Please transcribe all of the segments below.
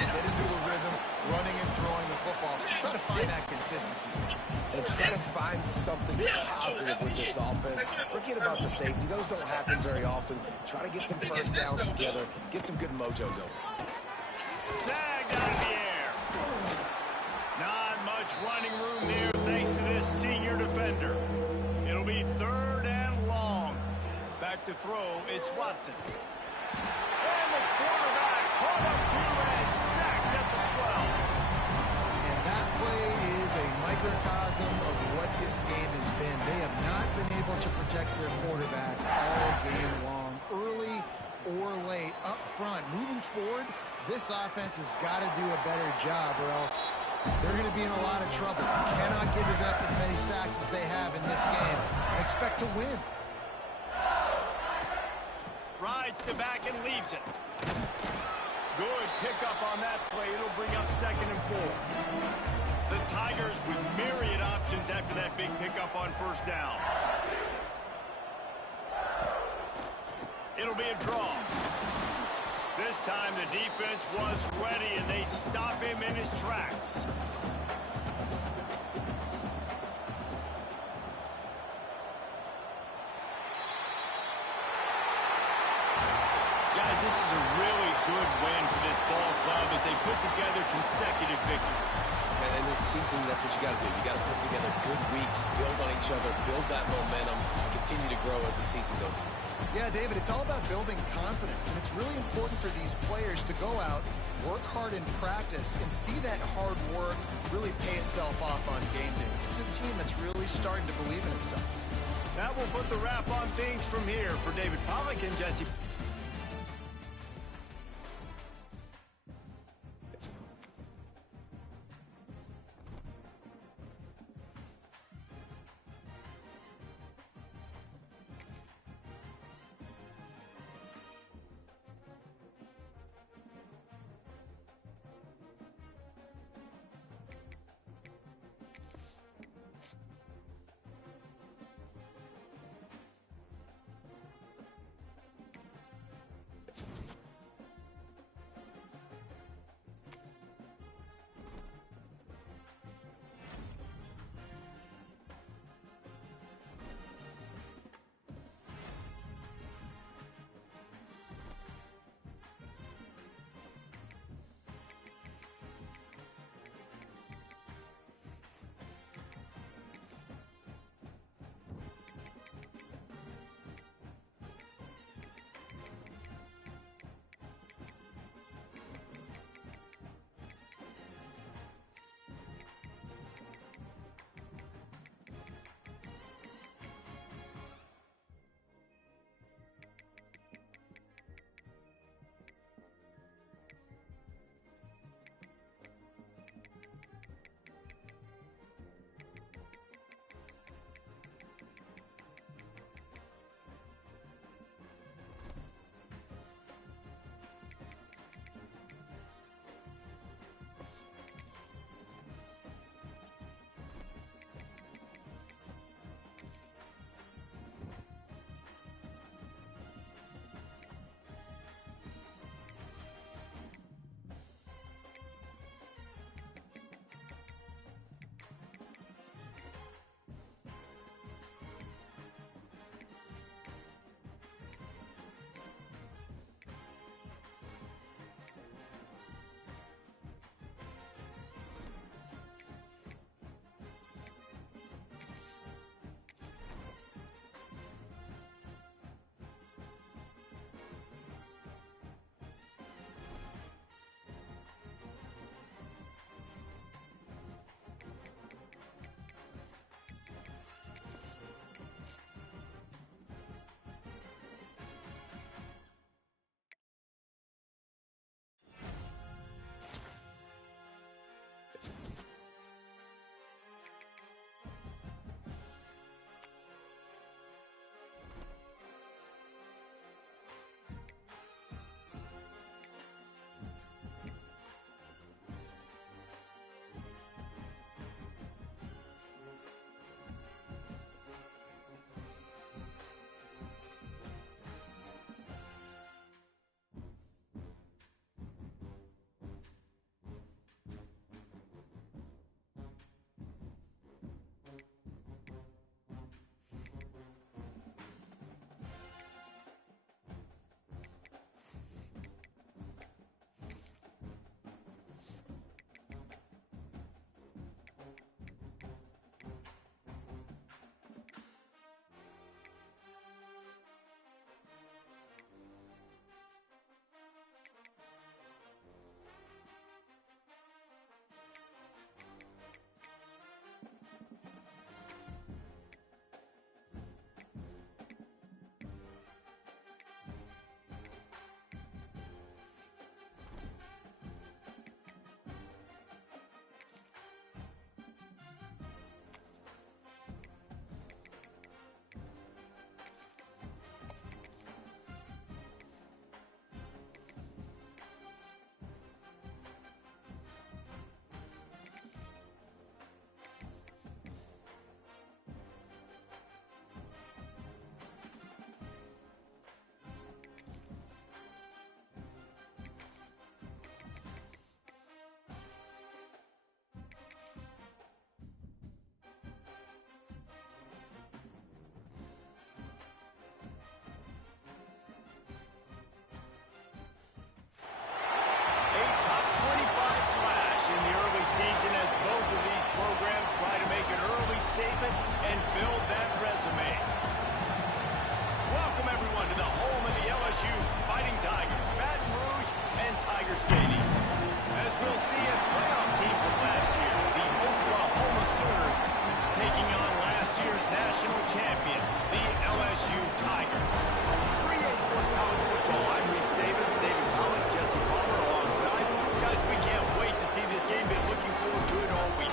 get into a rhythm, running and throwing the football. Try to find that consistency. And try to find something positive with this offense. Forget about the safety. Those don't happen very often. Try to get some first downs together. Get some good mojo going. Snagged out of the air. Not much running room there thanks to this senior defender. It'll be 3rd and long. Back to throw, it's Watson. And the quarterback caught up to and sacked at the 12. And that play is a microcosm of what this game has been. They have not been able to protect their quarterback all game long, early or late, up front. Moving forward, this offense has got to do a better job or else they're going to be in a lot of trouble. You cannot give us up as many sacks as they have in this game and expect to win. Rides to back and leaves it. Good pickup on that play. It'll bring up 2nd and 4. The Tigers with myriad options after that big pickup on 1st down. It'll be a draw. This time the defense was ready and they stop him in his tracks. Guys, this is a really good win for this ball club as they put together consecutive victories. And in this season, that's what you got to do. You got to put together good weeks, build on each other, build that momentum, continue to grow as the season goes on. Yeah, David, it's all about building confidence, and it's really important for these players to go out, work hard in practice, and see that hard work really pay itself off on game day. This is a team that's really starting to believe in itself. That will put the wrap on things from here for David Pollack and Jesse. we'll see a playoff team from last year, the Oklahoma Sooners, taking on last year's national champion, the LSU Tigers. 3A Sports College Football, I'm Reese Davis, David Collins, Jesse Palmer alongside. Guys, we can't wait to see this game. Been looking forward to it all week.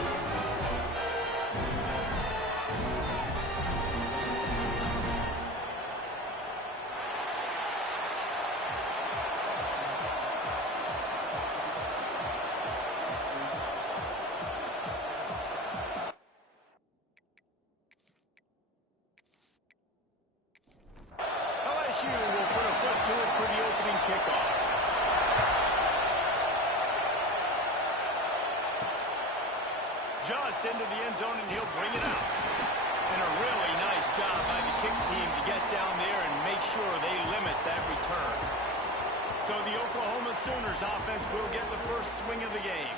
LSU will put a foot to it for the opening kickoff. Just into the end zone, and he'll bring it out. And a really nice job by the kick team to get down there and make sure they limit that return. So the Oklahoma Sooners offense will get the first swing of the game.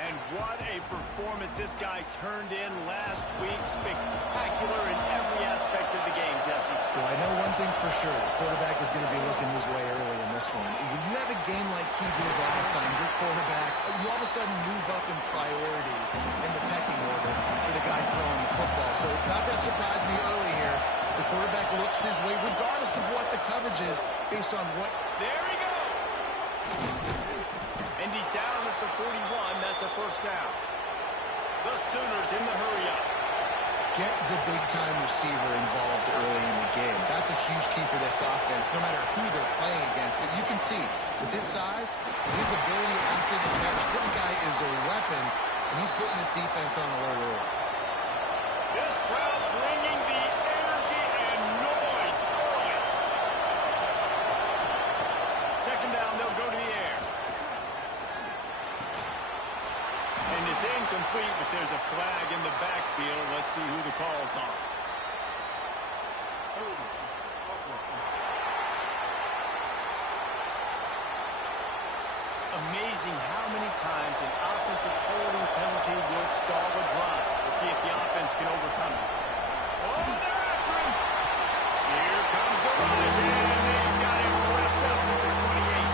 And what a performance this guy turned in last week. Spectacular in every aspect of the game, Jesse. Well, I know one thing for sure. The quarterback is going to be looking his way early in this one. When you have a game like he did last time, your quarterback, you all of a sudden move up in priority in the pecking order for the guy throwing the football. So it's not going to surprise me early here. The quarterback looks his way, regardless of what the coverage is, based on what... There he goes! And he's down at the 41. That's a first down. The Sooners in the hurry-up. Get the big-time receiver involved early in the game. That's a huge key for this offense, no matter who they're playing against. But you can see, with his size, his ability after the catch, this guy is a weapon, and he's putting this defense on alert early. This crowd bringing the energy and noise early. Second down, they'll go to the air. And it's incomplete, but there's a flag in the backfield. Let's see who the call's on. Amazing how many times an offensive holding penalty will stall a drive. We'll see if the offense can overcome it. Oh, they're after him. Here comes the rush, and they've got him wrapped up at the 28.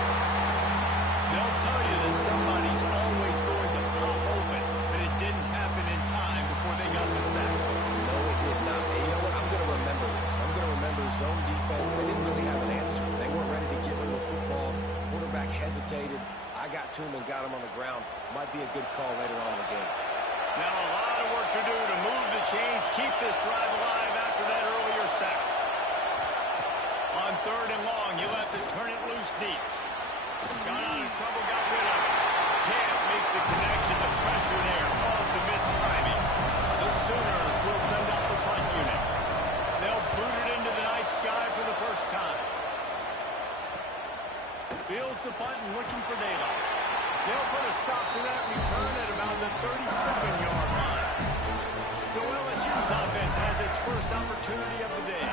They'll tell you that somebody's always going to pop open, but it didn't happen in time before they got the sack. No, it did not. And you know what? I'm going to remember this. I'm going to remember zone defense. They didn't really have an answer. They weren't ready to get rid of the football. Quarterback hesitated. I got to him and got him on the ground. Might be a good call later on in the game. Now a lot of work to do to move the chains, keep this drive alive after that earlier sack. On third and long, you'll have to turn it loose deep. Got out of trouble, got rid of it. Can't make the connection. The pressure there caused the missed timing. The Sooners will send out the punt unit. They'll boot it into the night sky for the first time. Fields the punt and looking for daylight. They'll put a stop to that return at about the 37-yard line. So LSU's offense has its first opportunity of the day.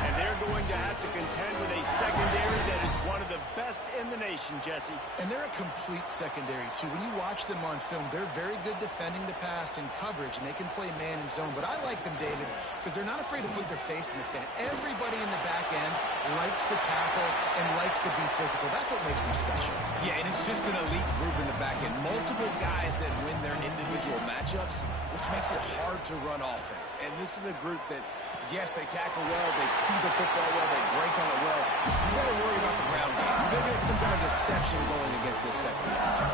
And they're going to have to contend with a secondary that is one of the best in the nation, Jesse. And they're a complete secondary, too. When you watch them on film, they're very good defending the pass and coverage, and they can play man and zone. But I like them, David, because they're not afraid to put their face in the fan. Everybody in the back end likes to tackle and likes to be physical. That's what makes them special. Yeah, and it's just an elite group in the back end. Multiple guys that win their individual matchups, which makes it hard to run offense. And this is a group that, yes, they tackle well, they see the football well, they break on it well. You better worry about the ground game. You better get some kind of deception going against this secondary.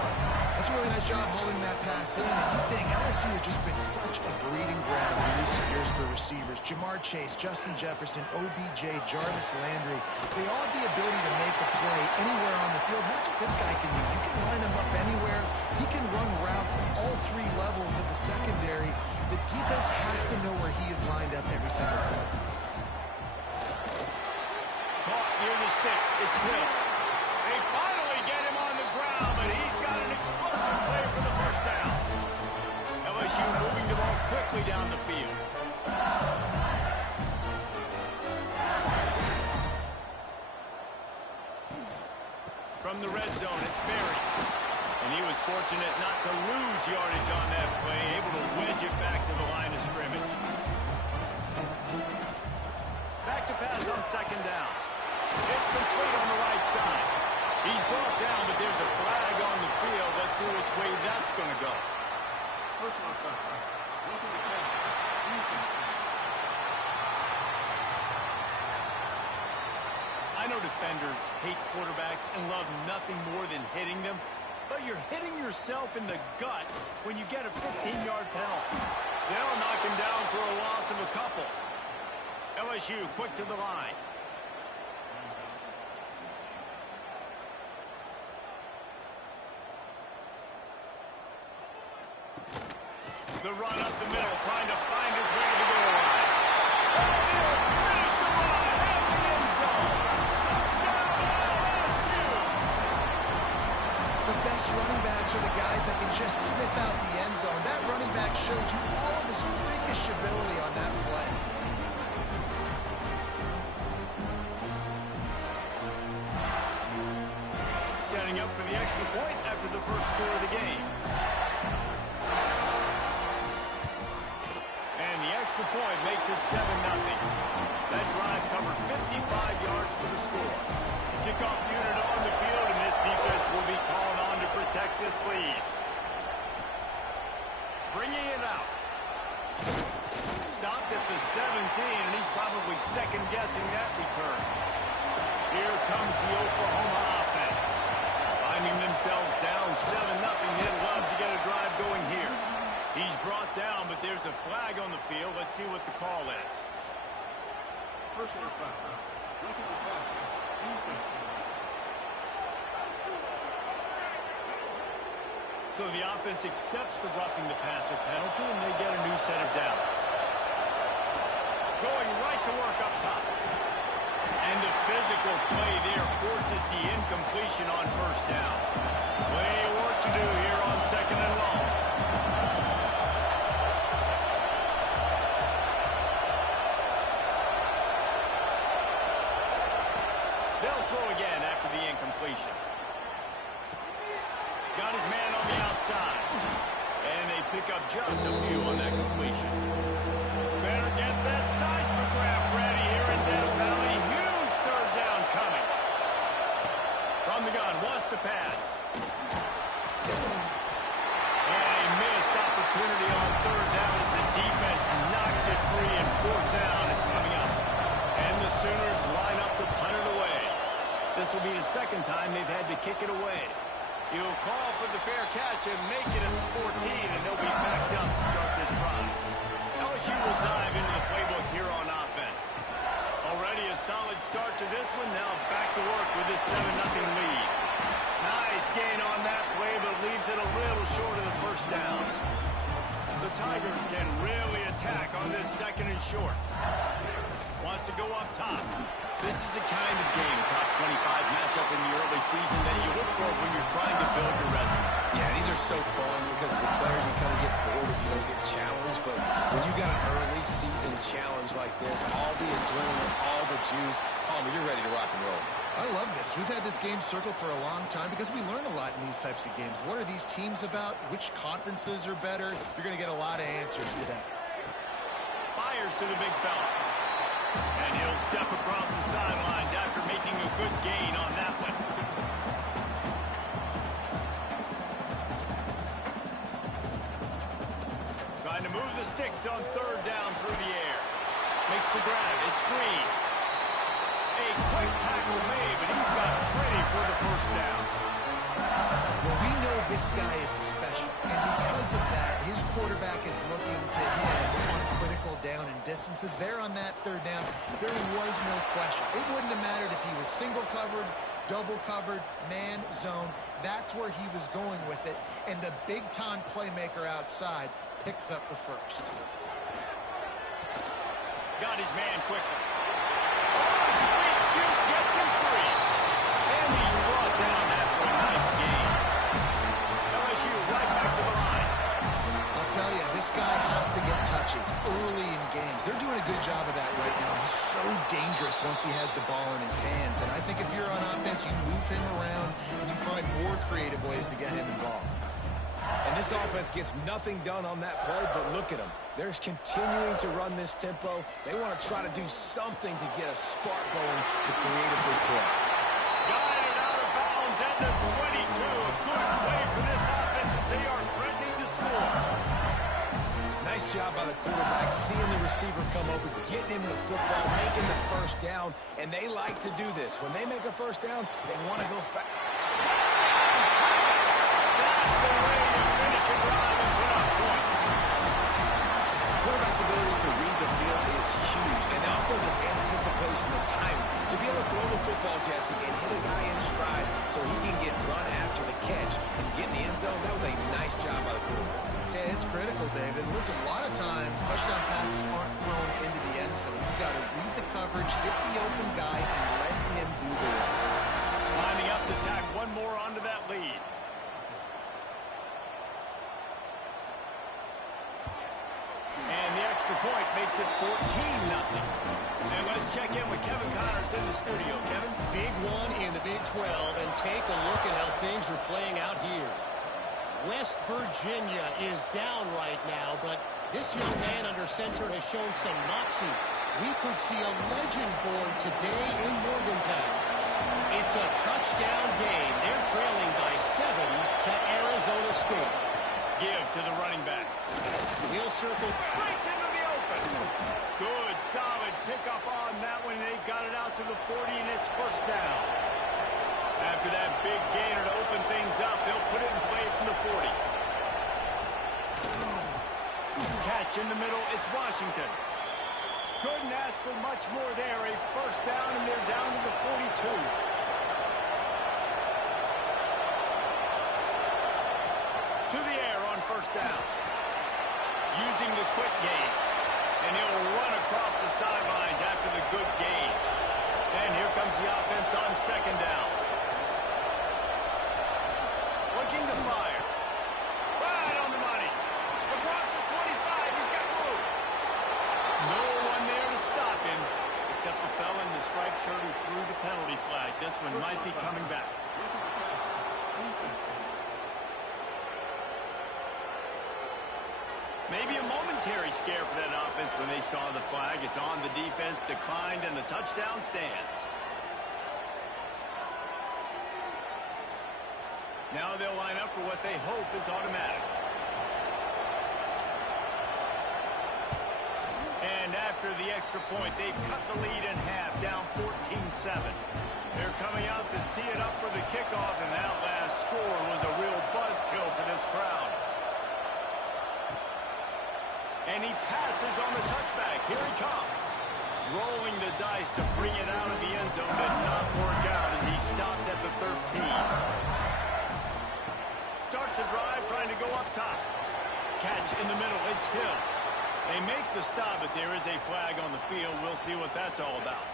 That's a really nice job holding that pass in. And you think LSU has just been such a breeding ground in recent years for receivers. Jamar Chase, Justin Jefferson, OBJ, Jarvis Landry. They all have the ability to make a play anywhere on the field. And that's what this guy can do. You can line him up anywhere. He can run routes at all three levels of the secondary. The defense has to know where he is lined up every single play. Caught near the sticks. It's Hill. They finally get him on the ground, but he's got an explosive play for the first down. LSU moving the ball quickly down the field. From the red zone, it's Berry. And he was fortunate not to lose yardage on that play, able to wedge it back to the line of scrimmage. Back to pass on second down. It's complete on the right side. He's brought down, but there's a flag on the field. Let's see yourself in the gut when you get a 15-yard penalty. They'll knock him down for a loss of a couple. LSU quick to the line. The run up the middle, trying to find his way to the goal line. And he'll finish the run at the end zone. Touchdown, LSU! The best running backs are the guys that can just sniff out the end zone. That running back showed you all of his freakish ability on that play. Setting up for the extra point after the first score of the game. And the extra point makes it 7-0. That drive covered 55 yards for the score. Kickoff unit on the field, and this defense will be called on to protect this lead. Bringing it out. Stopped at the 17, and he's probably second-guessing that return. Here comes the Oklahoma offense. Finding themselves down 7-0, they'd love to get a drive going here. He's brought down, but there's a flag on the field. Let's see what the call is. Personal foul. Roughing the passer. Defense. So the offense accepts the roughing the passer penalty, and they get a new set of downs. Going right to work up top. And the physical play there forces the incompletion on first down. Plenty of work to do here on second and long. They'll throw again after the incompletion. Got his man on the outside. And they pick up just a few on that completion. Better get that seismograph ready here in Death Valley. Huge third down coming. From the gun, wants to pass. And a missed opportunity on third down as the defense knocks it free, and fourth down is coming up. And the Sooners line up to punt it away. This will be the second time they've had to kick it away. He'll call for the fair catch and make it at the 14, and they'll be backed up to start this drive. LSU will dive into the playbook here on offense. Already a solid start to this one. Now back to work with this 7-0 lead. Nice gain on that play, but leaves it a little short of the first down. The Tigers can really attack on this second and short. Wants to go up top. This is the kind of game, a top 25 matchup in the early season, that you look for when you're trying to build your resume. Yeah, these are so fun because as a player you kind of get bored if you don't get challenged. But when you got an early season challenge like this, all the adrenaline, all the juice, Palmer, you're ready to rock and roll. I love this. We've had this game circled for a long time because we learn a lot in these types of games. What are these teams about? Which conferences are better? You're going to get a lot of answers today. Fires to the big fella. And he'll step across the sidelines after making a good gain on that one. Trying to move the sticks on third down through the air. Makes the grab. It's Green. A quick tackle made, but he's got ready for the first down. Well, we know this guy is special, and because of that, his quarterback is looking to him on critical down and distances. There on that third down, there was no question. It wouldn't have mattered if he was single covered, double covered, man, zone. That's where he was going with it, and the big-time playmaker outside picks up the first. Got his man quickly. Oh, sweet juke gets him free. And he's brought down after a nice game. LSU right back to the line. I'll tell you, this guy has to get touches early in games. They're doing a good job of that right now. He's so dangerous once he has the ball in his hands. And I think if you're on offense, you move him around and you find more creative ways to get him involved. And this offense gets nothing done on that play, but look at them. They're continuing to run this tempo. They want to try to do something to get a spark going to create a big play. Got it out of bounds at the 22. A good play for this offense as they are threatening to score. Nice job by the quarterback, seeing the receiver come over, getting him the football, making the first down, and they like to do this. When they make a first down, they want to go fast. That's the zone. That was a nice job by the quarterback. Yeah, it's critical, David. Listen, a lot of times touchdown passes aren't thrown into the end zone. You got to read the coverage, hit the open guy, and let him do the rest. Lining up to tack one more onto that lead. And the extra point makes it 14-0. And let's check in with Kevin Connors in the studio. Kevin? Big one in the Big 12, and take a look at how things are playing out here. West Virginia is down right now, but this young man under center has shown some moxie. We could see a legend born today in Morgantown. It's a touchdown game. They're trailing by 7 to Arizona State. Give to the running back. He'll circle. Breaks into the open. Good, solid pickup on that one. They've got it out to the 40, and it's first down. After that big gainer to open things up, they'll put it in play from the 40. Catch in the middle. It's Washington. Couldn't ask for much more there. A first down, and they're down to the 42. To the air on first down. Using the quick game. And he'll run across the sidelines after the good gain. And here comes the offense on second down. Looking to fire. Right on the money. Across the 25. He's got room. No one there to stop him. Except the fella in the striped shirt who threw the penalty flag. This one might be coming back. Maybe a momentary scare for that offense when they saw the flag. It's on, the defense declined, and the touchdown stands. Now they'll line up for what they hope is automatic. And after the extra point, they've cut the lead in half, down 14-7. They're coming out to tee it up for the kickoff, and that last score was a real buzzkill for this crowd. And he passes on the touchback. Here he comes. Rolling the dice to bring it out of the end zone. Did not work out as he stopped at the 13. Starts a drive trying to go up top. Catch in the middle. It's Hill. They make the stop, but there is a flag on the field. We'll see what that's all about.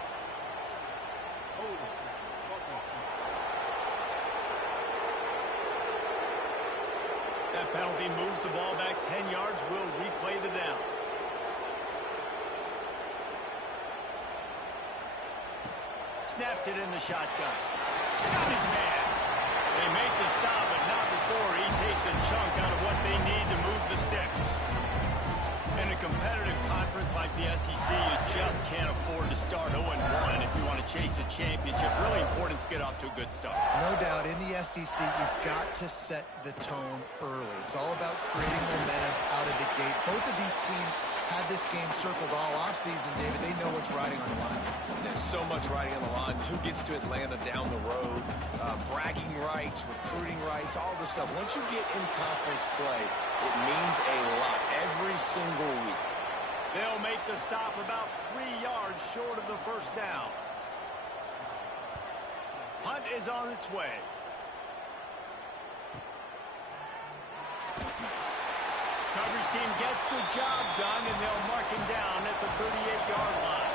That penalty moves the ball back 10 yards. We'll replay the down. Snapped it in the shotgun. Got his man. They make the stop, but not before he takes a chunk out of what they need to move the sticks. In a competitive conference like the SEC, you just can't afford to start 0-1 if you want to chase a championship. Really important to get off to a good start. No doubt, in the SEC, you've got to set the tone early. It's all about creating momentum out of the gate. Both of these teams had this game circled all offseason, David. They know what's riding on the line. There's so much riding on the line. Who gets to Atlanta down the road? Bragging rights, recruiting rights, all this stuff. Once you get in conference play, it means a lot every single week. They'll make the stop about 3 yards short of the first down. Punt is on its way. Coverage team gets the job done, and they'll mark him down at the 38-yard line.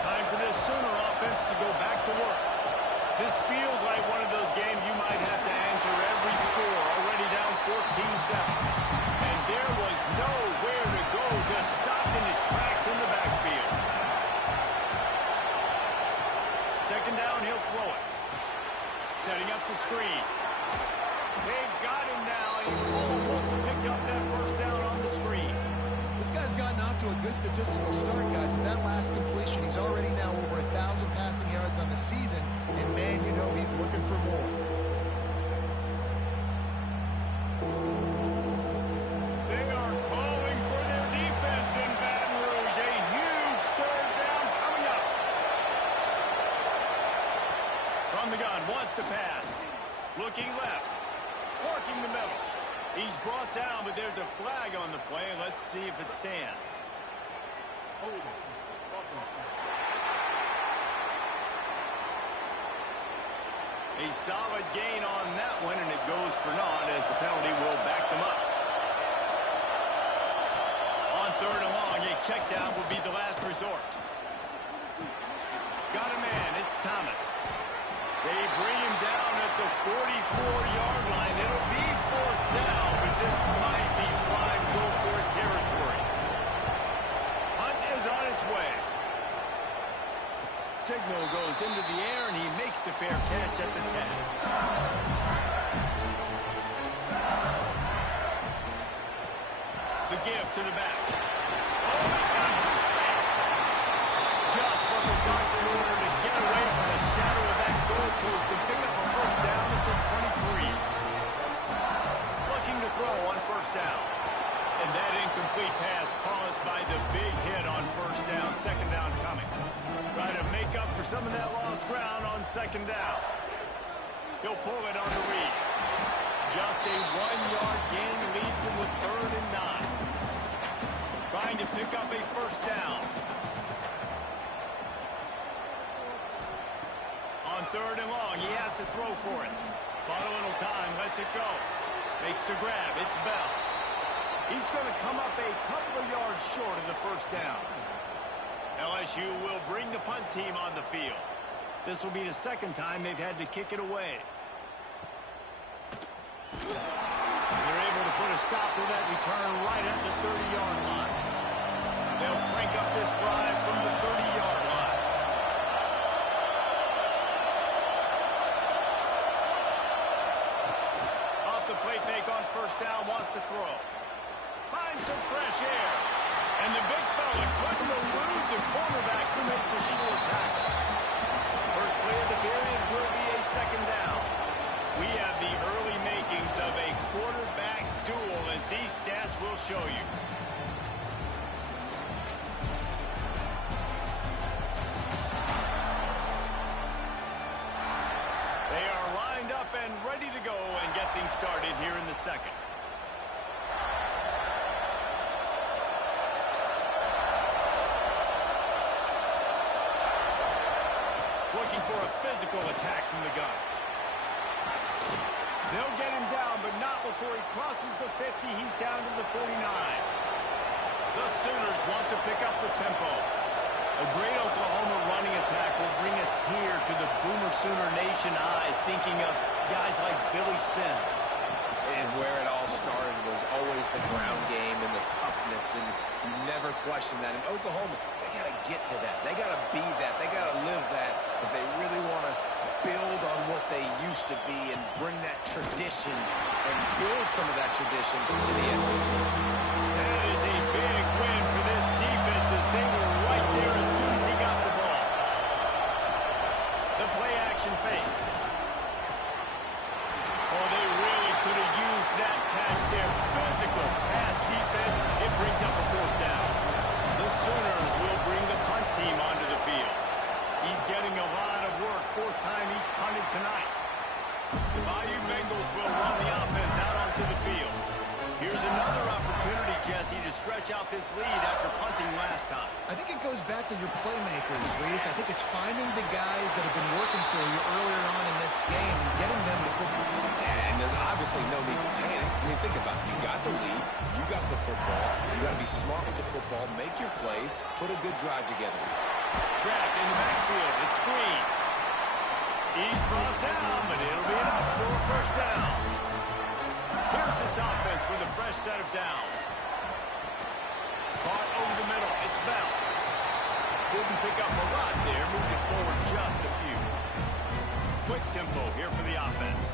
Time for this Sooner offense to go back to work. This feels like one of those games you might have to answer every score, already down 14-7. And there was nowhere to go, just stopped in his tracks in the backfield. Second down, he'll throw it. Setting up the screen. They've got him now, and he almost picked up that first down on the screen. This guy's gotten off to a good statistical start, guys. With that last completion, he's already now over 1,000 passing yards on the season. And, man, you know he's looking for more. They are calling for their defense in Baton Rouge. A huge third down coming up. From the gun, wants to pass. Looking left. Working the middle. He's brought down, but there's a flag on the play. Let's see if it stands. A solid gain on that one, and it goes for naught as the signal goes into the air, and he makes the fair catch at the 10. The give to the back. Oh, he's got some space. Just what the doctor ordered to get away from the shadow of that goalpost and pick up a first down at the 23. Looking to throw on first down. And that incomplete pass caused by the big hit on first down. Second down coming. Try to make up for some of that lost ground on second down. He'll pull it on the read. Just a 1-yard gain leads them with 3rd and 9. Trying to pick up a first down. On 3rd and long, he has to throw for it. Bought a little time, lets it go. Makes the grab, it's Bell. He's going to come up a couple of yards short of the first down. LSU will bring the punt team on the field. This will be the second time they've had to kick it away. They're able to put a stop to that return right at the 30-yard line. They'll crank up this drive from the 30-yard line. Off the play fake on first down, wants to throw. Finds some fresh air. And the big fella couldn't elude the cornerback who makes a sure tackle. First play of the period will be a second down. We have the early makings of a quarterback duel, as these stats will show you. They are lined up and ready to go and get things started here in the second. Looking for a physical attack from the gun. They'll get him down, but not before he crosses the 50. He's down to the 49. The Sooners want to pick up the tempo. A great Oklahoma running attack will bring a tear to the Boomer Sooner Nation eye, thinking of guys like Billy Sims. And where it all started was always the ground game and the toughness, and you never question that. In Oklahoma, they got to get to that. They got to be that. They got to live that if they really want to build on what they used to be and bring that tradition and build some of that tradition in the SEC. That is a big win for this defense, as they were right there as soon as he got the ball. The play action fake. Oh, they really could have used that catch there. Physical pass defense. It brings up a fourth down. The Sooners will bring the punt team onto the field. He's getting a lot of work. 4th time he's punted tonight. The Bayou Bengals will run the offense out onto the field. Here's another opportunity, Jesse, to stretch out this lead after punting last time. I think it goes back to your playmakers, Reese. I think it's finding the guys that have been working for you earlier on in this game and getting them the football. And there's obviously no need to panic. I mean, think about it. You got the lead. You got the football. You got to be smart with the football. Make your plays. Put a good drive together. Grabbed in the backfield. It's Green. He's brought down, but it'll be enough for a first down. Here's this offense with a fresh set of downs. Caught over the middle. It's Bell. Didn't pick up a lot there. Moved it forward just a few. Quick tempo here for the offense.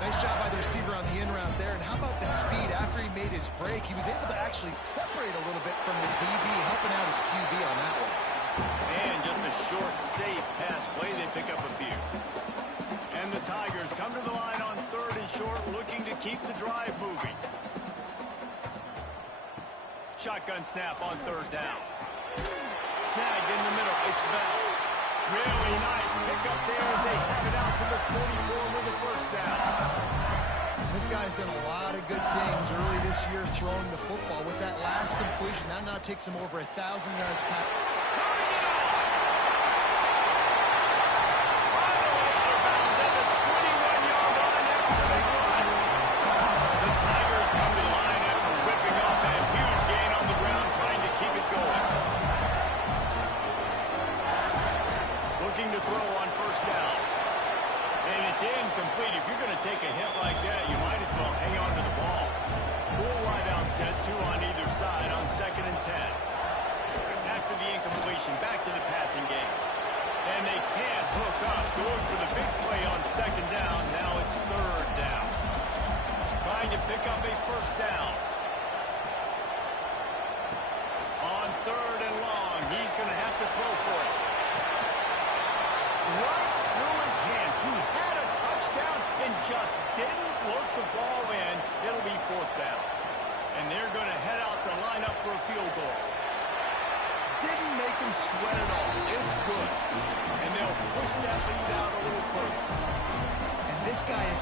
Nice job by the receiver on the in route there. And how about the speed after he made his break? He was able to actually separate a little bit from the DB, helping out his QB on that one. And just a short, safe pass play. They pick up a few. And the Tigers come to the line on 3rd and short, looking to keep the drive moving. Shotgun snap on 3rd down. Snagged in the middle. It's Bell. Really nice pickup there as they have it out to the 44 with a first down. This guy's done a lot of good things early this year throwing the football. With that last completion, that now takes him over 1,000 yards pass. Turning it on! Finally out of bounds at the 21-yard line after the big run. The Tigers come to the line after ripping off that huge gain on the ground, trying to keep it going. Looking to throw on first down. And it's incomplete. If you're going to take a hit like that, you might as well hang on to the ball. 4 wide out set, 2 on either side on 2nd and 10. After the incompletion,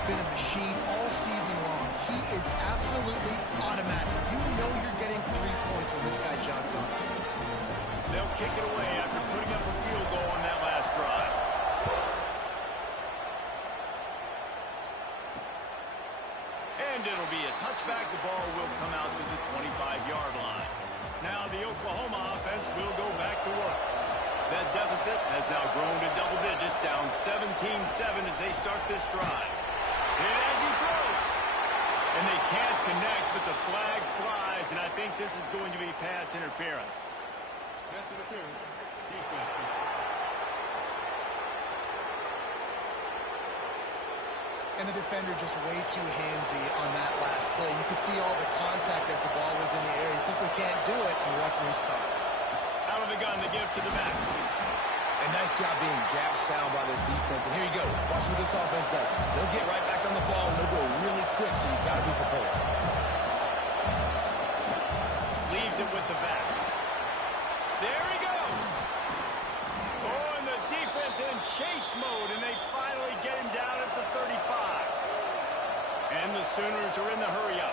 been a machine all season long. He is absolutely automatic. You know you're getting 3 points when this guy jogs on the field. They'll kick it away after putting up a field goal on that last drive. And it'll be a touchback. The ball will come out to the 25-yard line. Now the Oklahoma offense will go back to work. That deficit has now grown to double digits, down 17-7 as they start this drive. And as he throws, and they can't connect, but the flag flies, and I think this is going to be pass interference. Pass interference. Defense. And the defender just way too handsy on that last play. You could see all the contact as the ball was in the air. He simply can't do it, and the referee's caught. Out of the gun, the give to the back. A nice job being gap sound by this defense. And here you go. Watch what this offense does. They'll get right back on the ball, and they'll go really quick, so you've got to be prepared. Leaves it with the back. There he goes. Oh, and the defense in chase mode, and they finally get him down at the 35. And the Sooners are in the hurry-up.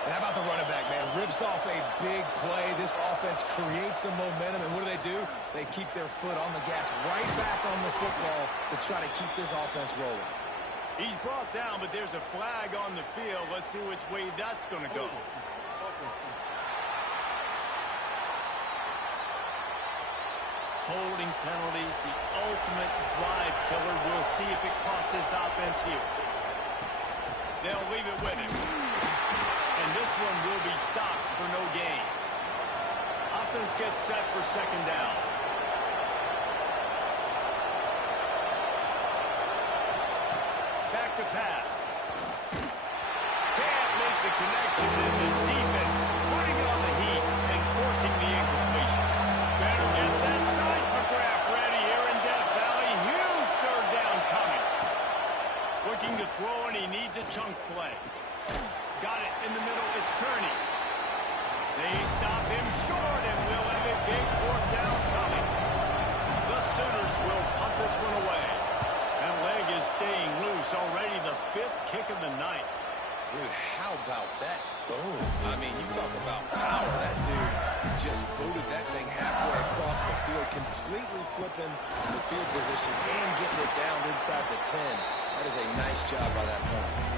And how about the running back, man? Rips off a big play. This offense creates some momentum, and what do? They keep their foot on the gas, right back on the football to try to keep this offense rolling. He's brought down, but there's a flag on the field. Let's see which way that's going to go. Holding penalties, the ultimate drive killer. We'll see if it costs this offense here. They'll leave it with him. And this one will be stopped for no gain. Offense gets set for second down. Back to pass. Can't make the connection, and the defense putting it on the heat and forcing the incompletion. Better get that seismograph ready here in Death Valley. Huge third down coming. Looking to throw, and he needs a chunk play. Got it in the middle. It's Kearney. They stop him short, and we'll have a big fourth down coming. The Sooners will punt this one away. That leg is staying loose. Already the 5th kick of the night. Dude, how about that boom? I mean, you talk about power. That dude just booted that thing halfway across the field, completely flipping the field position and getting it down inside the 10. That is a nice job by that punter.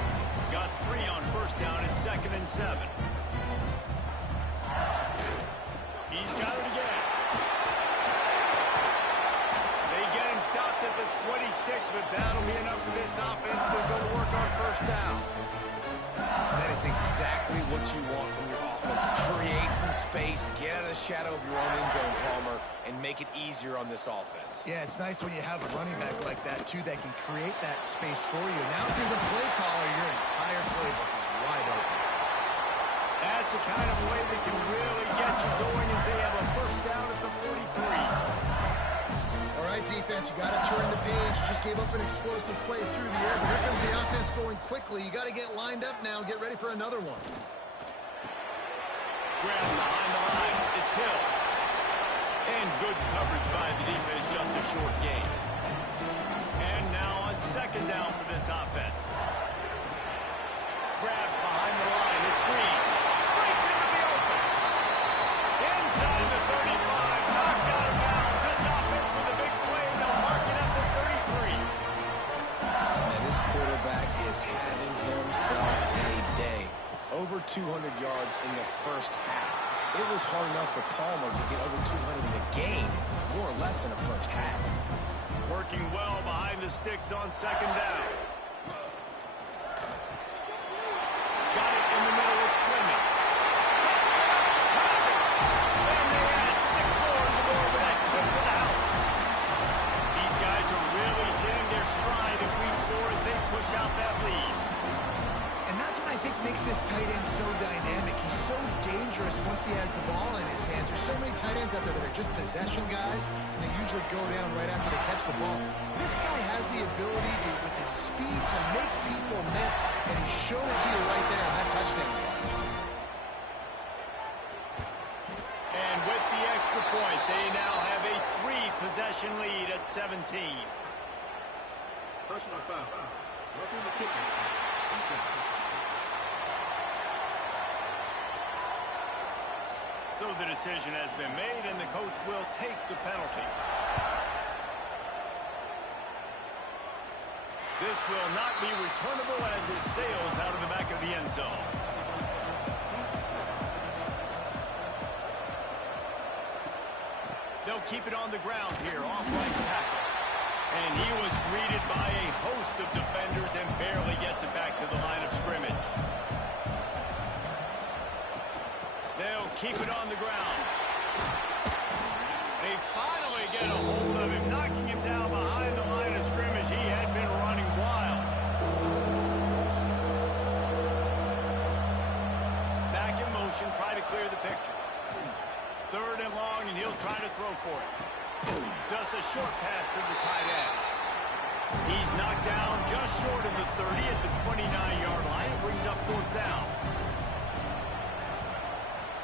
Got 3 on first down and 2nd and 7. He's got it again. They get him stopped at the 26, but that'll be enough for this offense to go to work on first down. That is exactly what you want from your offense. Create some space, get out of the shadow of your own end zone, Palmer, and make it easier on this offense. Yeah, it's nice when you have a running back like that, too, that can create that space for you. Now, if you're the play caller, your entire playbook is wide open. That's the kind of way that can really get you going as they have a first down at the 43. All right, defense, you got to turn the page. Just gave up an explosive play through the air, but here comes the offense going quickly. You got to get lined up now. Get ready for another one. Grab behind the line. It's Hill. And good coverage by the defense, just a short gain. And now on second down for this offense. Grab behind the line. It's Green. Breaks into the open. Inside the 35. Knocked out of bounds. This offense with a big play. They'll mark it at the 33. And this quarterback is having himself a day. Over 200 yards in the first half. It was hard enough for Palmer to get over 200 in a game, more or less in the first half. Working well behind the sticks on second down. Got it in the middle. It's Fleming. And they add 6 more on the board with that tip to the house. These guys are really hitting their stride in week 4 as they push out that lead. And that's what I think makes this tight end so dynamic. He's so dangerous once he has the ball in his hands. There's so many tight ends out there that are just possession guys, and they usually go down right after they catch the ball. This guy has the ability to, with his speed, to make people miss, and he showed it to you right there on that touchdown. And with the extra point, they now have a 3-possession lead at 17. Personal foul. Roughing the Kiffin. Defense. So the decision has been made, and the coach will take the penalty. This will not be returnable as it sails out of the back of the end zone. They'll keep it on the ground here, off right tackle. And he was greeted by a host of defenders and barely gets it back to the line of scrimmage. They'll keep it on the ground. They finally get a hold of him, knocking him down behind the line of scrimmage. He had been running wild. Back in motion, try to clear the picture. Third and long, and he'll try to throw for it. Just a short pass to the tight end. He's knocked down just short of the 30 at the 29-yard line. It brings up fourth down.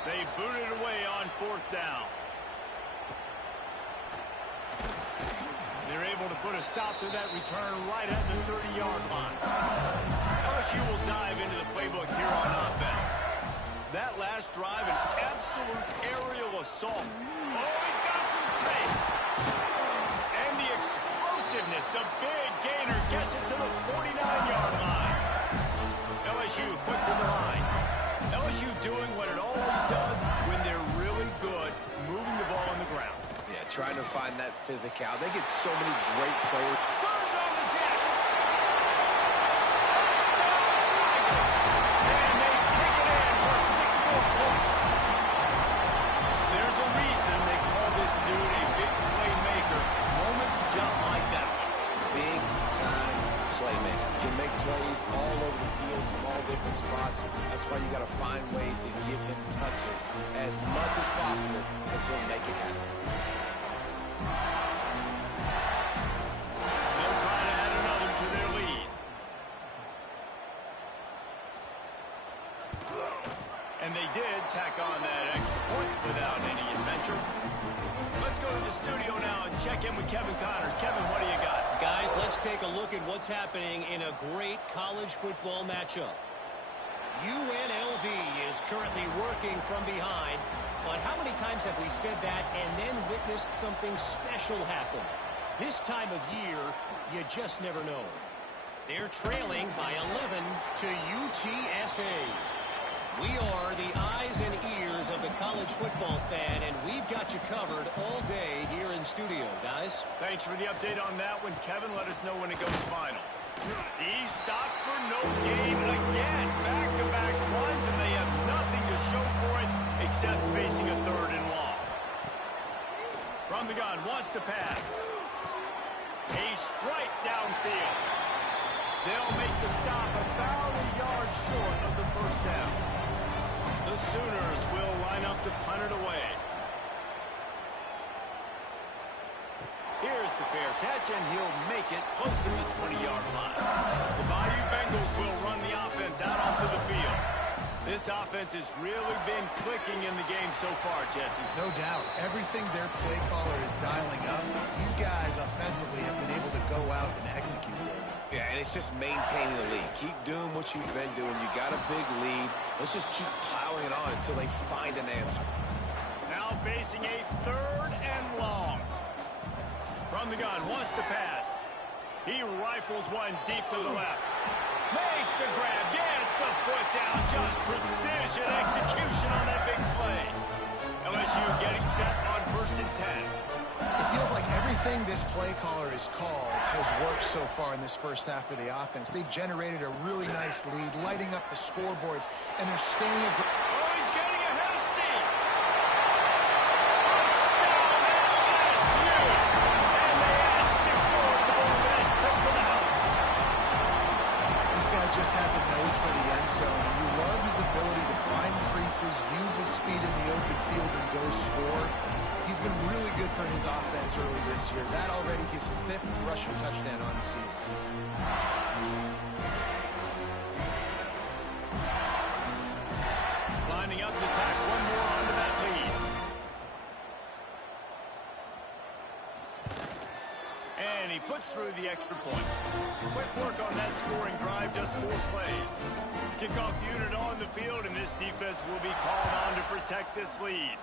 They boot it away on fourth down. They're able to put a stop to that return right at the 30-yard line. LSU will dive into the playbook here on offense. That last drive, an absolute aerial assault. Oh, he's got some space. And the explosiveness, the big gainer gets it to the 49-yard line. LSU quick to the line. LSU doing what it always does when they're really good, moving the ball on the ground. Yeah, trying to find that physical. They get so many great players. Turns on the Jets. Touchdown, Tiger. And they take it in for 6 more points. There's a reason they call this dude a big playmaker. Moments just like that one. Big time playmaker. Can make plays all over the field from all different spots. That's why you got to find ways to give him touches as much as possible, because he'll make it happen. They'll try to add another to their lead. And they did tack on that extra point without any adventure. Let's go to the studio now and check in with Kevin Connors. Kevin, what do you got? Guys, let's take a look at what's happening in a great college football matchup. UNLV is currently working from behind, but how many times have we said that and then witnessed something special happen? This time of year, you just never know. They're trailing by 11 to UTSA. We are the eyes and ears of the college football fan, and we've got you covered all day here in studio, guys. Thanks for the update on that one, Kevin. Let us know when it goes final. He stopped for no gain again. Back-to-back runs, and they have nothing to show for it except facing a third and long. From the gun, wants to pass. A strike downfield. They'll make the stop about a yard short of the first down. The Sooners will line up to punt it away. Here's the fair catch, and he'll make it close to the 20-yard line. The Bayou Bengals will run the offense out onto the field. This offense has really been clicking in the game so far, Jesse. No doubt. Everything their play caller is dialing up, these guys offensively have been able to go out and execute it. Yeah, and it's just maintaining the lead. Keep doing what you've been doing. You got a big lead. Let's just keep piling it on until they find an answer. Now facing a third and long. From the gun, wants to pass. He rifles one deep to the left. Makes the grab, gets the foot down. Just precision execution on that big play. LSU getting set on 1st and 10. It feels like everything this play caller has called has worked so far in this first half of the offense. They generated a really nice lead, lighting up the scoreboard, and they're staying aggressive. Oh, he's getting ahead of steam. Touchdown, LSU. And they add 6 more to the board and take to the house. This guy just has a nose for the end zone. You love his ability to find creases, use his speed in the open field, and go score. He's been really good for his offense early this year. That already his 5th rushing touchdown on the season. Lining up to tack one more onto that lead. And he puts through the extra point. Quick work on that scoring drive, just 4 plays. Kickoff unit on the field, and this defense will be called on to protect this lead.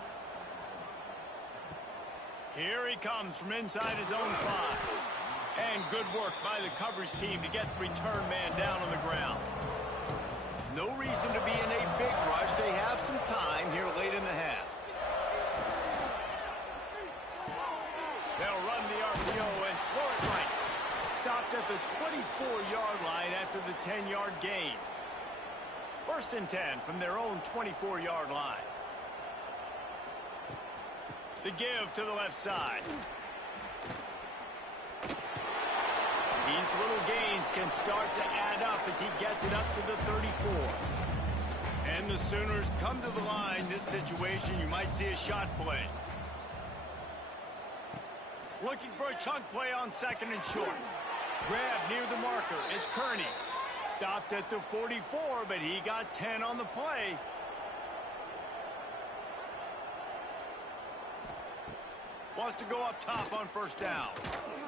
Here he comes from inside his own 5. And good work by the coverage team to get the return man down on the ground. No reason to be in a big rush. They have some time here late in the half. They'll run the RPO and throw it right. Stopped at the 24-yard line after the 10-yard gain. 1st and 10 from their own 24-yard line. The give to the left side. These little gains can start to add up as he gets it up to the 34. And the Sooners come to the line. This situation, you might see a shot play. Looking for a chunk play on 2nd and short. Grab near the marker. It's Kearney. Stopped at the 44, but he got 10 on the play. Wants to go up top on 1st down.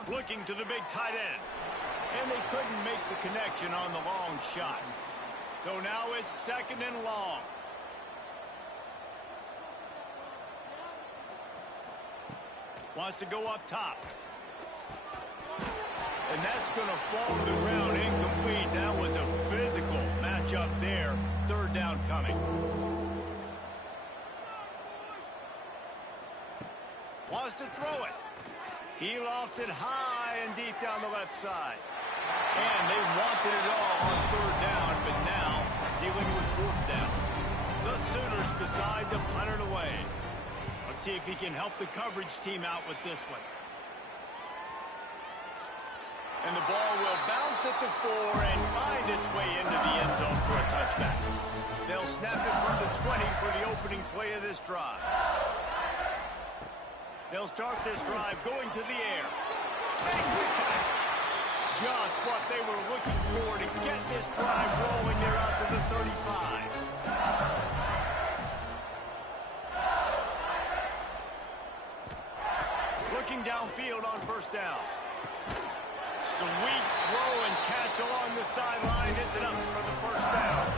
Looking to the big tight end. And they couldn't make the connection on the long shot. So now it's 2nd and long. Wants to go up top. And that's going to fall to the ground incomplete. That was a physical matchup there. 3rd down coming. Wants to throw it. He lofts it high and deep down the left side. And they wanted it all on 3rd down, but now dealing with 4th down. The Sooners decide to punt it away. Let's see if he can help the coverage team out with this one. And the ball will bounce at the 4 and find its way into the end zone for a touchback. They'll snap it from the 20 for the opening play of this drive. They'll start this drive going to the air. Makes the catch. Just what they were looking for to get this drive rolling. They're out to the 35. Looking downfield on 1st down. Sweet throw and catch along the sideline. Hits it up for the 1st down.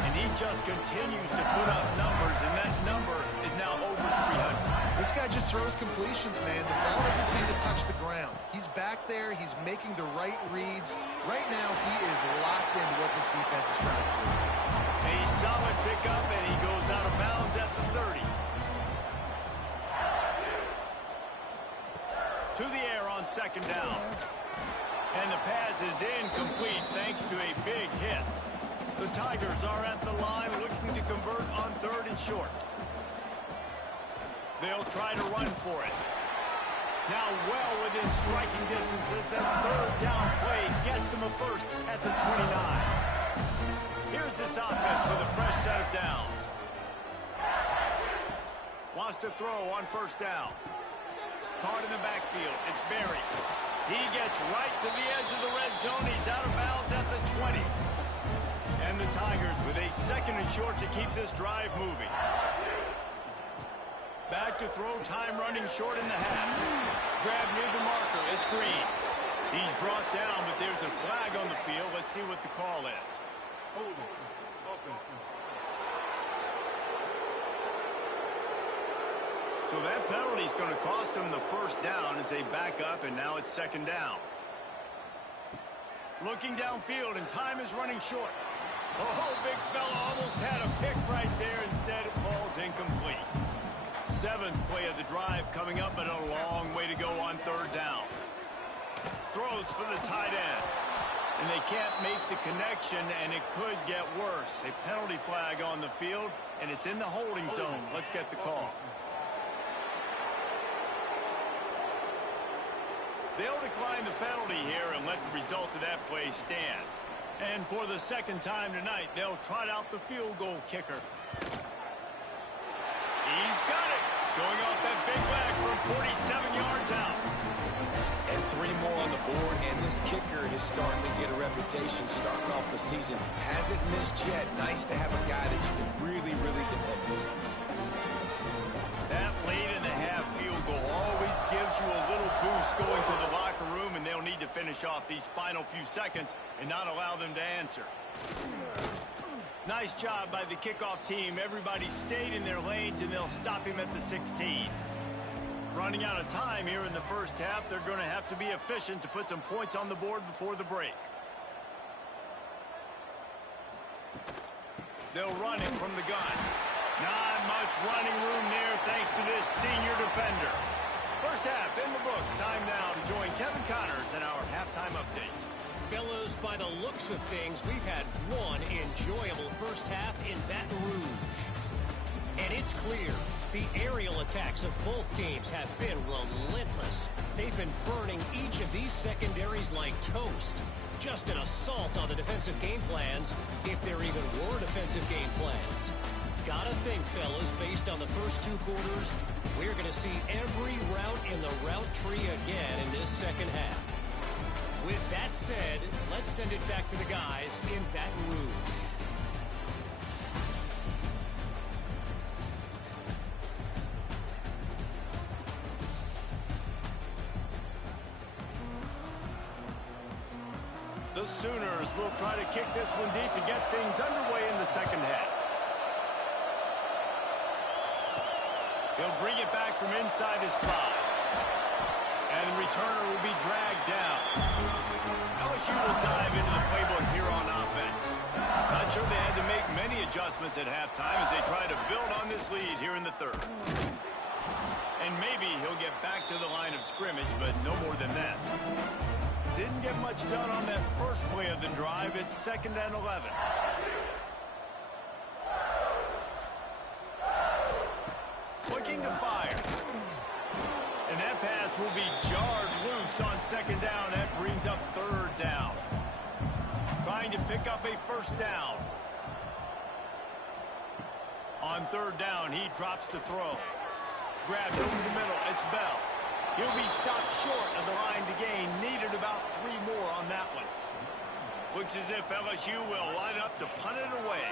And he just continues to put up numbers, and that number is now over 300. This guy just throws completions, man. The ball doesn't seem to touch the ground. He's back there. He's making the right reads. Right now, he is locked into what this defense is trying to do. A solid pickup, and he goes out of bounds at the 30. To the air on 2nd down. And the pass is incomplete thanks to a big hit. The Tigers are at the line looking to convert on 3rd and short. They'll try to run for it. Now well within striking distance as that 3rd down play gets them a 1st at the 29. Here's this offense with a fresh set of downs. Wants to throw on 1st down. Caught in the backfield. It's Berry. He gets right to the edge of the red zone. He's out of bounds at the 20. And the Tigers with a 2nd and short to keep this drive moving. Back to throw, time running short in the half. Grab near the marker. It's Green. He's brought down, but there's a flag on the field. Let's see what the call is. Hold it. Offense. So that penalty is going to cost them the 1st down as they back up, and now it's 2nd down. Looking downfield, and time is running short. Oh, big fella almost had a pick right there. Instead, it falls incomplete. 7th play of the drive coming up, but a long way to go on 3rd down. Throws for the tight end. And they can't make the connection, and it could get worse. A penalty flag on the field, and it's in the holding zone. Let's get the call. They'll decline the penalty here and let the result of that play stand. And for the 2nd time tonight, they'll trot out the field goal kicker. He's got it. Showing off that big leg from 47 yards out. And 3 more on the board, and this kicker is starting to get a reputation starting off the season. Hasn't missed yet. Nice to have a guy that you can really, really depend on. That late in the half field goal always gives you a little boost going to the locker room, and they'll to finish off these final few seconds and not allow them to answer. Nice job by the kickoff team. Everybody stayed in their lanes, and they'll stop him at the 16. Running out of time here in the first half, they're going to have to be efficient to put some points on the board before the break. They'll run it from the gun. Not much running room there thanks to this senior defender. First half in the books. Time now to join Kevin Connors in our halftime update. Fellows, by the looks of things, we've had one enjoyable first half in Baton Rouge. And it's clear, the aerial attacks of both teams have been relentless. They've been burning each of these secondaries like toast. Just an assault on the defensive game plans, if there even were defensive game plans. Gotta think, fellas, based on the first two quarters, we're going to see every route in the route tree again in this second half. With that said, let's send it back to the guys in Baton Rouge. The Sooners will try to kick this one deep to get things underway in the second half. He'll bring it back from inside his 5. And the returner will be dragged down. LSU will dive into the playbook here on offense. Not sure they had to make many adjustments at halftime as they try to build on this lead here in the third. And maybe he'll get back to the line of scrimmage, but no more than that. Didn't get much done on that first play of the drive. It's 2nd and 11. Looking to fire. And that pass will be jarred loose on 2nd down. That brings up 3rd down. Trying to pick up a 1st down. On 3rd down, he drops to throw. Grabbed over the middle. It's Bell. He'll be stopped short of the line to gain. Needed about 3 more on that one. Looks as if LSU will line up to punt it away.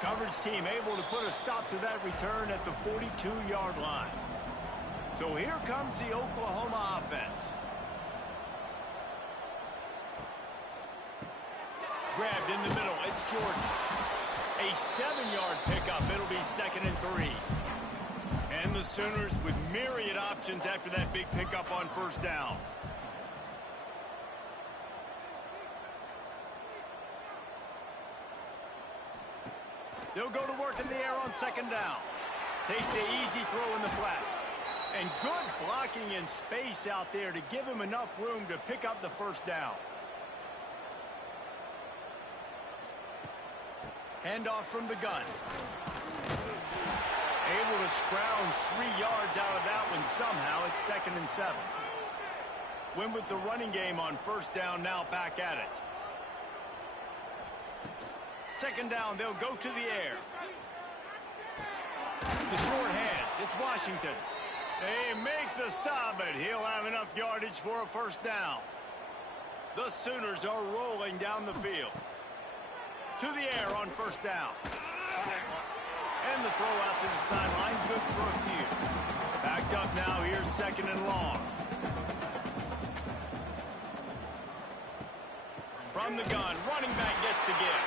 Coverage team able to put a stop to that return at the 42-yard line. So here comes the Oklahoma offense. Grabbed in the middle. It's Jordan. A 7-yard pickup. It'll be 2nd and 3. And the Sooners with myriad options after that big pickup on 1st down. They'll go to work in the air on 2nd down. Takes the easy throw in the flat. And good blocking in space out there to give him enough room to pick up the 1st down. Handoff from the gun. Able to scrounge 3 yards out of that one somehow. It's 2nd and 7. Win with the running game on 1st down, now back at it. 2nd down, they'll go to the air. The short hands, it's Washington. They make the stop, but he'll have enough yardage for a 1st down. The Sooners are rolling down the field. To the air on 1st down. And the throw out to the sideline. Good for a few. Backed up now. Here's 2nd and long. From the gun, running back gets the give.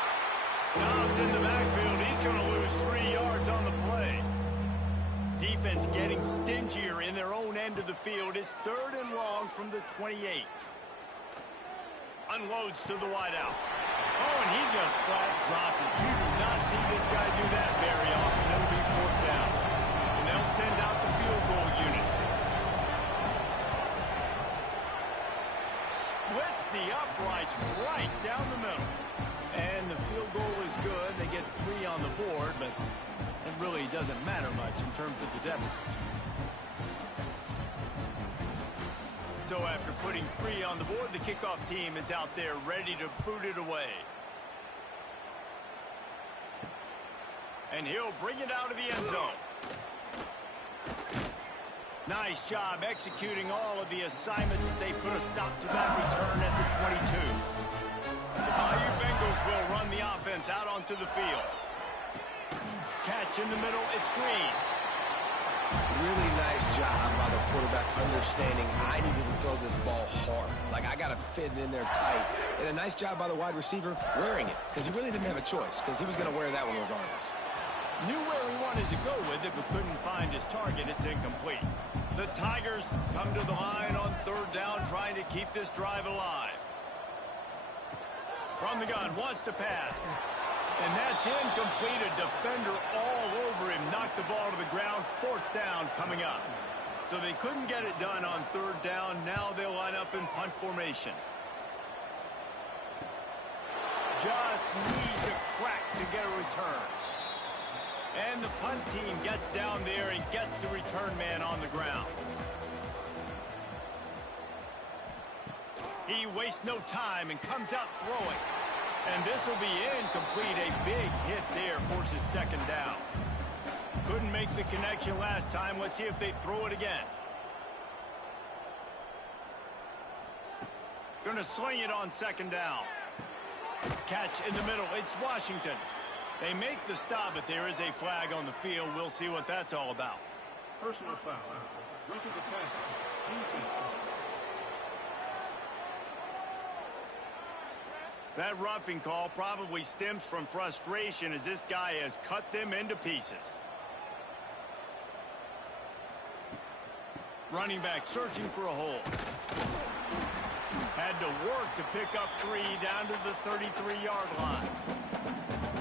Stopped in the backfield. He's going to lose 3 yards on the play. Defense getting stingier in their own end of the field. It's 3rd and long from the 28. Unloads to the wideout. Oh, and he just flat dropped it. You do not see this guy do that very often. It'll be 4th down. And they'll send out the field goal unit. Splits the uprights right down the middle. And the field goal is good. They get 3 on the board, but it really doesn't matter much in terms of the deficit. So after putting 3 on the board, the kickoff team is out there ready to boot it away. And he'll bring it out of the end zone. Nice job executing all of the assignments as they put a stop to that return at the 22. The Bayou Bengals will run the offense out onto the field. Catch in the middle, it's Green. Really nice job by the quarterback understanding I needed to throw this ball hard. Like, I got to fit it in there tight. And a nice job by the wide receiver wearing it, because he really didn't have a choice, because he was going to wear that one regardless. Knew where he wanted to go with it, but couldn't find his target. It's incomplete. The Tigers come to the line on third down, trying to keep this drive alive. From the gun, wants to pass. And that's incomplete. A defender all over him. Knocked the ball to the ground. Fourth down coming up. So they couldn't get it done on third down. Now they'll line up in punt formation. Just needs a crack to get a return. And the punt team gets down there and gets the return man on the ground. He wastes no time and comes out throwing. And this will be incomplete. A big hit there forces second down. Couldn't make the connection last time. Let's see if they throw it again. Gonna swing it on second down. Catch in the middle. It's Washington. They make the stop, but there is a flag on the field. We'll see what that's all about. Personal foul. Roughing the passer. Defense. That roughing call probably stems from frustration as this guy has cut them into pieces. Running back searching for a hole. Had to work to pick up 3 down to the 33-yard line.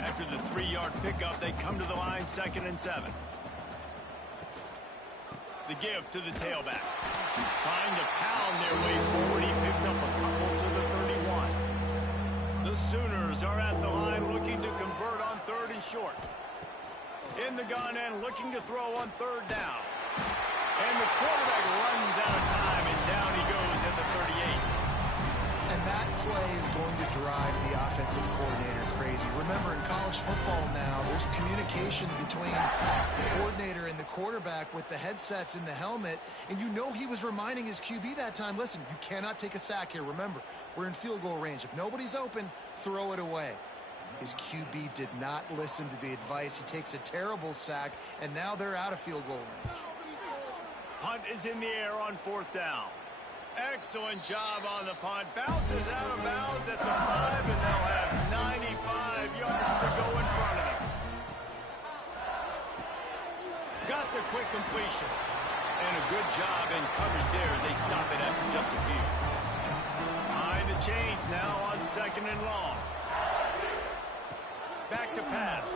After the 3-yard pickup, they come to the line 2nd and 7. The give to the tailback. Trying to pound their way forward. He picks up a couple to the 31. The Sooners are at the line looking to convert on 3rd and short. In the gun and looking to throw on 3rd down. And the quarterback runs out of time, and down he goes at the 38. And that play is going to drive the offensive coordinator crazy. Remember, in college football now, there's communication between the coordinator and the quarterback with the headsets in the helmet, and you know he was reminding his QB that time, listen, you cannot take a sack here. Remember, we're in field goal range. If nobody's open, throw it away. His QB did not listen to the advice. He takes a terrible sack, and now they're out of field goal range. Punt is in the air on 4th down. Excellent job on the punt. Bounces out of bounds at the 5, and they'll have 95 yards to go in front of them. Got the quick completion. And a good job in coverage there as they stop it after just a few. Behind the chains now on 2nd and long. Back to pass.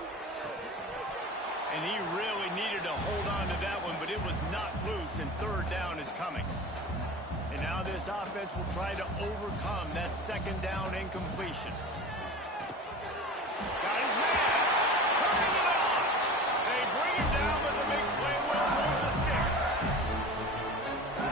And he really needed to hold on to that one, but it was not loose, and 3rd down is coming. And now this offense will try to overcome that 2nd down incompletion. Got his man. Turning it on. They bring him down, but the big play will move the sticks.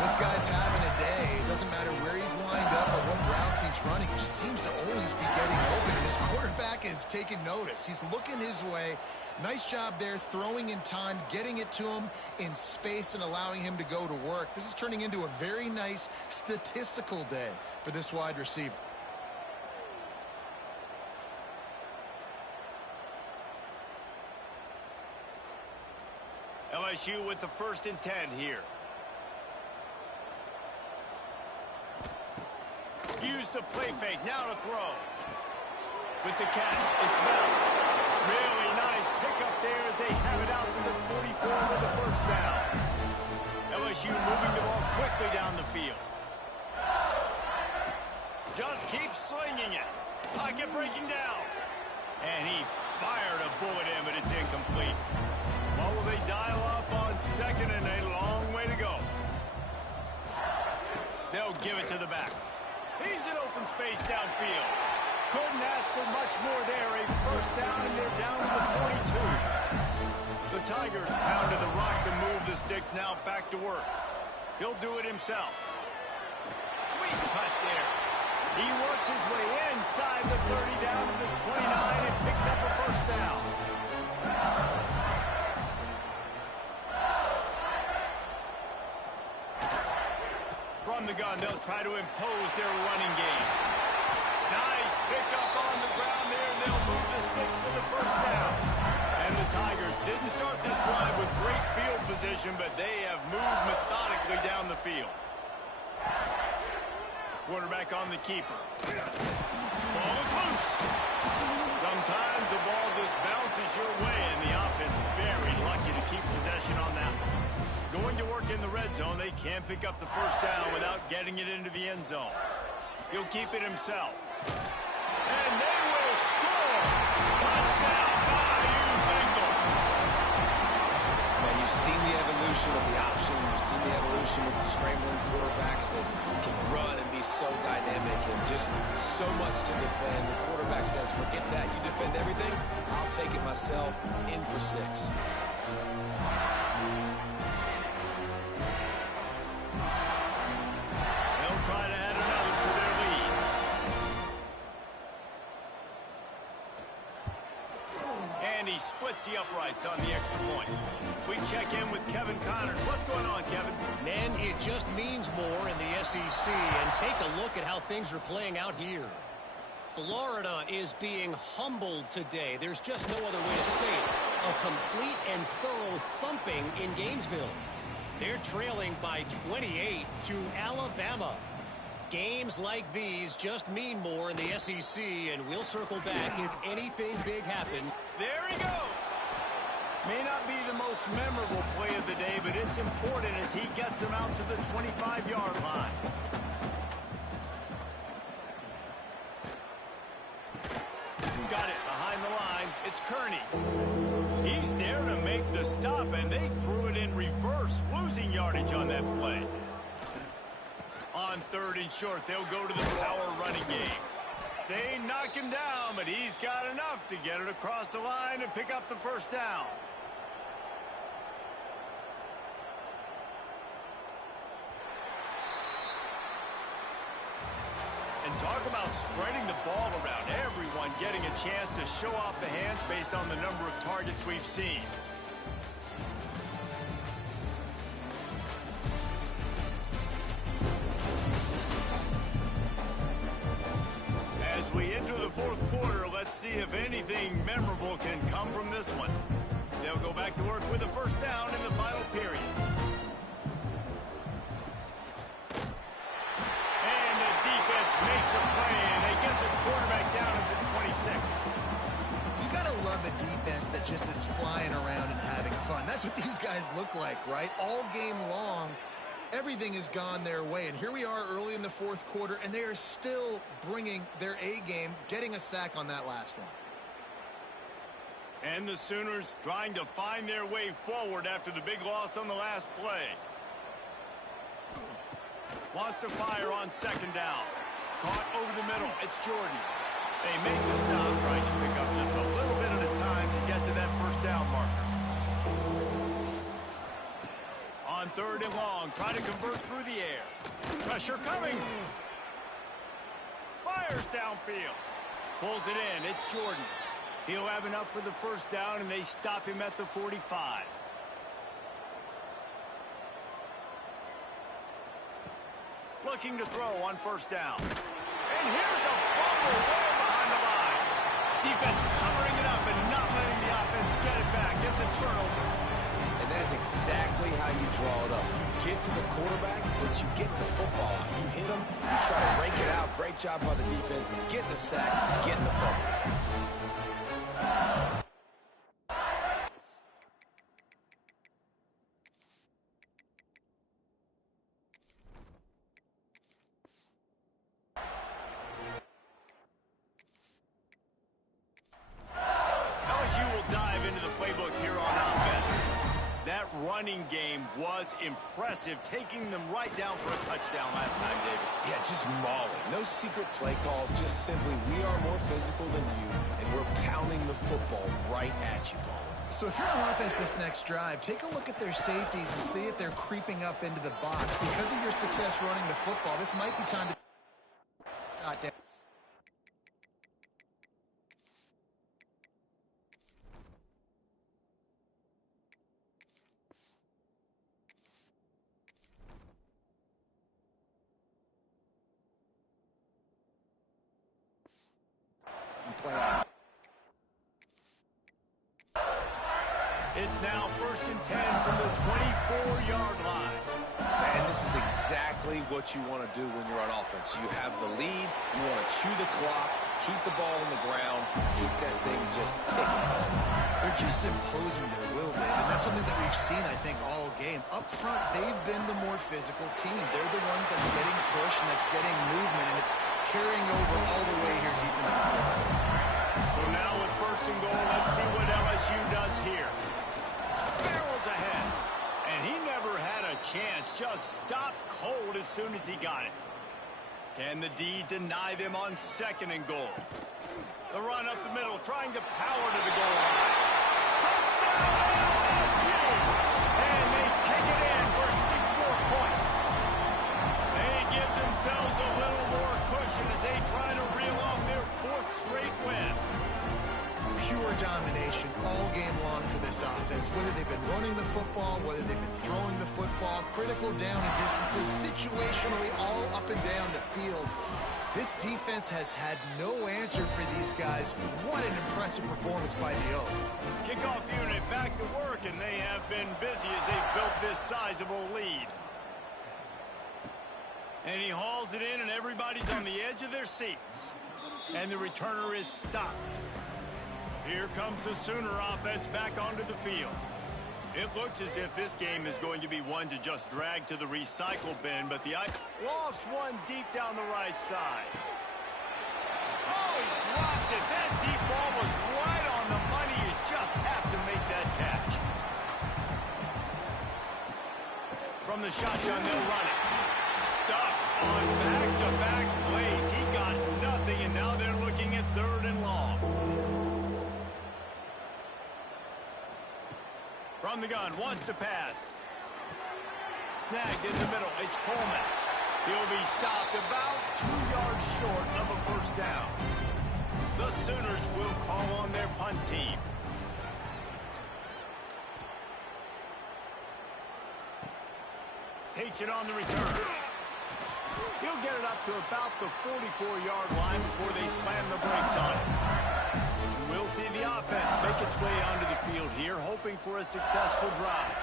This guy's having a day. It doesn't matter where he's lined up or what routes he's running. He just seems to always be getting open, and his quarterback is taking notice. He's looking his way. Nice job there, throwing in time, getting it to him in space and allowing him to go to work. This is turning into a very nice statistical day for this wide receiver. LSU with the 1st and 10 here. Use the play fake, now to throw. With the catch, it's Bell. Really nice pickup there as they have it out to the 44 with the 1st down. LSU moving the ball quickly down the field. Just keeps slinging it. Pocket breaking down. And he fired a bullet in, but it's incomplete. What will they dial up on 2nd and a long way to go? They'll give it to the back. He's in open space downfield. Couldn't ask for much more there. A 1st down, and they're down to the 42. The Tigers pounded the rock to move the sticks. Now back to work. He'll do it himself. Sweet cut there. He works his way inside the 30 down to the 29 and picks up a 1st down. From the gun, they'll try to impose their running game. Nice pickup on the ground there, and they'll move the sticks for the 1st down. And the Tigers didn't start this drive with great field position, but they have moved methodically down the field. Quarterback on the keeper. Ball is loose. Sometimes the ball just bounces your way, and the offense very lucky to keep possession on that. Going to work in the red zone, they can't pick up the first down without getting it into the end zone. He'll keep it himself. And they will score! Touchdown, Bayou Bengals! Now, you've seen the evolution of the option. You've seen the evolution of the scrambling quarterbacks that can run and be so dynamic and just so much to defend. The quarterback says, forget that. You defend everything, I'll take it myself. In for 6. They'll try to add another to their lead. And he splits the uprights on the extra point. We check in with Kevin Connors. What's going on, Kevin? Men, it just means more in the SEC, and take a look at how things are playing out here. Florida is being humbled today. There's just no other way to say it. A complete and thorough thumping in Gainesville. They're trailing by 28 to Alabama. Games like these just mean more in the SEC, and we'll circle back if anything big happens. There he goes. May not be the most memorable play of the day, but it's important as he gets him out to the 25-yard line. Got it behind the line. It's Kearney. He's there to make the stop, and they threw it in reverse, losing yardage on that play. On 3rd and short, they'll go to the power running game. They knock him down, but he's got enough to get it across the line and pick up the first down. And talk about spreading the ball around. Everyone getting a chance to show off the hands based on the number of targets we've seen. As we enter the 4th quarter, let's see if anything memorable can come from this one. They'll go back to work with a first down in the final period. Makes a play, and they get the quarterback down into 26. You gotta love the defense that just is flying around and having fun. That's what these guys look like, right? All game long, everything has gone their way. And here we are early in the 4th quarter, and they are still bringing their A game, getting a sack on that last one. And the Sooners trying to find their way forward after the big loss on the last play. Wants to fire on 2nd down. Caught over the middle. It's Jordan. They make the stop, trying to pick up just a little bit at a time to get to that first down marker. On 3rd and long, trying to convert through the air. Pressure coming. Fires downfield. Pulls it in. It's Jordan. He'll have enough for the first down, and they stop him at the 45. Looking to throw on 1st down. And here's a fumble way behind the line. Defense covering it up and not letting the offense get it back. It's a turnover. And that is exactly how you draw it up. You get to the quarterback, but you get the football out. You hit him, you try to rake it out. Great job by the defense. Getting the sack, getting the fumble. LSU will dive into the playbook here on offense. That running game was impressive, taking them right down for a touchdown last time, David. Yeah, just mauling. No secret play calls, just simply we are more physical than you, and we're pounding the football right at you, Paul. So if you're on offense this next drive, take a look at their safeties and see if they're creeping up into the box. Because of your success running the football, this might be time to shot down. Play out. It's now 1st and 10 from the 24-yard line. And this is exactly what you want to do when you're on offense. You have the lead. You want to chew the clock, keep the ball on the ground, keep that thing just ticking. They're just imposing their will, Dave, and that's something that we've seen, I think, all game. Up front, they've been the more physical team. They're the ones that's getting push and that's getting movement, and it's carrying over all the way here deep into the fourth quarter. So now with 1st and goal, let's see what LSU does here. Barrels ahead. And he never had a chance. Just stopped cold as soon as he got it. Can the D deny them on 2nd and goal? The run up the middle, trying to power to the goal line. Touchdown LSU! And they take it in for 6 more points. They give themselves a little more cushion as they try to reel off their 4th straight win. Pure domination all game long for this offense. Whether they've been running the football, whether they've been throwing the football, critical down and distances, situationally all up and down the field. This defense has had no answer for these guys. What an impressive performance by the O. Kickoff unit back to work, and they have been busy as they've built this sizable lead. And he hauls it in, and everybody's on the edge of their seats. And the returner is stopped. Here comes the Sooner offense back onto the field. It looks as if this game is going to be one to just drag to the recycle bin, but the lost one deep down the right side. Oh, he dropped it. That deep ball was right on the money. You just have to make that catch. From the shotgun, they'll run it. Stuffed on back-to-back plays. He got nothing, and now they're looking at 3rd and long. From the gun, wants to pass. Snagged in the middle, it's Coleman. He'll be stopped about 2 yards short of a 1st down. The Sooners will call on their punt team. Takes it on the return. He'll get it up to about the 44-yard line before they slam the brakes on it. We'll see the offense make its way onto the field here, hoping for a successful drive.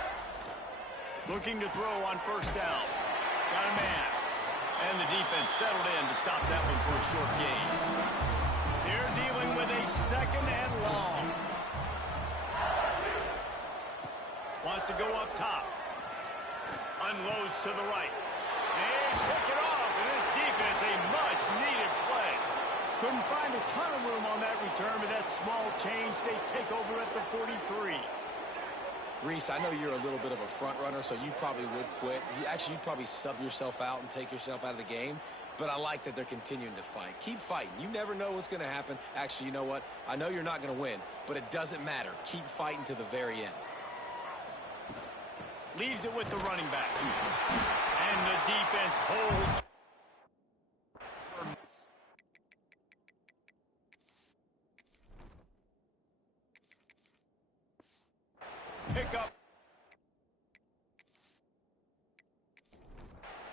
Looking to throw on 1st down. Got a man. And the defense settled in to stop that one for a short gain. They're dealing with a 2nd and long. Wants to go up top. Unloads to the right. And pick it off. And this defense, a much-needed play. Couldn't find a ton of room on that return, but that small change, they take over at the 43. Reese, I know you're a little bit of a front runner, so you probably would quit. You'd probably sub yourself out and take yourself out of the game. But I like that they're continuing to fight. Keep fighting. You never know what's going to happen. Actually, you know what? I know you're not going to win, but it doesn't matter. Keep fighting to the very end. Leaves it with the running back. And the defense holds. Pick up.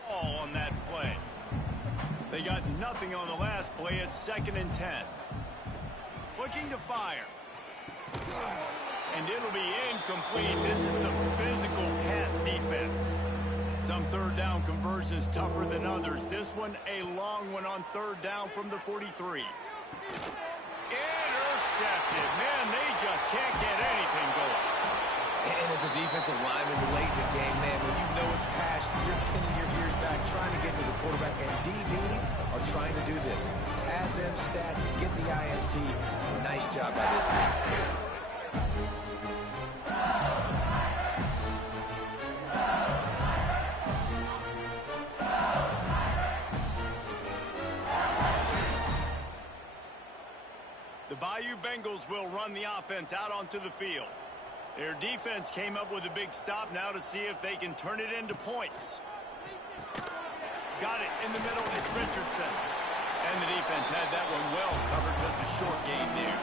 All on that play. They got nothing on the last play. It's 2nd and 10. Looking to fire. And it'll be incomplete. This is some physical pass defense. Some 3rd down conversions tougher than others. This one a long one on 3rd down from the 43. Intercepted. Man, they just can't get anything going. And as a defensive lineman late in the game, man, when you know it's passed, you're pinning your ears back, trying to get to the quarterback, and DBs are trying to do this. Pad them stats, get the INT. Nice job by this team. The Bayou Bengals will run the offense out onto the field. Their defense came up with a big stop now to see if they can turn it into points. Got it in the middle. It's Richardson. And the defense had that one well covered. Just a short gain there.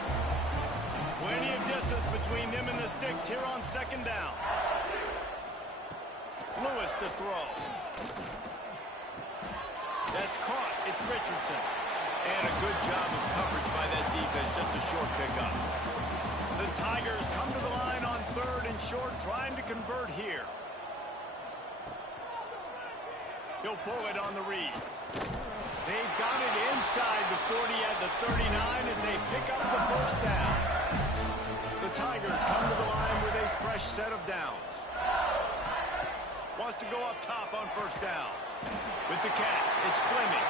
Plenty of distance between them and the sticks here on 2nd down. Lewis to throw. That's caught. It's Richardson. And a good job of coverage by that defense, just a short pickup. The Tigers come to the line on 3rd and short, trying to convert here. He'll pull it on the read. They've got it inside the 40 at the 39 as they pick up the first down. The Tigers come to the line with a fresh set of downs. Wants to go up top on first down. With the catch, it's Fleming.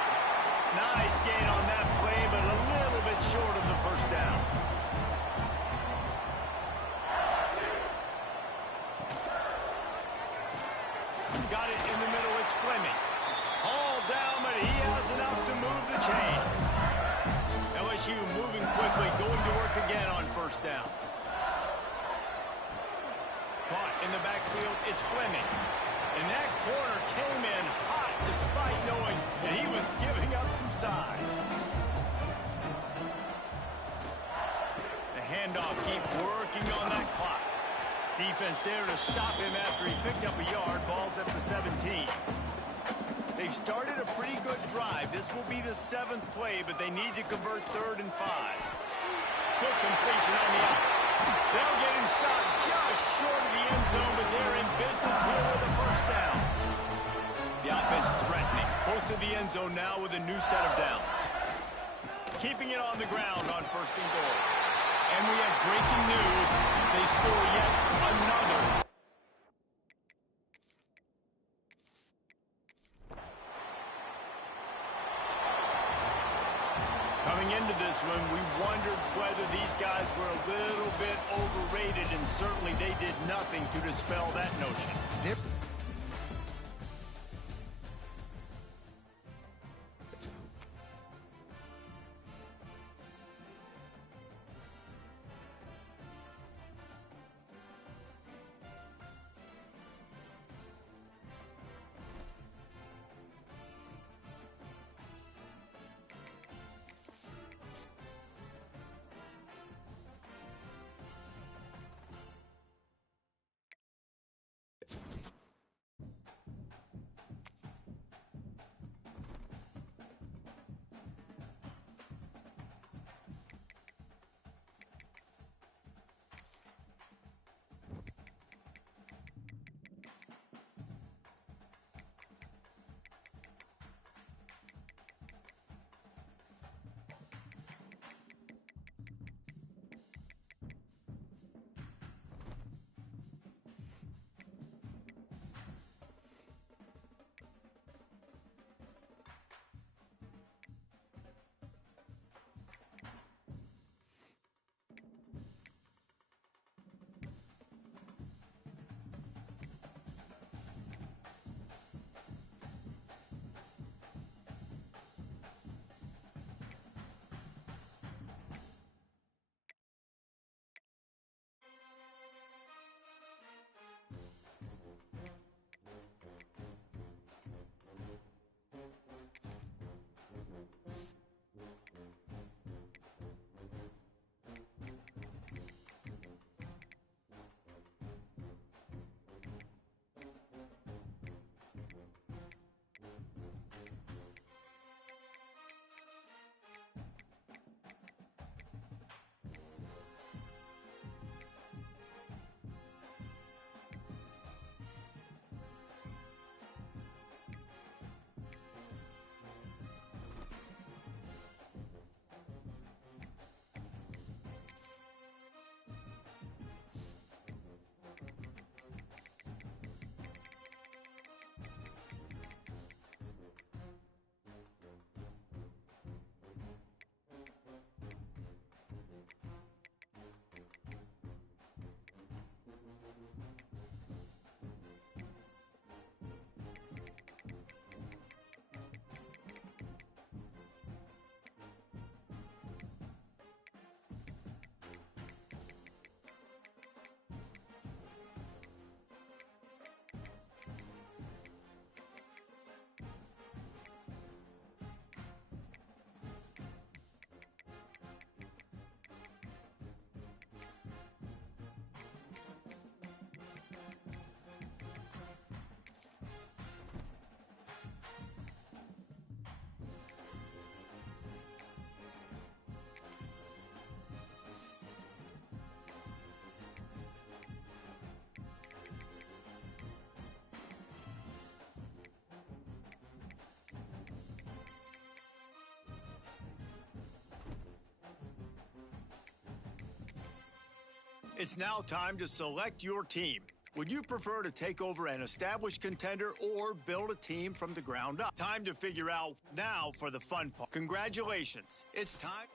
Nice gain on that play, but a little bit short of the first down. Got it in the middle, it's Fleming. All down, but he has enough to move the chains. LSU moving quickly, going to work again on first down. Caught in the backfield, it's Fleming. And that corner came in hot despite knowing that he was giving up some size. The handoff, keep working on that clock. Defense there to stop him after he picked up a yard. Ball's at the 17. They've started a pretty good drive. This will be the 7th play, but they need to convert 3rd and 5. Quick completion on the out. They'll get him stopped just short of the end zone, but they're in business here with a first down. The offense threatening. Close to the end zone now with a new set of downs. Keeping it on the ground on 1st and goal. And we have breaking news. They score yet another. Coming into this one, we wondered whether these guys were a little bit overrated, and certainly they did nothing to dispel that notion. It's now time to select your team. Would you prefer to take over an established contender or build a team from the ground up? Time to figure out now for the fun part. Congratulations. It's time.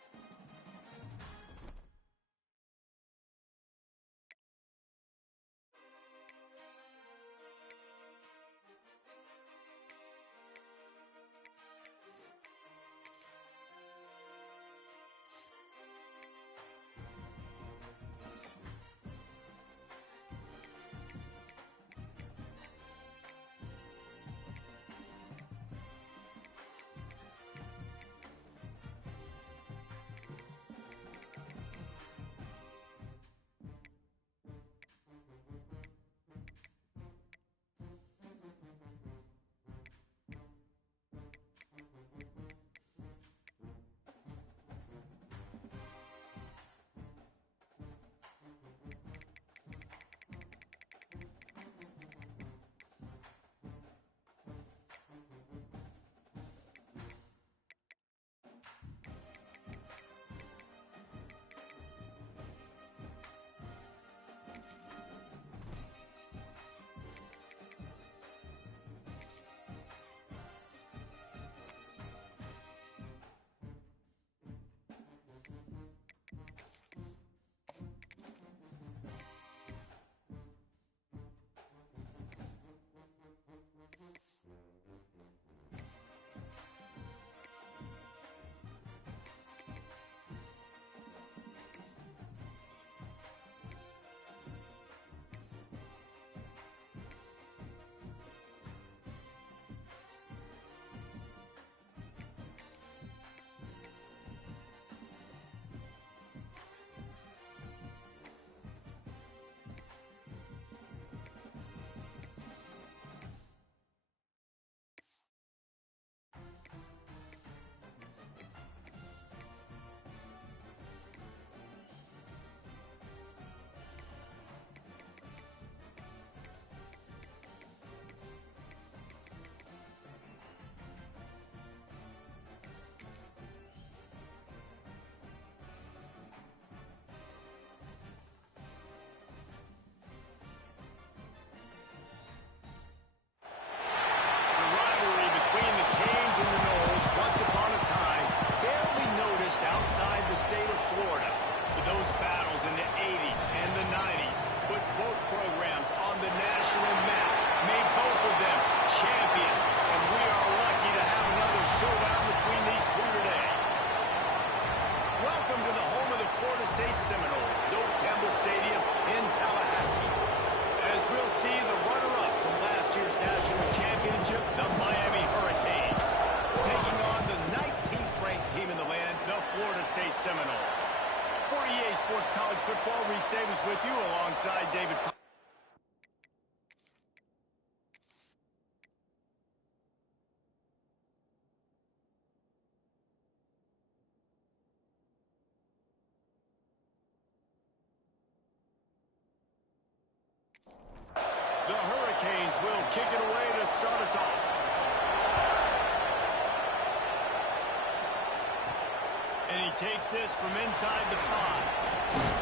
With you alongside David. The Hurricanes will kick it away to start us off. And he takes this from inside the 5.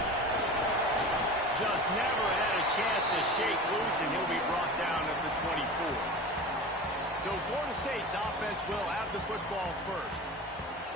Just never had a chance to shake loose, and he'll be brought down at the 24. So Florida State's offense will have the football first.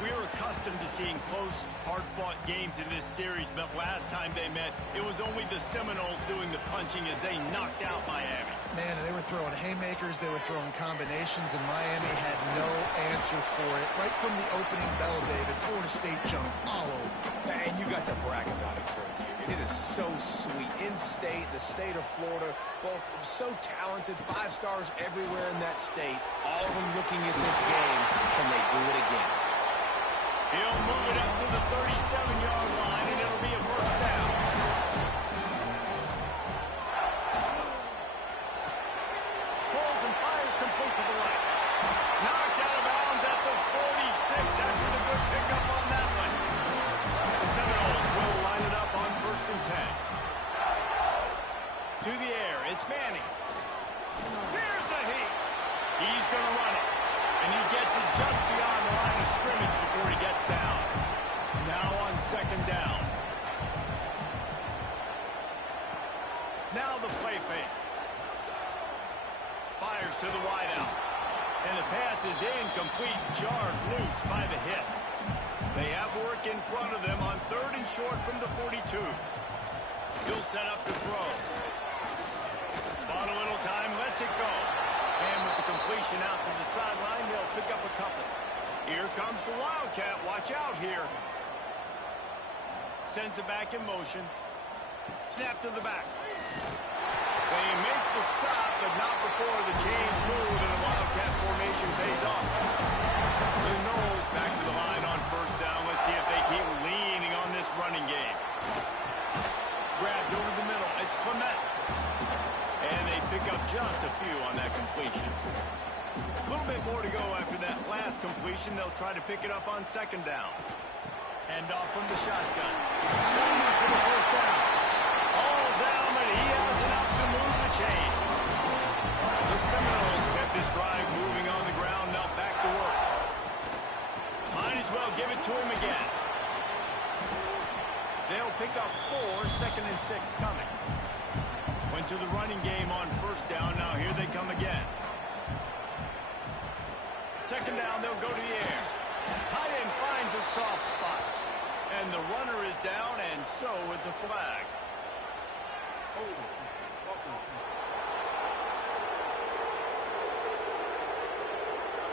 We are accustomed to seeing close, hard-fought games in this series, but last time they met, it was only the Seminoles doing the punching as they knocked out Miami. Man, they were throwing haymakers, they were throwing combinations, and Miami had no answer for it. Right from the opening bell, David, Florida State jumped all over. And you got to brag about it for a year. And it is so sweet. In-state, the state of Florida, both so talented, 5 stars everywhere in that state, all of them looking at this game. Can they do it again? He'll move it up to the 37-yard line, and it'll be a first down. Pulls and fires complete to the right. Knocked out of bounds at the 46 after the good pickup on that one. The Seminoles will line it up on 1st and 10. To the air, it's Manning. Here's the heat. He's going to run it. And he gets it just beyond the line of scrimmage before he gets down. Now on 2nd complete, jarred loose by the hit. They have work in front of them on 3rd and short from the 42. He'll set up to throw. Bought a little time, lets it go. And with the completion out to the sideline, they'll pick up a couple. Here comes the Wildcat. Watch out here. Sends it back in motion. Snap to the back. They make the stop, but not before the chains move and the Wildcat formation pays off. The Knowles back to the line on 1st down. Let's see if they keep leaning on this running game. Grabbed over the middle. It's Clement. And they pick up just a few on that completion. A little bit more to go after that last completion. They'll try to pick it up on 2nd down. Hand off from the shotgun. Turner for the 1st down. All down, but he has enough to move the chains. The Seminoles kept this drive moving on the ground. Now back to work. Might as well give it to him again. They'll pick up 4, 2nd and 6 coming. Went to the running game on 1st down. Now here they come again. 2nd down, they'll go to the air. Tight end finds a soft spot. And the runner is down, and so is a flag.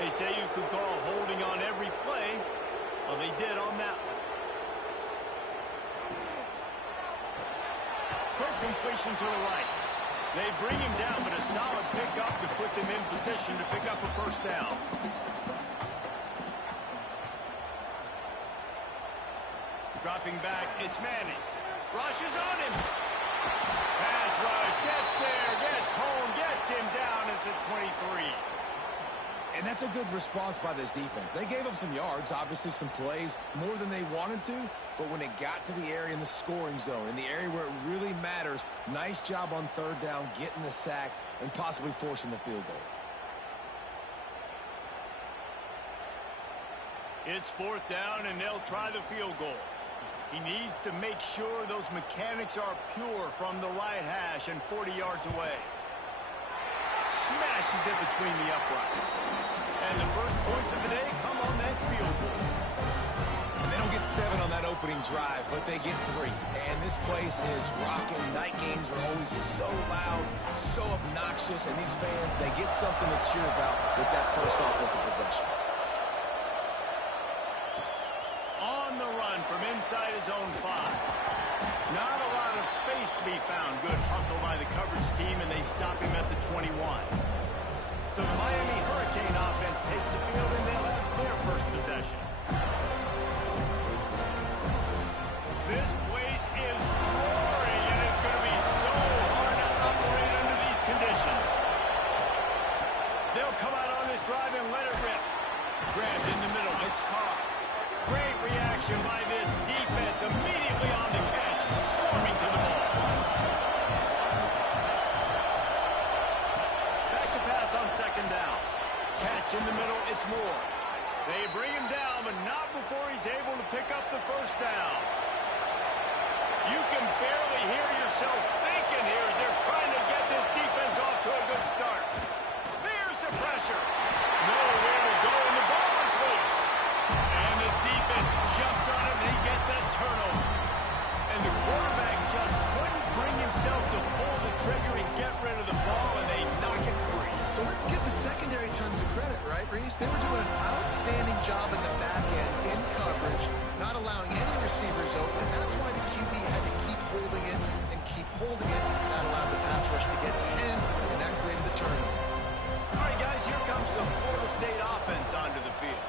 They say you could call holding on every play. Well, they did on that one. Quick completion to the right. They bring him down, but a solid pickup to put them in position to pick up a 1st down. Dropping back, it's Manning. Rushes on him. Pass rush, gets there, gets home, gets him down at the 23. And that's a good response by this defense. They gave up some yards, obviously some plays, more than they wanted to, but when it got to the area in the scoring zone, in the area where it really matters, nice job on 3rd down, getting the sack, and possibly forcing the field goal. It's 4th down, and they'll try the field goal. He needs to make sure those mechanics are pure from the right hash and 40 yards away. Smashes it between the uprights. And the first points of the day come on that field goal. And they don't get 7 on that opening drive, but they get 3. And this place is rocking. Night games are always so loud, so obnoxious, and these fans, they get something to cheer about with that first offensive possession. On the run from inside his own 5. Not a lot of space to be found. Good hustle by the coverage team, and they stop him at the 21. So the Miami Hurricane offense takes the field, and they'll have their first possession. This place is roaring, and it's going to be so hard to operate under these conditions. They'll come out on this drive and let it rip. Grabbed in the middle. It's Carr. Great reaction by this defense. Immediately on the catch, swarming to the ball. Back to pass on 2nd down. Catch in the middle, it's Moore. They bring him down, but not before he's able to pick up the 1st down. You can barely hear yourself thinking here as they're trying to get this defense off to a good start. There's the pressure. Nowhere to go, and the ball is loose. And the defense jumps on it, and they get that turnover. And the quarterback just couldn't bring himself to pull the trigger and get rid of the ball, and they knock it free. So let's give the secondary tons of credit, right, Reese? They were doing an outstanding job in the back end in coverage, not allowing any receivers open, and that's why the QB had to keep holding it and keep holding it. That allowed the pass rush to get to him, and that created the turnover. All right, guys, here comes some Florida State offense onto the field.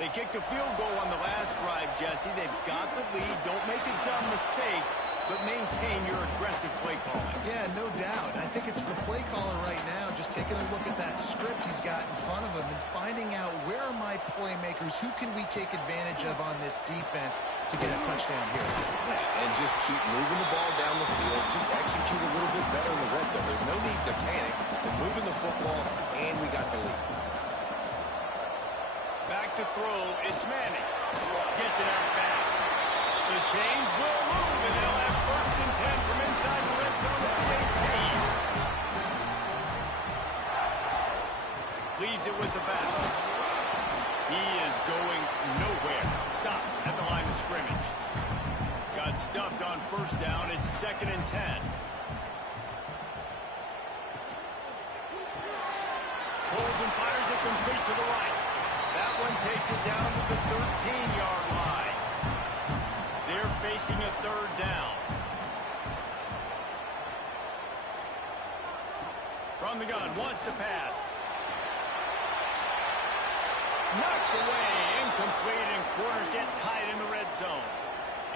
They kicked a field goal on the last drive, Jesse. They've got the lead. Don't make a dumb mistake, but maintain your aggressive play calling. Yeah, no doubt. I think it's the play caller right now just taking a look at that script he's got in front of him and finding out where are my playmakers, who can we take advantage of on this defense to get a touchdown here. Yeah, and just keep moving the ball down the field. Just execute a little bit better in the red zone. There's no need to panic. We're moving the football, and we got the lead. Back to throw, it's Manning. Gets it out fast. The chains will move, and they'll have 1st and 10 from inside the red zone at the 18. Leaves it with the back. He is going nowhere. Stop at the line of scrimmage. Got stuffed on first down. It's 2nd and 10. Pulls and fires it complete to the right. That one takes it down to the 13-yard line. They're facing a 3rd down. From the gun, wants to pass. Knocked away, incomplete, and quarters get tight in the red zone.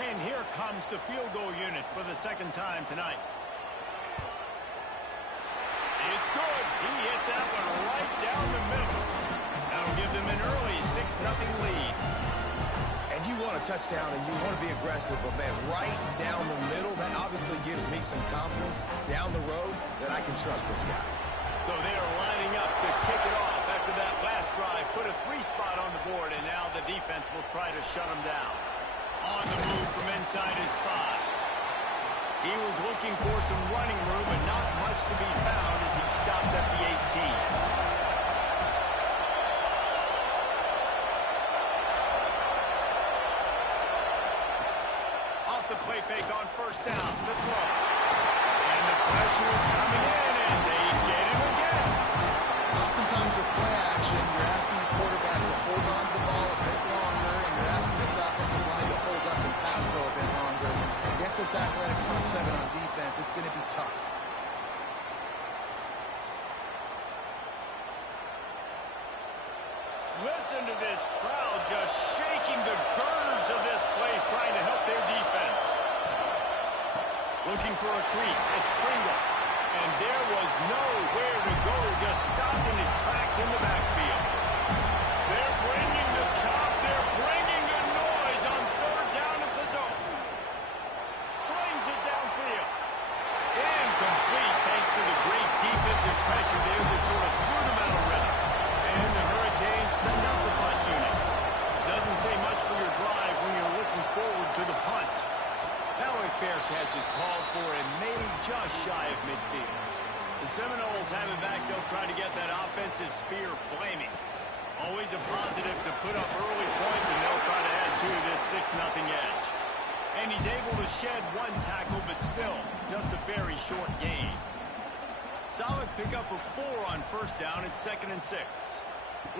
And here comes the field goal unit for the 2nd time tonight. It's good. He hit that one right down the middle. That'll give them an early 6-0 lead. And you want a touchdown and you want to be aggressive, but man, right down the middle, that obviously gives me some confidence down the road that I can trust this guy. So they are lining up to kick it off after that last drive. Put a 3 spot on the board, and now the defense will try to shut them down. On the move from inside his 5. He was looking for some running room, but not much to be found as he stopped at the 18. Off the play fake on first down. The throw. And the pressure is coming in, and they get him again. Oftentimes with play action, you're asking the quarterback to hold on to the ball a bit longer, and you're asking this offensive line to hold up and pass pro a bit longer. Against this athletic front 7 on defense, it's going to be tough. Listen to this crowd just shaking the girders of this place, trying to help their defense. Looking for a crease. It's Pringle. And there was nowhere to go, just stopped in his tracks in the backfield. They're bringing the chop. They're bringing the noise on 3rd down at the dome. Slings it downfield. Incomplete, thanks to the great defensive pressure there that sort of threw them out of rhythm. And the Hurricanes send out the punt unit. Doesn't say much for your drive when you're looking forward to the punt. Now a fair catch is called for and made just shy of midfield. The Seminoles have it back. They'll try to get that offensive spear flaming. Always a positive to put up early points, and they'll try to add to this 6-0 edge. And he's able to shed 1 tackle, but still just a very short gain. Solid pickup of 4 on first down. It's 2nd and 6.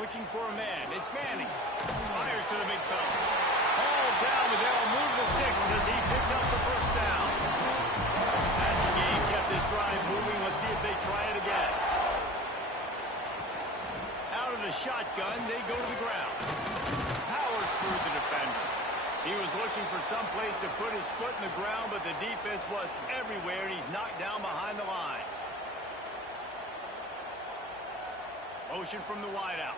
Looking for a man. It's Manning. Fires to the big fella. All down, but they'll move the sticks as he picks up the first down. Passing game kept this drive moving. Let's see if they try it again. Out of the shotgun, they go to the ground. Powers through the defender. He was looking for some place to put his foot in the ground, but the defense was everywhere, and he's knocked down behind the line. Motion from the wideout.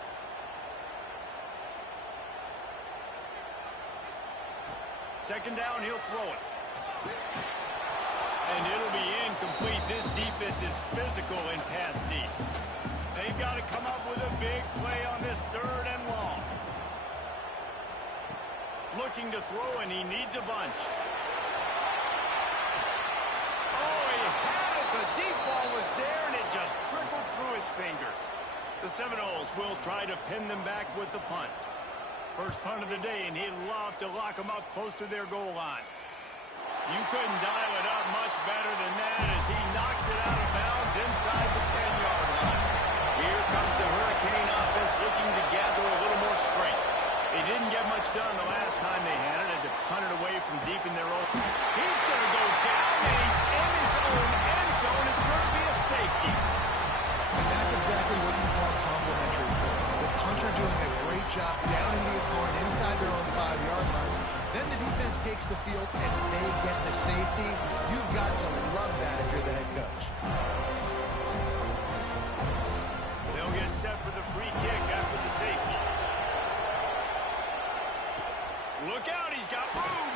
Second down, he'll throw it. And it'll be incomplete. This defense is physical in pass deep. They've got to come up with a big play on this 3rd and long. Looking to throw, and he needs a bunch. Oh, he had it. The deep ball was there, and it just trickled through his fingers. The Seminoles will try to pin them back with the punt. First punt of the day, and he'd love to lock them up close to their goal line. You couldn't dial it up much better than that as he knocks it out of bounds inside the 10-yard line. Here comes the Hurricane offense looking to gather a little more strength. They didn't get much done the last time they had it, to punt it away from deep in their own. He's going to go down, and he's in his own end zone. It's going to be a safety. And that's exactly what you call complimentary football. The punter doing a great job down in the opponent inside their own 5-yard line. Then the defense takes the field, and they get the safety. You've got to love that if you're the head coach. They'll get set for the free kick after the safety. Look out, he's got room.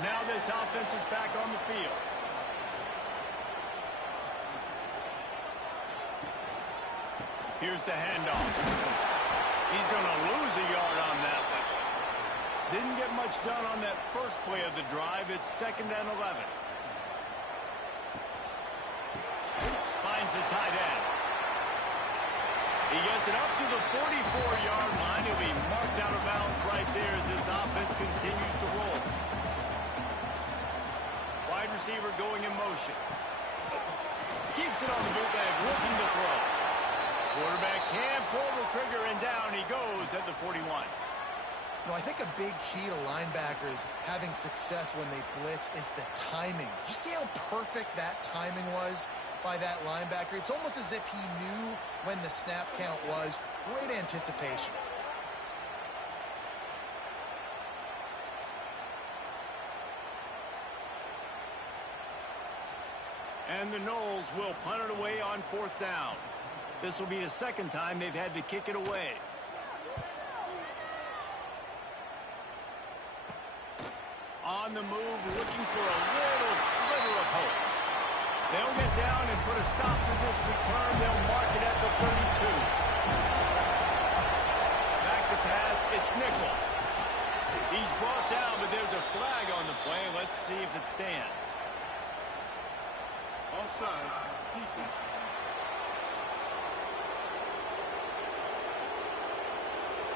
Now this offense is back on the field. Here's the handoff. He's going to lose a yard on that one. Didn't get much done on that first play of the drive. It's 2nd and 11. Finds the tight end. He gets it up to the 44-yard line. He'll be marked out of bounds right there as this offense continues to roll. Wide receiver going in motion. Keeps it on the bootleg, looking to throw. Quarterback can pull the trigger, and down he goes at the 41. No, I think a big key to linebackers having success when they blitz is the timing. You see how perfect that timing was by that linebacker? It's almost as if he knew when the snap count was. Great anticipation. And the Noles will punt it away on 4th down. This will be the second time they've had to kick it away. On the move, looking for a little sliver of hope. They'll get down and put a stop to this return. They'll mark it at the 32. Back to pass, it's Nickel. He's brought down, but there's a flag on the play. Let's see if it stands. Offside, Kiffin.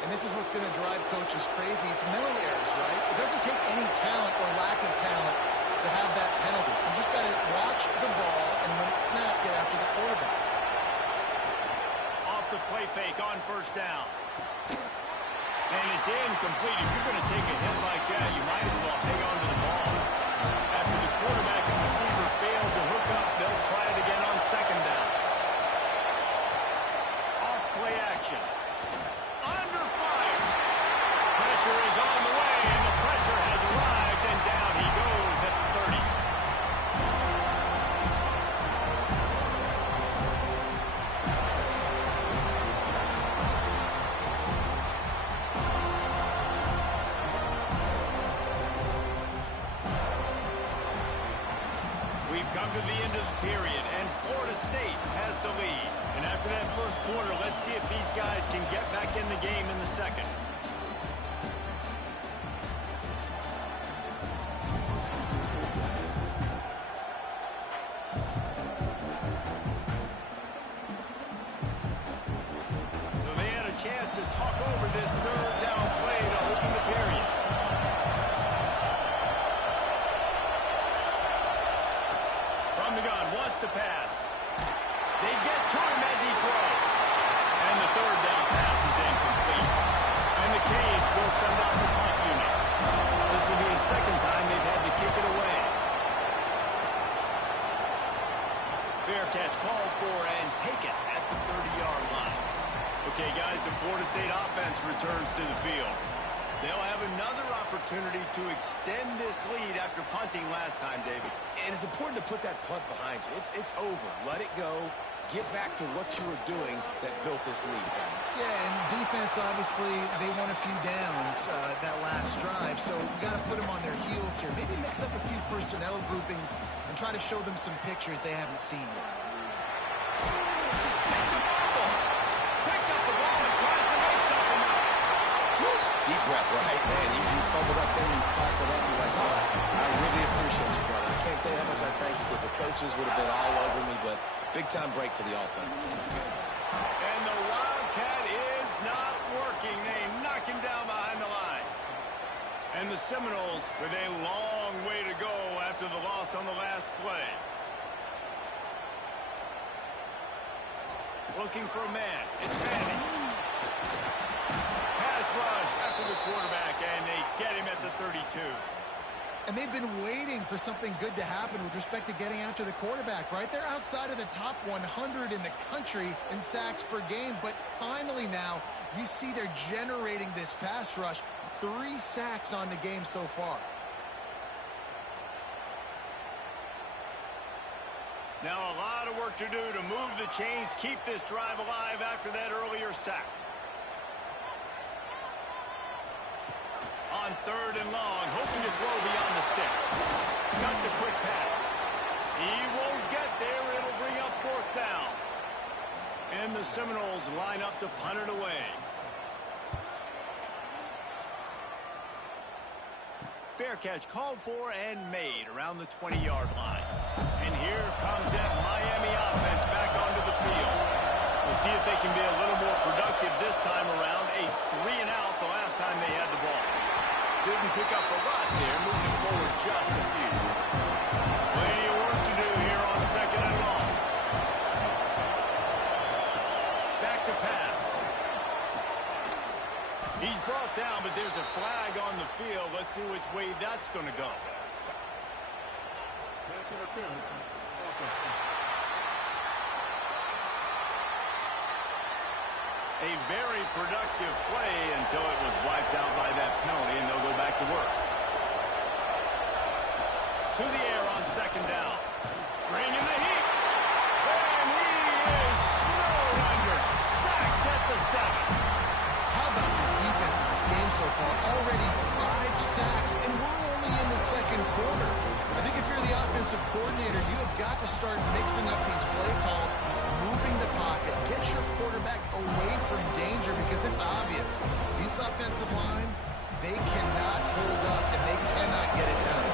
And this is what's going to drive coaches crazy. It's mental errors, right? It doesn't take any talent or lack of talent to have that penalty. You just got to watch the ball, and when it's snapped, get after the quarterback. Off the play fake on 1st down. And it's incomplete. If you're going to take a hit like that, you might as well hang on to the ball. After the quarterback and receiver failed to hook up, they'll try it again on 2nd down. Off play action. Under fire. Pressure is on the way, and the pressure has arrived, and down he goes at the 30. We've come to the end of the period, and Florida State has the lead. And after that first quarter, let's see if these guys can get back in the game in the second. So they had a chance to talk over this 3rd down play to open the period. From the gun, wants to pass. They get to him as he throws. And the 3rd down pass is incomplete. And the Canes will send out the punt unit. This will be the second time they've had to kick it away. Fair catch called for and taken at the 30-yard line. Okay, guys, the Florida State offense returns to the field. They'll have another opportunity to extend this lead after punting last time, David. And it's important to put that punt behind you. It's over. Let it go. Get back to what you were doing that built this lead, Pat. Yeah, and defense, obviously, they won a few downs that last drive, so we got to put them on their heels here. Maybe mix up a few personnel groupings and try to show them some pictures they haven't seen yet. It's a fumble. Picks up the ball and tries to make something of it. Deep breath, right, man? You fumble that thing, you cough it up, you're like, oh, I really appreciate you, brother. I can't tell you how much I thank you because the coaches would have been all over me, but big-time break for the offense. And the Wildcat is not working. They knock him down behind the line. And the Seminoles with a long way to go after the loss on the last play. Looking for a man. It's Manning. Pass rush after the quarterback, and they get him at the 32. And they've been waiting for something good to happen with respect to getting after the quarterback, right? They're outside of the top 100 in the country in sacks per game, but finally now you see they're generating this pass rush. 3 sacks on the game so far. Now a lot of work to do to move the chains, keep this drive alive after that earlier sack. On 3rd and long, hoping to throw beyond the sticks. Got the quick pass. He won't get there. It'll bring up 4th down. And the Seminoles line up to punt it away. Fair catch called for and made around the 20-yard line. And here comes that Miami offense back onto the field. We'll see if if they can be a little more productive this time around. A 3-and-out the last time they had the ball. Didn't pick up a lot there, moving forward just a few. Plenty of work to do here on 2nd and long. Back to pass. He's brought down, but there's a flag on the field. Let's see which way that's going to go. Pass interference. Offense. A very productive play until it was wiped out by that penalty, and they'll go back to work. To the air on 2nd down. Bringing the heat. And he is snowed under. Sacked at the 7. How about this defense in this game so far? Already 5 sacks, and we're only in the 2nd quarter. I think if you're the offensive coordinator, you have got to start mixing up these play calls, moving the pocket, get your quarterback away from danger, because it's obvious. This offensive line, they cannot hold up, and they cannot get it done.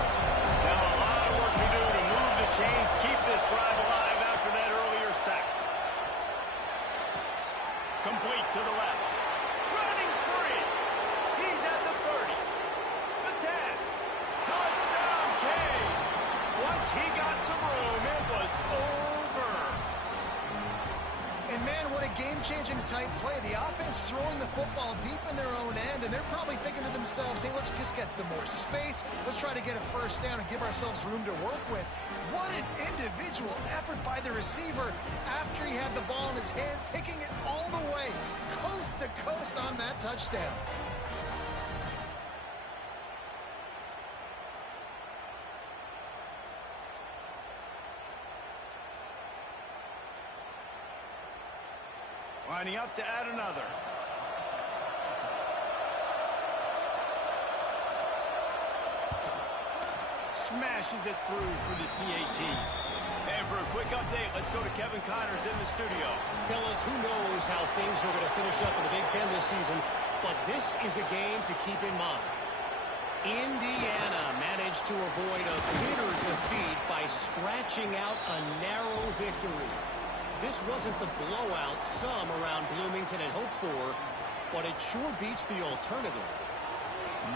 Now a lot of work to do to move the chains, keep this drive alive after that earlier sack. Complete to the left. Running free. He's at the 30. The 10. Touchdown, Canes. Once he got some room, it was over. And man, what a game-changing type play. The offense throwing the football deep in their own end, and they're probably thinking to themselves, hey, let's just get some more space. Let's try to get a first down and give ourselves room to work with. What an individual effort by the receiver after he had the ball in his hand, taking it all the way, coast to coast on that touchdown. Lining up to add another. Smashes it through for the PAT. And for a quick update, let's go to Kevin Connors in the studio. Fellas, who knows how things are going to finish up in the Big Ten this season, but this is a game to keep in mind. Indiana managed to avoid a bitter defeat by scratching out a narrow victory. This wasn't the blowout some around Bloomington had hoped for, but it sure beats the alternative.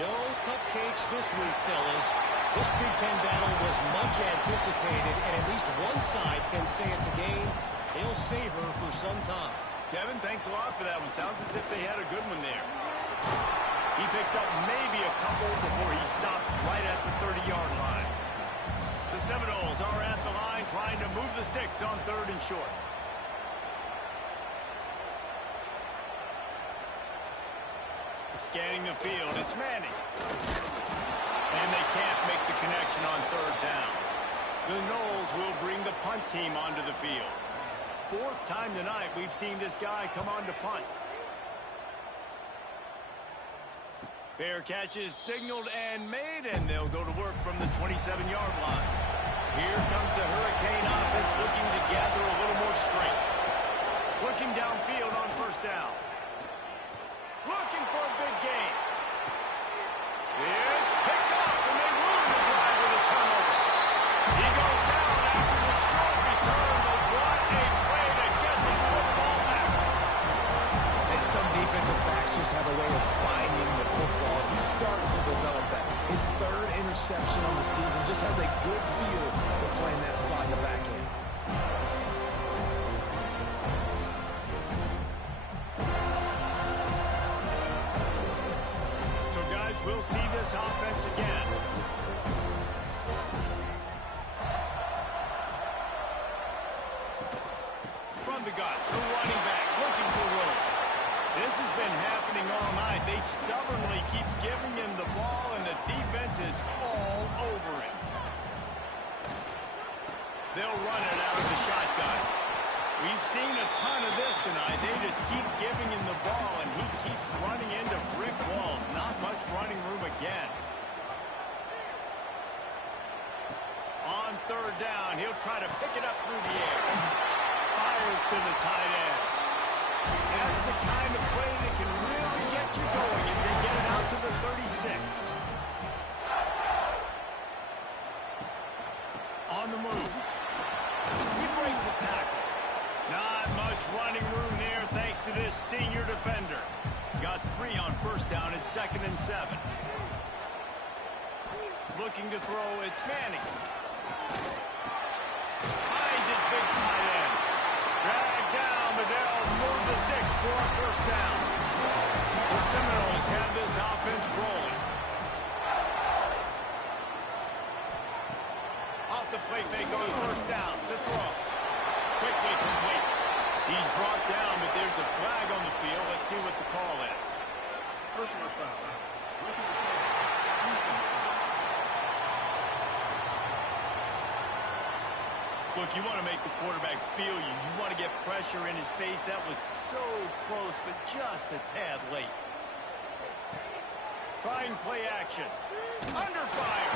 No cupcakes this week, fellas. This Big Ten battle was much anticipated, and at least one side can say it's a game they'll savor for some time. Kevin, thanks a lot for that one. Sounds as if they had a good one there. He picks up maybe a couple before he stopped right at the 30-yard line. The Seminoles are at the line trying to move the sticks on 3rd and short. Scanning the field, it's Manning. And they can't make the connection on 3rd down. The Noles will bring the punt team onto the field. 4th time tonight we've seen this guy come on to punt. Fair catch is signaled and made, and they'll go to work from the 27-yard line. Here comes the Hurricane offense looking to gather a little more strength. Looking downfield on 1st down. Looking for a big gain. It's picked off, and they ruin the drive with a turnover. He goes down after the short return, but what a play to get the football back. And some defensive backs just have a way of finding the football. He's starting to develop that. His 3rd interception on the season just has a good feel for playing that spot in the back end. We'll see this offense again. From the gut, the running back looking for room. This has been happening all night. They stubbornly keep giving him the ball, and the defense is all over him. They'll run it out of the shotgun. We've seen a ton of this tonight. They just keep giving him the ball, and he keeps running into brick walls. Not much running room again. On 3rd down, he'll try to pick it up through the air. Fires to the tight end. That's the kind of play that can really get you going if they get it out to the 36. On the move. He breaks a tackle. Not much running room there. on first down at 2nd and 7. Looking to throw, it's Manning. Finds his big tight end. Dragged down, but they'll move the sticks for a first down. The Seminoles have this offense rolling. Off the play fake on first down. The throw. Quickly complete. He's brought down, but there's a flag on the field. Let's see what the call is. Personal foul. Look, you want to make the quarterback feel you. You want to get pressure in his face. That was so close, but just a tad late. Trying play action. Under fire.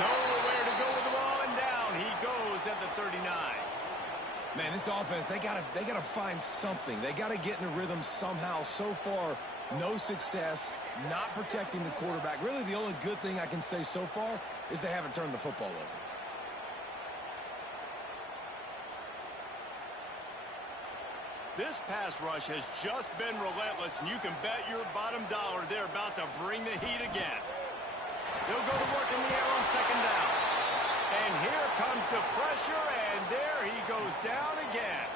Nowhere to go with the ball, and down he goes at the 39. Man, this offense, they gotta find something. They gotta get in a rhythm somehow. So far, no success, not protecting the quarterback. Really, the only good thing I can say so far is they haven't turned the football over. This pass rush has just been relentless, and you can bet your bottom dollar they're about to bring the heat again. They'll go to work in the air on second down. And here comes the pressure, and there he goes down again.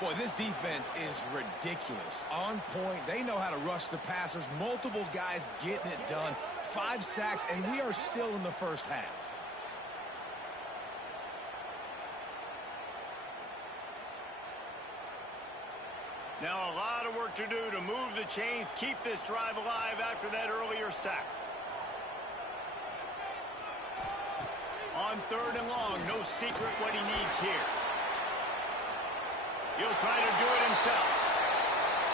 Boy, this defense is ridiculous. On point. They know how to rush the passers. Multiple guys getting it done. 5 sacks, and we are still in the first half. Now a lot of work to do to move the chains, keep this drive alive after that earlier sack. On third and long, no secret what he needs here. He'll try to do it himself.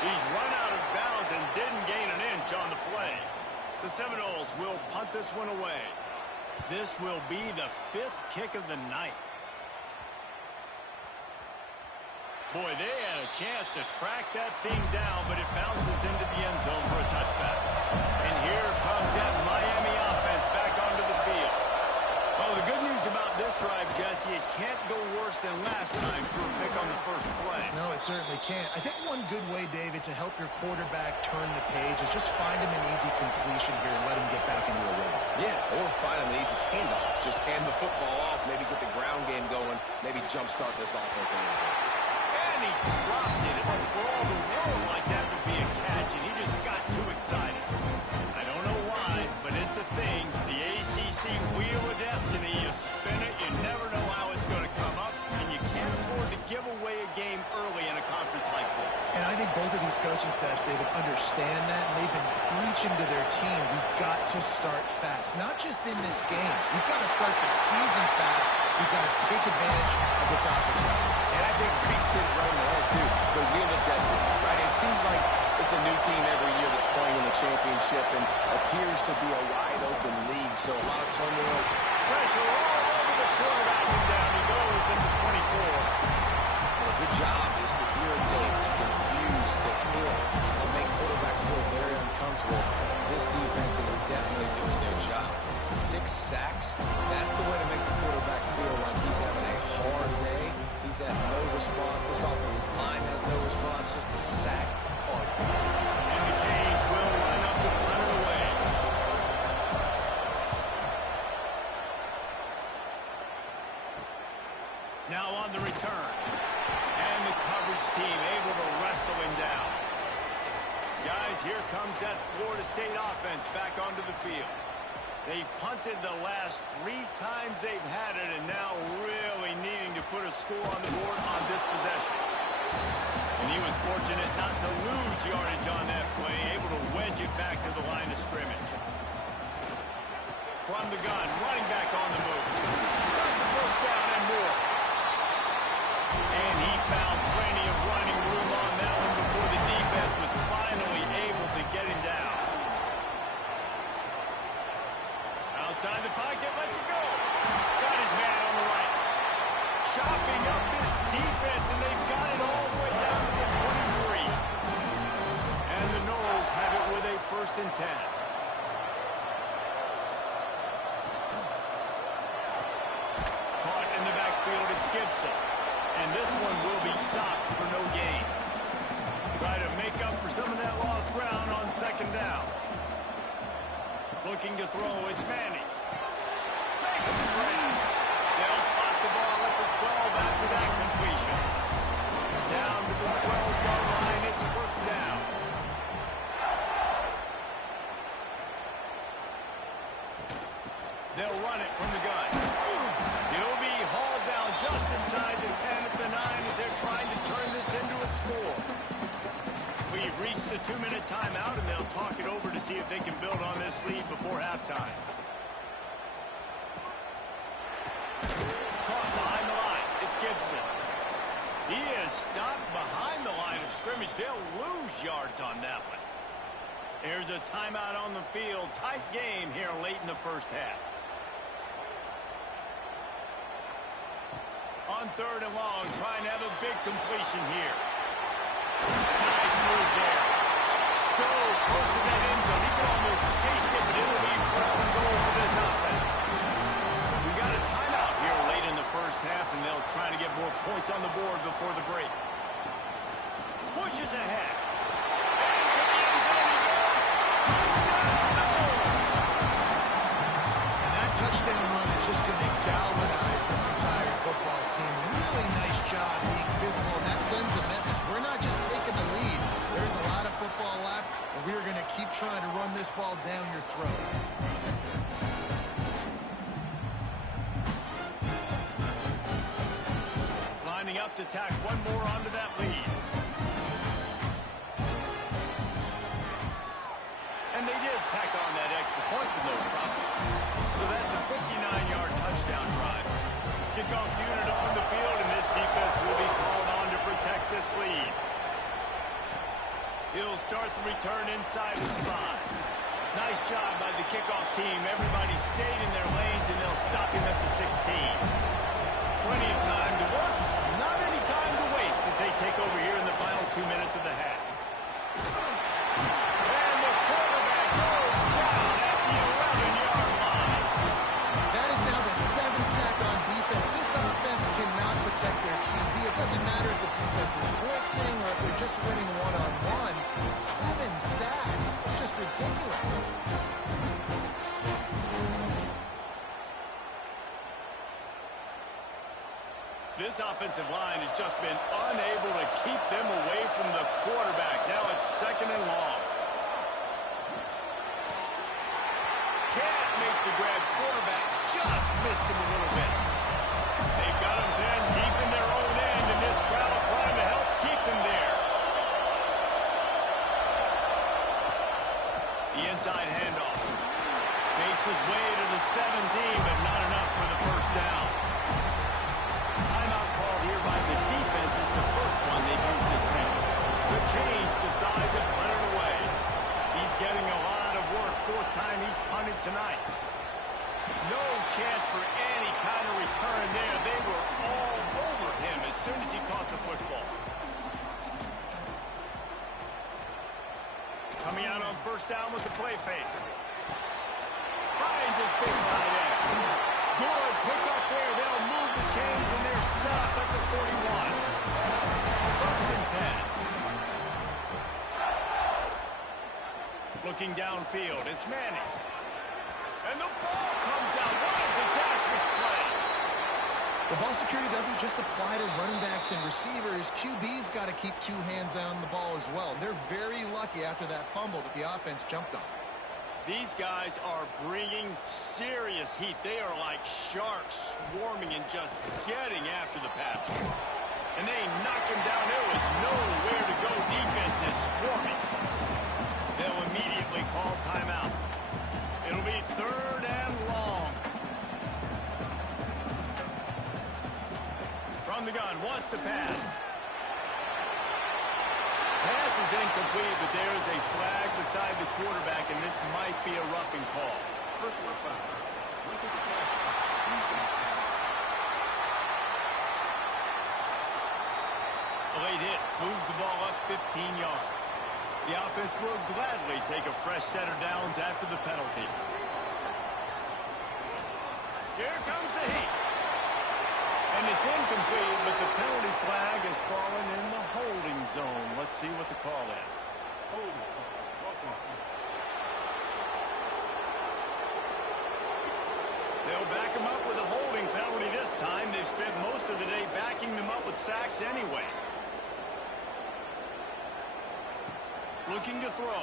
He's run out of bounds and didn't gain an inch on the play. The Seminoles will punt this one away. This will be the 5th kick of the night. Boy, they had a chance to track that thing down, but it bounces into the end zone for a touchback. And here comes that Miami offense back onto the field. Oh, the good news about this drive, Jesse, it can't go worse than last time for a pick on the first play. No, it certainly can't. I think one good way, David, to help your quarterback turn the page is just find him an easy completion here and let him get back into a rhythm. Yeah, or find him an easy handoff. Just hand the football off, maybe get the ground game going, maybe jumpstart this offense a little bit. And he dropped it. It looked for all the world like that would be a catch, and he just got too excited. I don't know why, but it's a thing. The ACC Wheel of Destiny, you spin it, you never know how it's going to come up, and you can't afford to give away a game early in a conference like this. And I think both of these coaching staffs, David, understand that, and they've been preaching to their team, we've got to start fast. Not just in this game. We've got to start the season fast. We've got to take advantage of this opportunity. And I think Reese hit it right in the head, too. The Wheel of Destiny, right? It seems like it's a new team every year that's playing in the championship and appears to be a wide-open league, so a lot of turmoil. Pressure all over the quarterback, and down he goes into 24. Well, their job is to irritate, to confuse, to hit, to make quarterbacks feel very uncomfortable. This defense is definitely doing their job. 6 sacks, that's the way to make the quarterback feel like he's having a hard day. He's had no response. This offensive line has no response, just a sack party. And the Canes will line up to punt it away. Now on the return. And the coverage team able to wrestle him down. Guys, here comes that Florida State offense back onto the field. They've punted the last 3 times they've had it, and now really needing to put a score on the board on this possession. And he was fortunate not to lose yardage on that play, able to wedge it back to the line of scrimmage. From the gun, running back on the move. Got the first down and more. And he found plenty of running room on that one before the defense was finally able to get him down. Outside the pocket, lets it go. Got his man on the right. Chopping up this defense, and they've got it all the way down to the 23. And the Noles have it with a 1st and 10. Caught in the backfield, it's Gibson. And this one will be stopped for no gain. Try to make up for some of that lost ground on Looking to throw, it's Manning. Makes the grab. They'll spot the ball at the 12 after that completion. Down to the 12-yard line, it's first down. They'll run it from the gun. He'll be hauled down just inside the 10 at the 9 as they're trying to turn this into a score. We've reached the 2-minute timeout, and they'll talk it over to see if they can build on this lead before halftime. Caught behind the line. It's Gibson. He is stopped behind the line of scrimmage. They'll lose yards on that one. Here's a timeout on the field. Tight game here late in the first half. On 3rd and long, trying to have a big completion here. Nice move there. So close to that end zone. He can almost taste it, but it'll be first and goal for this offense. We got a timeout here late in the first half, and they'll try to get more points on the board before the break. Pushes ahead. And to the end zone he goes. Touchdown! And that touchdown run is just going to galvanize this entire football team. Really nice job being physical, and that sends a message. We're not just taking the lead. There's a lot of football left, and we're going to keep trying to run this ball down your throat. Lining up to tack one more onto that lead. And they did tack on that extra point with no problem. So that's a 59-yard touchdown drive. Kickoff unit on the field, and this defense will be called on to protect this lead. He'll start the return inside the spot. Nice job by the kickoff team. Everybody stayed in their lanes, and they'll stop him at the 16. Plenty of time to work, not any time to waste as they take over here in the final 2 minutes of the half. And the quarterback goes down at the 11-yard line. That is now the 7th sack on defense. This offense cannot protect their QB. It doesn't matter if the defense is blitzing or if they're just winning one-on-one. 7 sacks. It's just ridiculous. This offensive line has just been unable to keep them away from the quarterback. Now it's 2nd and long. Can't make the grab. Quarterback just missed him a little bit. They've got him then deep in their own end, and this crowd trying to help keep him there. The inside handoff. Makes his way to the 17, but not enough for the first down. Timeout called here by the defense. It's the first one they've used this game. The Canes decide to punt it away. He's getting a lot of work. 4th time he's punted tonight. No chance for any kind of return there. They were all over him as soon as he caught the football. Coming out on 1st down with the play fake. Finds his big tight end. Good pick up there. They'll move the chains, and they're set up at the 41. 1st and 10. Looking downfield, it's Manning. And the ball comes out. What a disastrous play. The ball security doesn't just apply to running backs and receivers. QB's got to keep 2 hands on the ball as well. They're very lucky after that fumble that the offense jumped on. These guys are bringing serious heat. They are like sharks swarming and just getting after the passer. And they knock him down. There was nowhere to go. Defense is swarming. They'll immediately call timeout. It'll be 3rd and long. From the gun, wants to pass. Pass is incomplete, but there is a flag beside the quarterback, and this might be a roughing call. Personal foul. Look at the pass. A late hit moves the ball up 15 yards. The offense will gladly take a fresh set of downs after the penalty. Here comes the heat. And it's incomplete, but the penalty flag has fallen in the holding zone. Let's see what the call is. Holding. Welcome. back him up with a holding penalty this time. They've spent most of the day backing them up with sacks anyway. Looking to throw.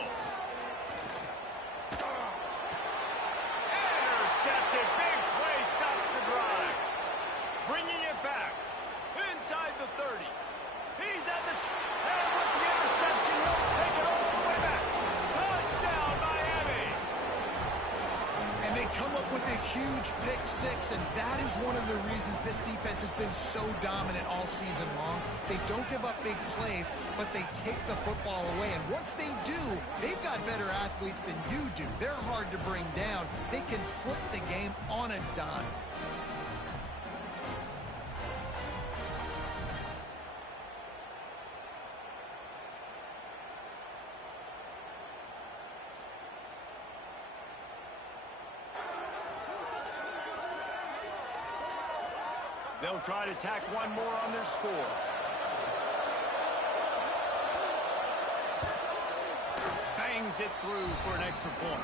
Intercepted. Big play stops the drive. Bringing it back. Inside the 30. He's at the... and with the interception, he'll take it all the way back. Touchdown, Miami. And they come up with a huge pick six, and that is one of the reasons this defense has been so dominant all season long. They don't give up big plays, but they take the football away. And once they do, they've got better athletes than you do. They're hard to bring down. They can flip the game on a dime. They'll try to tack one more on their score. Bangs it through for an extra point.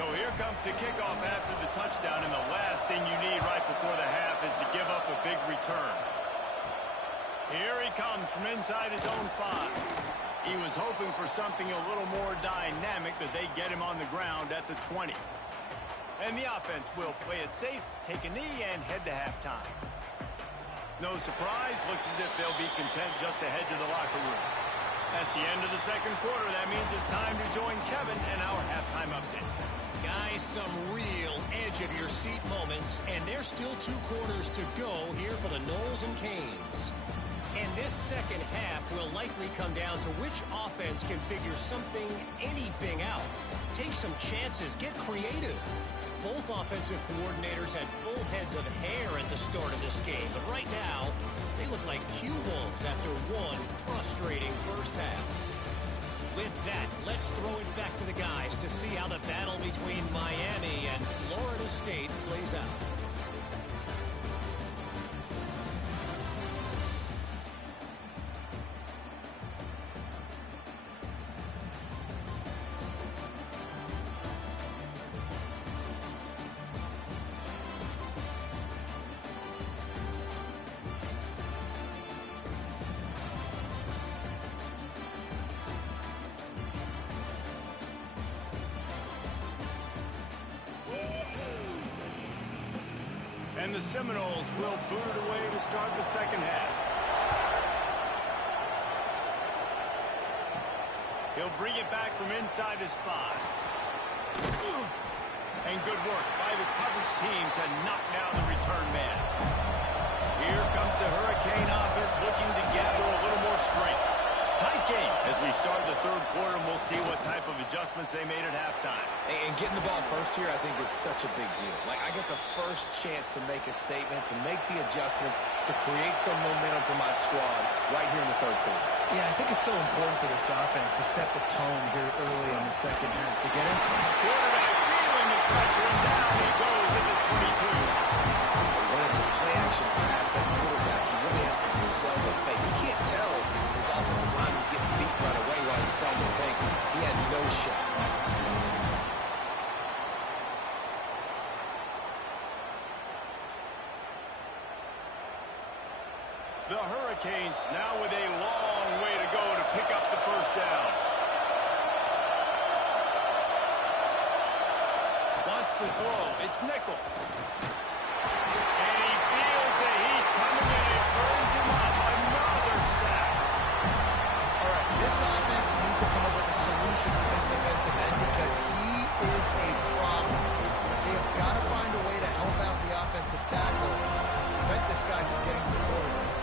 So here comes the kickoff after the touchdown, and the last thing you need right before the half is to give up a big return. Here he comes from inside his own 5. He was hoping for something a little more dynamic, that they get him on the ground at the 20. And the offense will play it safe, take a knee, and head to halftime. No surprise, looks as if they'll be content just to head to the locker room. That's the end of the second quarter. That means it's time to join Kevin and our halftime update. Guys, some real edge-of-your-seat moments, and there's still 2 quarters to go here for the Noles and Canes. And this second half will likely come down to which offense can figure something, anything out. Take some chances, get creative. Both offensive coordinators had full heads of hair at the start of this game, but right now, they look like cue balls after one frustrating first half. With that, let's throw it back to the guys to see how the battle between Miami and Florida State plays out. And the Seminoles will boot it away to start the second half. He'll bring it back from inside his 5. And good work by the coverage team to knock down the return man. Here comes the Hurricane offense looking to gather a little more strength. Tight game as we start the third quarter, and we'll see what type of adjustments they made at halftime. And getting the ball first here, I think, is such a big deal. Like, I get the first chance to make a statement, to make the adjustments, to create some momentum for my squad right here in the third quarter. Yeah, I think it's so important for this offense to set the tone here early in the second half. To get him. Quarterback feeling the pressure, and down he goes at the 22. When it's a play-action pass, that quarterback, he really has to sell the fake. He can't tell his offensive lineman's getting beat right away while he's selling the fake. He had no shot. The Hurricanes now with a long way to go to pick up the first down. Wants to throw. It's Nickel. And he feels the heat coming in. It burns him up. Another sack. All right, this offense needs to come up with a solution for this defensive end because he is a problem. They have got to find a way to help out the offensive tackle, prevent this guy from getting to the quarterback.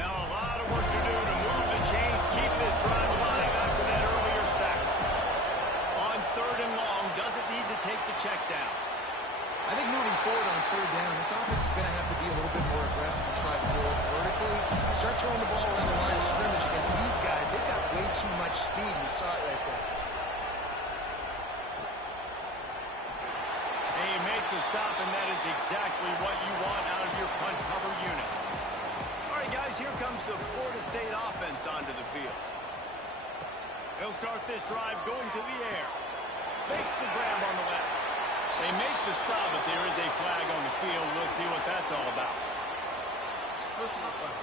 Now a lot of work to do to move the chains, keep this drive alive after that earlier sack. On third and long, doesn't need to take the check down. I think moving forward on third down, this offense is going to have to be a little bit more aggressive and try to throw it vertically. Start throwing the ball around the line of scrimmage against these guys. They've got way too much speed. You saw it right there. They make the stop, and that is exactly what you want out of your punt cover unit. All right, guys, here comes the Florida State offense onto the field. He'll start this drive going to the air. Makes the grab on the left. They make the stop, but there is a flag on the field. We'll see what that's all about. Personal foul.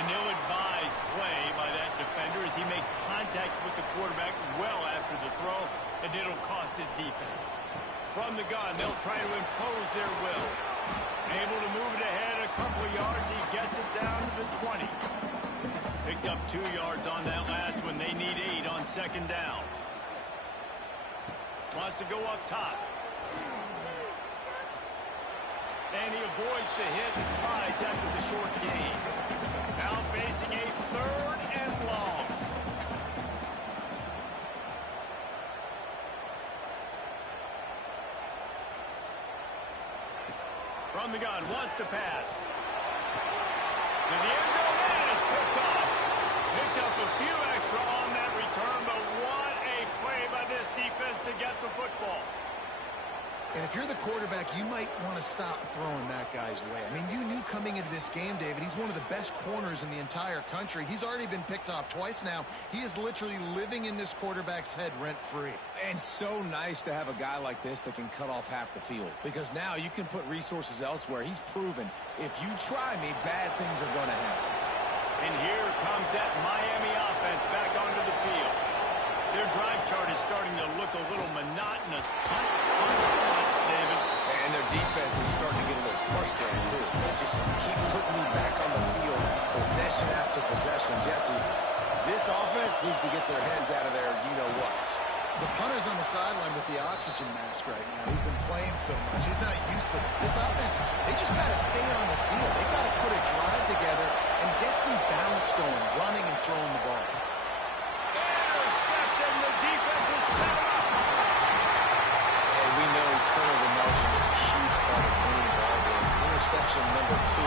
An ill-advised play by that defender as he makes contact with the quarterback well after the throw, and it'll cost his defense. From the gun, they'll try to impose their will. Able to move it ahead a couple of yards. He gets it down to the 20. Picked up 2 yards on that last one. They need 8 on second down. Wants to go up top. And he avoids the hit and slides after the short gain. Now facing a 3rd and long. From the gun, wants to pass. And the end zone man is picked off. Picked up a few extra on that return, but what a play by this defense to get the football. And if you're the quarterback, you might want to stop throwing that guy's way. I mean, you knew coming into this game, David, he's one of the best corners in the entire country. He's already been picked off twice now. He is literally living in this quarterback's head rent-free. And so nice to have a guy like this that can cut off half the field, because now you can put resources elsewhere. He's proven if you try me, bad things are going to happen. And here comes that Miami offense back onto the field. Their drive chart is starting to look a little monotonous. Punt, David. And their defense is starting to get a little frustrated, too. They just keep putting me back on the field, possession after possession. Jesse, this offense needs to get their heads out of there, you-know-what. The punter's on the sideline with the oxygen mask right now. He's been playing so much. He's not used to this. This offense, they just got to stay on the field. They've got to put a drive together and get some balance going, running and throwing the ball. Intercepted, the defense is set up. And we know turnover margin is a huge part of winning ball games. Interception number 2.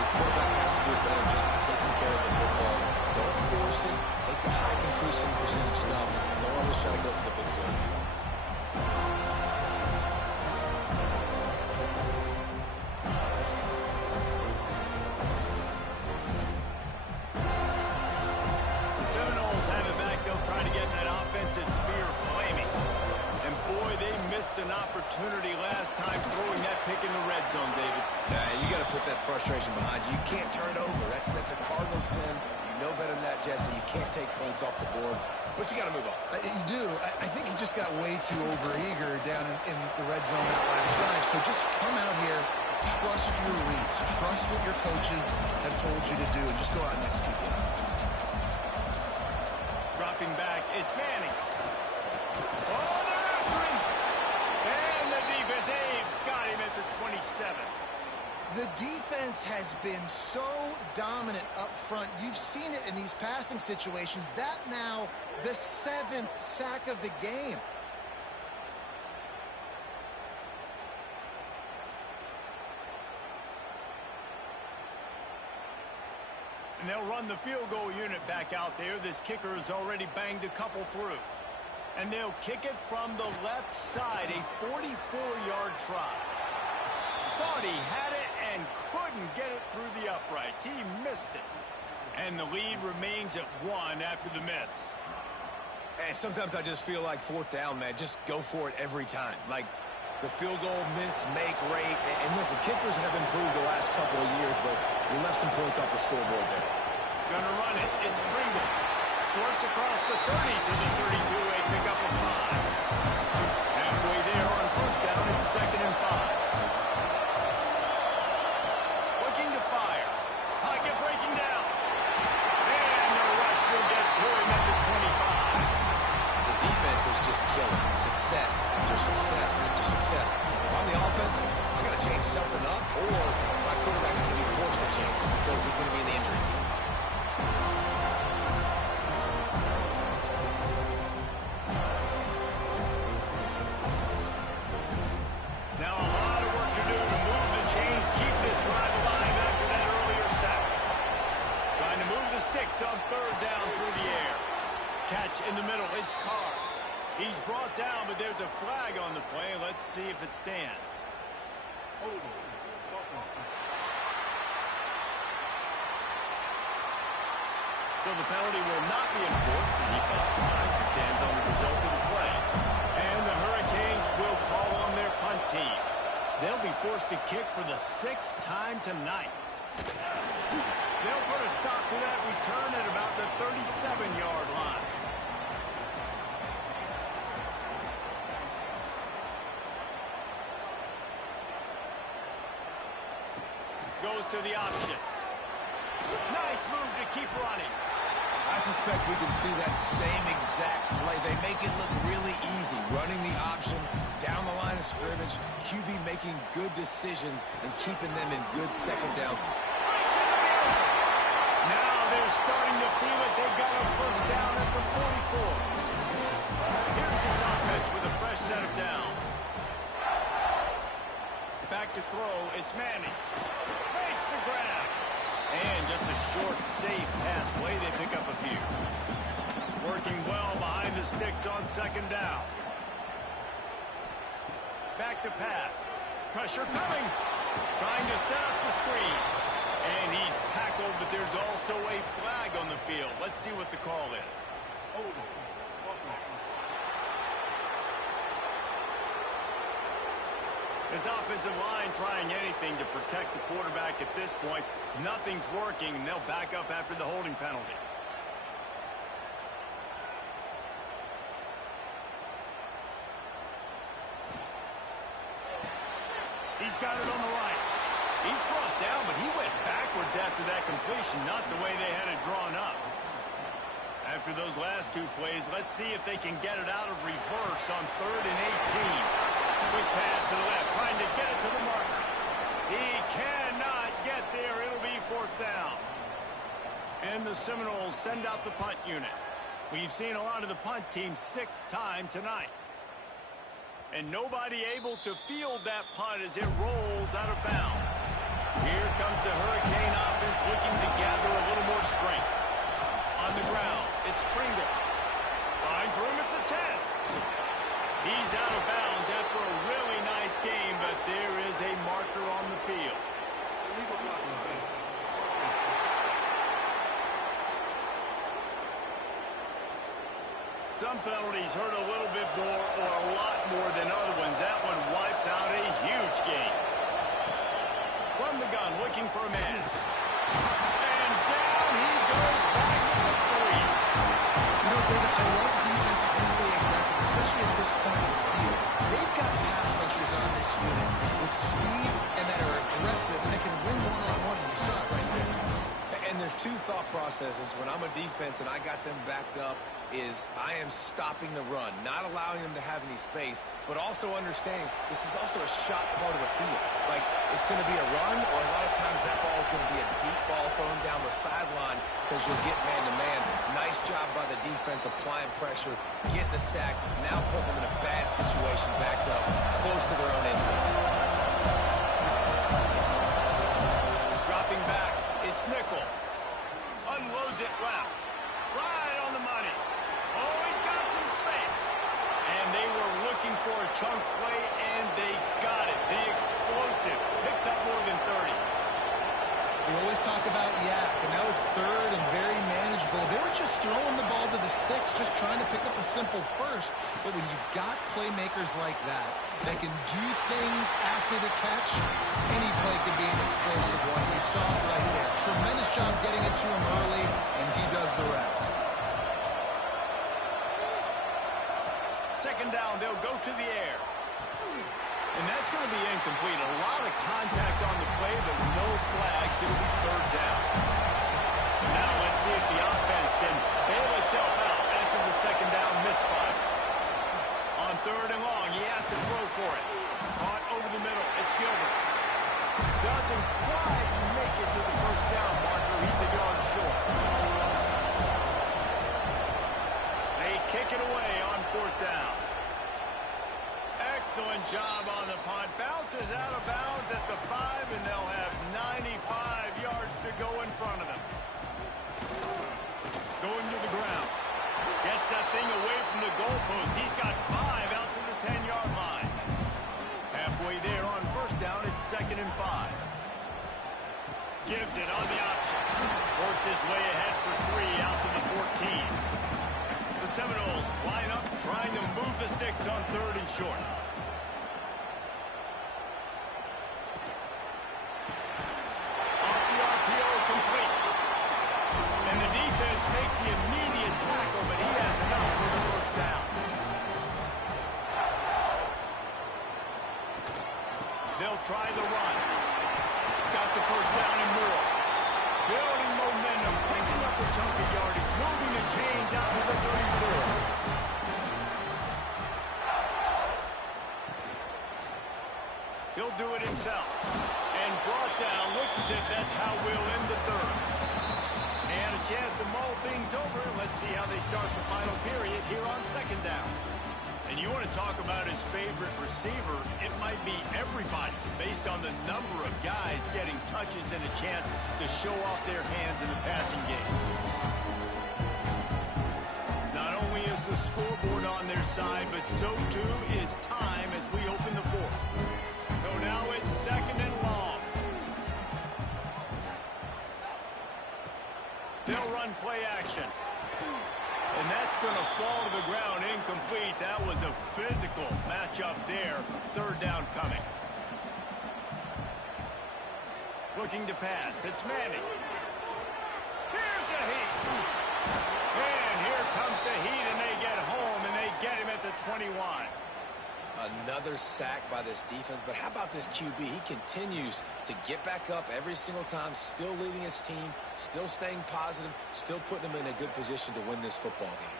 His quarterback has to do a better job taking care of the football. Don't force it. Take the high completion percentage stuff. Don't always try to go for the big play. The Seminoles have it back. They'll try to get that offensive spear flaming. And boy, they missed an opportunity last time throwing that pick in the red zone, David. You got to put that frustration behind you. You can't turn it over. That's a cardinal sin. You know better than that, Jesse. You can't take points off the board, but you got to move on. You do. I think he just got way too overeager down in the red zone that last drive. So just come out here, trust your reads, trust what your coaches have told you to do, and just go out and execute the offense. Dropping back, it's Manning. Oh, they're after him. And the defense, they've got him at the 27. The defense has been so dominant up front. You've seen it in these passing situations. That now the 7th sack of the game. And they'll run the field goal unit back out there. This kicker has already banged a couple through. And they'll kick it from the left side, a 44-yard try. Thought he had it and couldn't get it through the uprights. He missed it. And the lead remains at 1 after the miss. And sometimes I just feel like 4th down, man. Just go for it every time. Like the field goal miss, make rate. And listen, kickers have improved the last couple of years, but we left some points off the scoreboard there. Gonna run it. It's Pringle. Squirts across the 30 to the 32. A pickup of 5. Halfway there on 1st down. It's 2nd and 5. Looking to fire. Pocket breaking down. And the rush will get to him at the 25. The defense is just killing. Success after success after success. If I'm the offense, I got to change something up, or my quarterback's going to be forced to change because he's going to be in the injury team. Now a lot of work to do to move the chains, keep this drive alive after that earlier sack. Trying to move the sticks on 3rd down through the air. Catch in the middle, it's Carr. He's brought down, but there's a flag on the play. Let's see if it stands. So the penalty will not be enforced. The defense decides to stand on the result of the play. And the Hurricanes will call on their punt team. They'll be forced to kick for the 6th time tonight. They'll put a stop to that return at about the 37-yard line. Goes to the option. Nice move to keep running. I suspect we can see that same exact play. They make it look really easy, running the option down the line of scrimmage, QB making good decisions and keeping them in good second downs. Breaks into the open. Now they're starting to feel it. They've got a first down at the 44. Here's this offense with a fresh set of downs. Back to throw. It's Manning. Makes the grab. And just a short, safe pass play. They pick up a few. Working well behind the sticks on second down. Back to pass. Pressure coming. Trying to set up the screen. And he's tackled, but there's also a flag on the field. Let's see what the call is. This offensive line trying anything to protect the quarterback at this point. Nothing's working, and they'll back up after the holding penalty. He's got it on the right. He's brought down, but he went backwards after that completion, not the way they had it drawn up. After those last two plays, let's see if they can get it out of reverse on 3rd and 18. Quick pass to the left, trying to get it to the marker. He cannot get there. It'll be 4th down. And the Seminoles send out the punt unit. We've seen a lot of the punt team 6th time tonight. And nobody able to field that punt as it rolls out of bounds. Here comes the Hurricane offense looking to gather a little more strength. On the ground, it's Pringle. Finds room at the 10. He's out of bounds after a really nice game, but there is a marker on the field. Some penalties hurt a little bit more or a lot more than other ones. That one wipes out a huge game. From the gun, looking for a man. And down he goes back to the 3. You know, David, I love defenses that stay aggressive, especially at this point of the field. They've got pass rushers on this unit with speed and that are aggressive, and they can win one-on-one, and you saw it right there. And there's two thought processes when I'm a defense and I got them backed up is I am stopping the run, not allowing them to have any space, but also understanding this is also a shot part of the field. Like, it's going to be a run, or a lot of times that ball is going to be a deep ball thrown down the sideline because you'll get man-to-man. Nice job by the defense applying pressure, getting the sack, now putting them in a bad situation backed up close to their own end zone. Dropping back, it's Nickel. Unloads it left. Right on the money. Oh, he's got some space. And they were looking for a chunk play, and they got it. The explosive picks up more than 30. We always talk about Yak, and that was 3rd and very manageable. They were just throwing the ball to the sticks, just trying to pick up a simple first. But when you've got playmakers like that can do things after the catch, any play could be an explosive one. And you saw it right there. Tremendous job getting it to him early, and he does the rest. Second down, they'll go to the air. And that's going to be incomplete. A lot of contact on the play, but no flags. It'll be 3rd down. Now let's see if the offense can bail itself out after the second down misfire. On 3rd and long, he has to throw for it. Caught over the middle. It's Gilbert. Doesn't quite make it to the first down marker. He's a yard short. They kick it away on 4th down. Excellent job on the punt. Bounces out of bounds at the 5, and they'll have 95 yards to go in front of them. Going to the ground. Gets that thing away from the goalpost. He's got 5 out to the 10-yard line. Halfway there on 1st down, it's 2nd and 5. Gives it on the option. Works his way ahead for 3 out to the 14. The Seminoles line up trying to move the sticks on 3rd and short. Off the RPO, complete. And the defense makes the immediate tackle, but he has enough for the first down. They'll try the run. Got the first down and more. Building momentum, picking up a chunk of yardage, moving the chains out to the 34. He'll do it himself. And brought down, looks as if that's how we'll end the 3rd. And a chance to mull things over. Let's see how they start the final period here on 2nd down. And you want to talk about his favorite receiver, it might be everybody based on the number of guys getting touches and a chance to show off their hands in the passing game. Not only is the scoreboard on their side, but so too is time as we open the 4th. So now it's 2nd and long. They'll run play action. And that's going to fall to the ground incomplete. That was a physical matchup there. 3rd down coming. Looking to pass. It's Manning. Here's the heat. And here comes the heat, and they get home, and they get him at the 21. Another sack by this defense, but how about this QB? He continues to get back up every single time, still leading his team, still staying positive, still putting them in a good position to win this football game.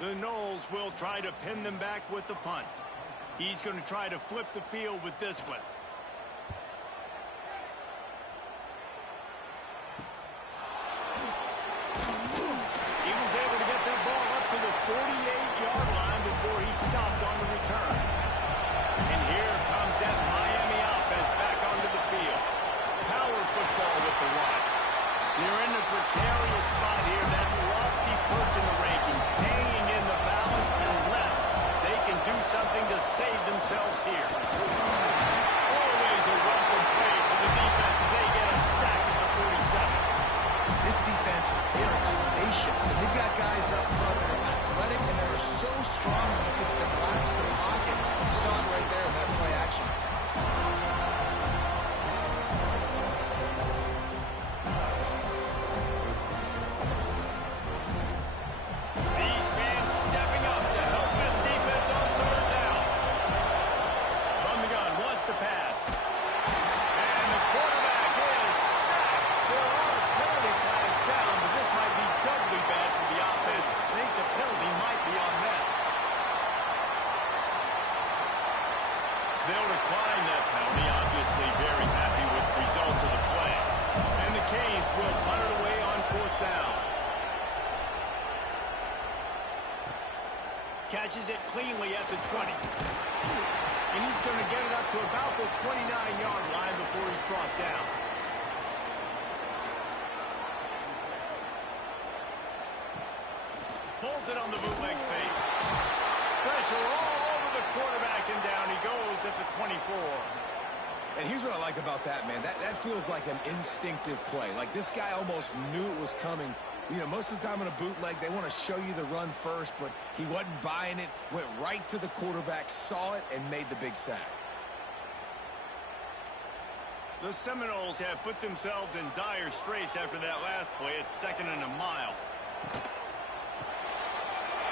The Noles will try to pin them back with the punt. He's going to try to flip the field with this one. He was able to get that ball up to the 48-yard line before he stopped on the return. And here comes that Miami offense back onto the field. Power football with the run. They're in a precarious spot here, that lofty perch in the rankings, hanging in the balance unless they can do something to save themselves here. Always a welcome play for the defense as they get a sack at the 47. This defense, they're tenacious, and they've got guys up front that are athletic and that are so strong that you can collapse the pocket. You saw it right there in that play action. These men stepping up to help this defense on 3rd down. From the gun, wants to pass. And the quarterback is sacked. There are penalty flags down, but this might be doubly bad for the offense. I think the penalty might be on them. They'll decline that penalty, obviously very happy with the results of the play. And the Canes will punt it away on 4th down. Catches it cleanly at the 20. And he's going to get it up to about the 29-yard line before he's brought down. Pulls it on the bootleg fake. Pressure all over the quarterback, and down he goes at the 24. And here's what I like about that, man. That feels like an instinctive play. Like this guy almost knew it was coming. You know, most of the time in a bootleg, they want to show you the run first, but he wasn't buying it, went right to the quarterback, saw it, and made the big sack. The Seminoles have put themselves in dire straits after that last play. It's 2nd and a mile.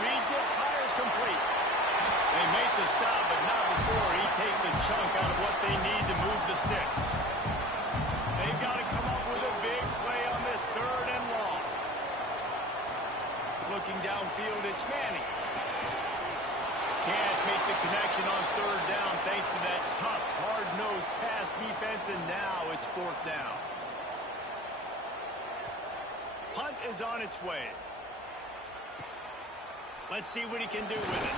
Reads it, fires complete. They make the stop, but not before he takes a chunk out of what they need to move the sticks. They've got to come up with a big play on this 3rd and long. Looking downfield, it's Manning. Can't make the connection on 3rd down thanks to that tough, hard-nosed pass defense, and now it's 4th down. Punt is on its way. Let's see what he can do with it.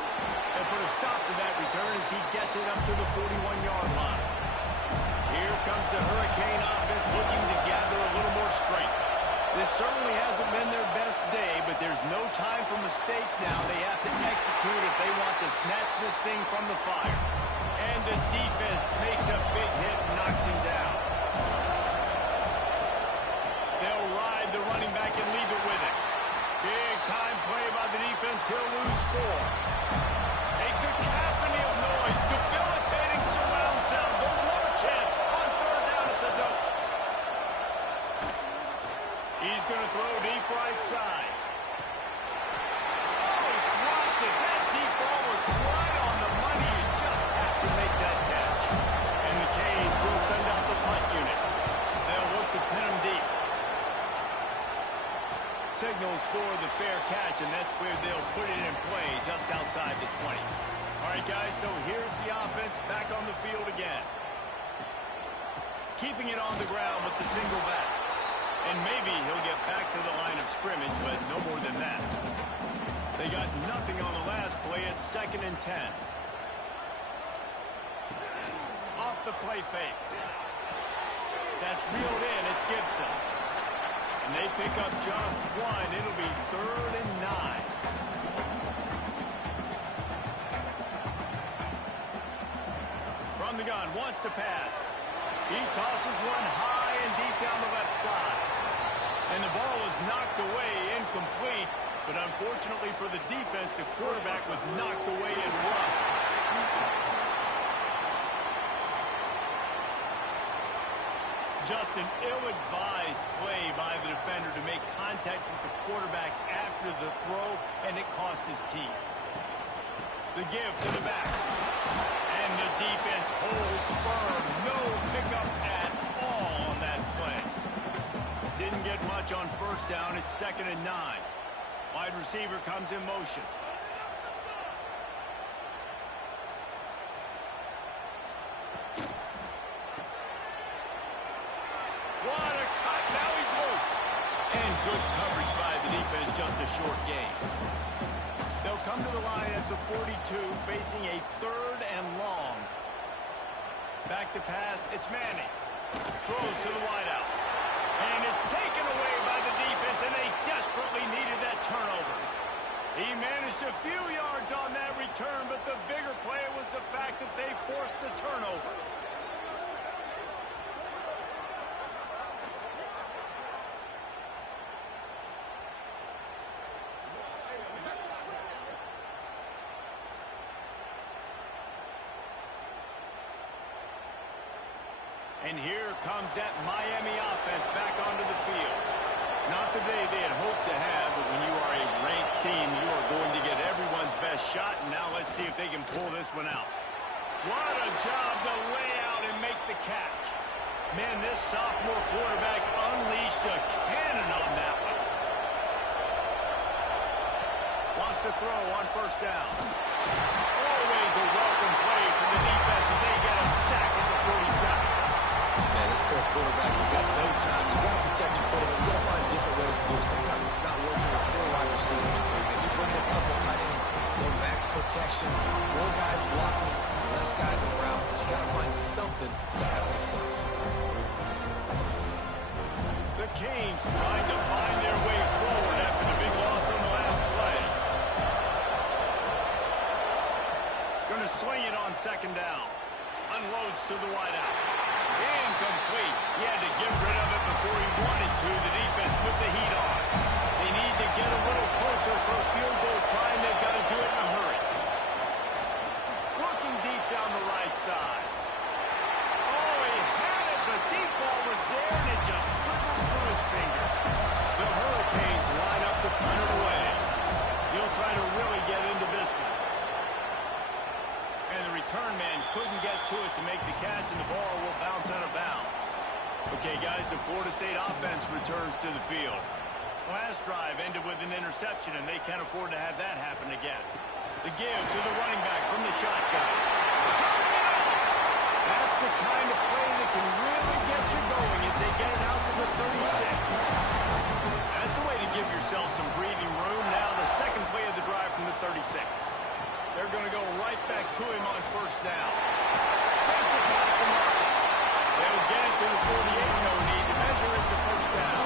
They'll put a stop to that return as he gets it up to the 41-yard line. Here comes the Hurricane offense looking to gather a little more strength. This certainly hasn't been their best day, but there's no time for mistakes now. They have to execute if they want to snatch this thing from the fire. And the defense makes a big hit and knocks him down. They'll ride the running back and leave it with him. Big time play by the defense. He'll lose 4. A cacophony of noise, debilitating surround sound. The war chant on 3rd down at the dope. He's going to throw deep right side. Oh, he dropped it. That deep ball was right on the money. You just have to make that catch. And the Canes will send out the punt unit. They'll look to pin him deep. Signals for the fair catch, and that's where they'll put it in play just outside the 20. All right, guys, so here's the offense back on the field again. Keeping it on the ground with the single back. And maybe he'll get back to the line of scrimmage, but no more than that. They got nothing on the last play. It's 2nd and 10. Off the play fake. That's reeled in. It's Gibson. And they pick up just 1. It'll be 3rd and 9. From the gun, wants to pass. He tosses one high and deep down the left side. And the ball was knocked away, incomplete. But unfortunately for the defense, the quarterback was knocked away and rushed. Just an ill-advised play by the defender to make contact with the quarterback after the throw, and it cost his team. The give to the back. And the defense holds firm. No pickup at all on that play. Didn't get much on 1st down. It's 2nd and 9. Wide receiver comes in motion. What a cut. Now he's loose. And good coverage by the defense. Just a short gain. They'll come to the line at the 42, facing a 3rd and long. Back to pass. It's Manning. Throws to the wideout. And it's taken away by the defense, and they desperately needed that turnover. He managed a few yards on that return, but the bigger play was the fact that they forced the turnover. And here comes that Miami offense back onto the field. Not the day they had hoped to have, but when you are a ranked team, you are going to get everyone's best shot. And now let's see if they can pull this one out. What a job to lay out and make the catch. Man, this sophomore quarterback unleashed a cannon on that one. Wants to throw on 1st down. Always a welcome play for the defense as they get a sack at the 47. Man, this poor quarterback, he's got no time. You got to protect your quarterback. You got to find different ways to do it. Sometimes it's not working with 4 wide receivers. Maybe bring in a couple tight ends, go max protection, more guys blocking, less guys in routes, but you got to find something to have success. The Canes trying to find their way forward after the big loss on the last play. Going to swing it on 2nd down. Unloads to the wideout. Incomplete. He had to get rid of it before he wanted to. The defense put the heat on. They need to get a little closer for a field goal try, and they've got to do it in a hurry. Looking deep down the right side. Oh, he had it. The deep ball was there, and it just trickled through his fingers. The Hurricanes line up to punt it away. He'll try to really get into this one. And the return man couldn't get to it to make the catch, and the ball will bounce out of bounds. Okay, guys, the Florida State offense returns to the field. Last drive ended with an interception, and they can't afford to have that happen again. The give to the running back from the shotgun. Turning it on! That's the kind of play that can really get you going as they get it out to the 36. That's the way to give yourself some breathing room. Now the second play of the drive from the 36. They're going to go right back to him on 1st down. Takes it past the mark. They'll get it to the 48. No need to measure. It's a 1st down.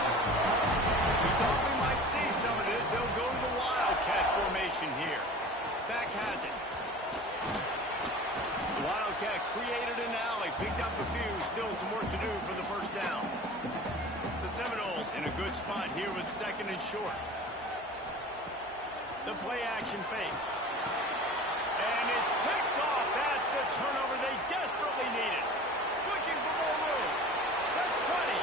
goes. In a good spot here with second and short. The play action fake. And it's picked off. That's the turnover they desperately needed. Looking for more room. The 20.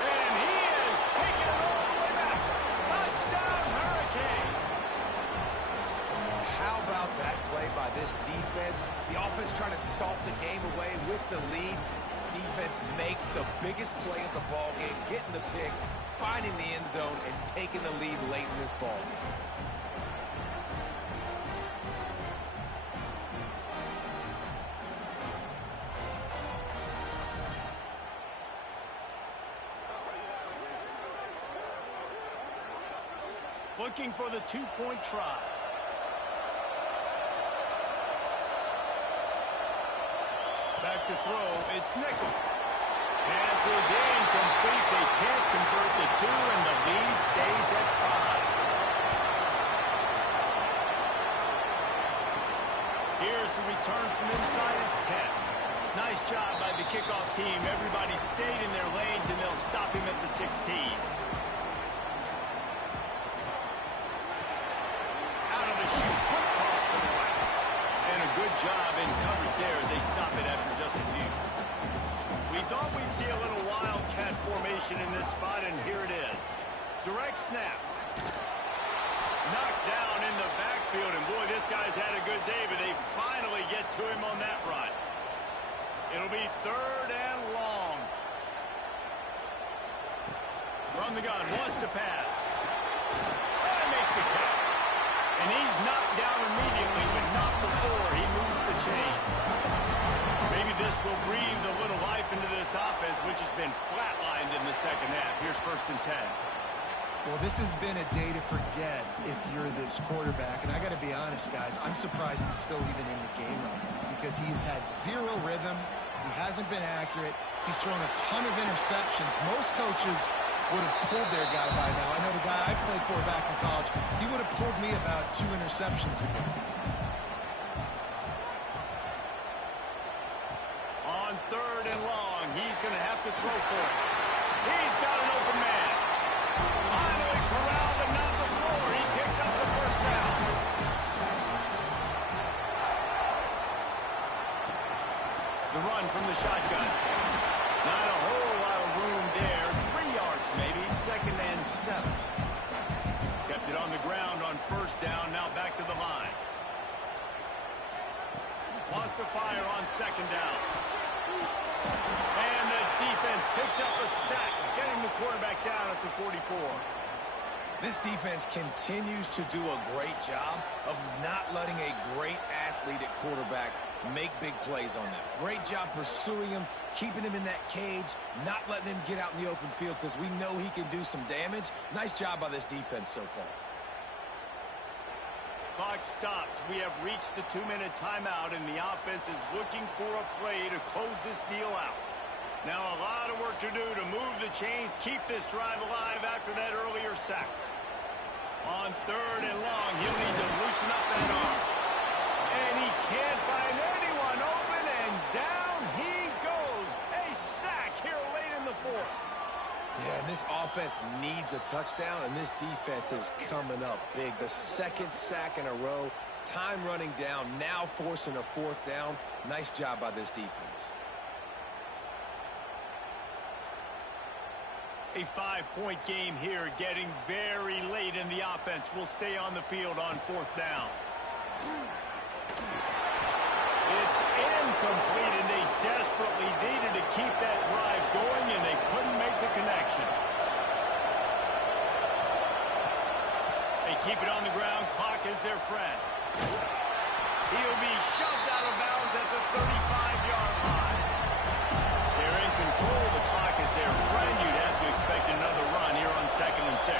And he has taken it all the way back. Touchdown, Hurricane. How about that play by this defense? The offense trying to salt the game away with the lead. Defense makes the biggest play of the ball game, getting the pick, finding the end zone, and taking the lead late in this ball game. Looking for the two-point try. Back to throw, it's Nickel. Pass is incomplete. They can't convert the two, and the lead stays at 5. Here's the return from inside his 10. Nice job by the kickoff team. Everybody stayed in their lanes, and they'll stop him at the 16. Out of the chute, quick cross to the right. And a good job in coverage there as they stop it after just a few. We thought we'd see a little wildcat formation in this spot, and here it is. Direct snap. Knocked down in the backfield, and boy, this guy's had a good day, but they finally get to him on that run. It'll be third and long. From the gun, wants to pass. And makes the catch. And he's knocked down immediately, but not before he moves the chains. Maybe this will breathe a little life into this offense, which has been flatlined in the second half. Here's first and 10. Well, this has been a day to forget if you're this quarterback. And I got to be honest, guys, I'm surprised he's still even in the game right now because he has had zero rhythm. He hasn't been accurate. He's thrown a ton of interceptions. Most coaches would have pulled their guy by now. I know the guy I played for back in college, he would have pulled me about 2 interceptions ago. On third and long, he's going to have to throw for it. He's got an open man. Finally corralled, but not before. He picks up the first down. The run from the shotgun. Not a whole lot of room there. 3 yards maybe. Second and 7. Kept it on the ground on first down. Now back to the line. Lost to fire on second down. And the defense picks up a sack, getting the quarterback down at the 44. This defense continues to do a great job of not letting a great athlete at quarterback make big plays on them. Great job pursuing him, keeping him in that cage, not letting him get out in the open field because we know he can do some damage. Nice job by this defense so far. Clock stops. We have reached the 2-minute timeout, and the offense is looking for a play to close this deal out. Now a lot of work to do to move the chains, keep this drive alive after that earlier sack. On third and long, he'll need to loosen up that arm. And he can't find anyone open, and down he goes. A sack here late in the fourth. Yeah, and this offense needs a touchdown, and this defense is coming up big. The second sack in a row, time running down, now forcing a fourth down. Nice job by this defense. A 5-point game here, getting very late in the offense. Will stay on the field on fourth down. It's incomplete, and they desperately needed to keep that drive going, and they couldn't make the connection. They keep it on the ground. Clock is their friend. He'll be shoved out of bounds at the 35-yard line. They're in control. The clock is their friend. You'd have to expect another run here on second and 6.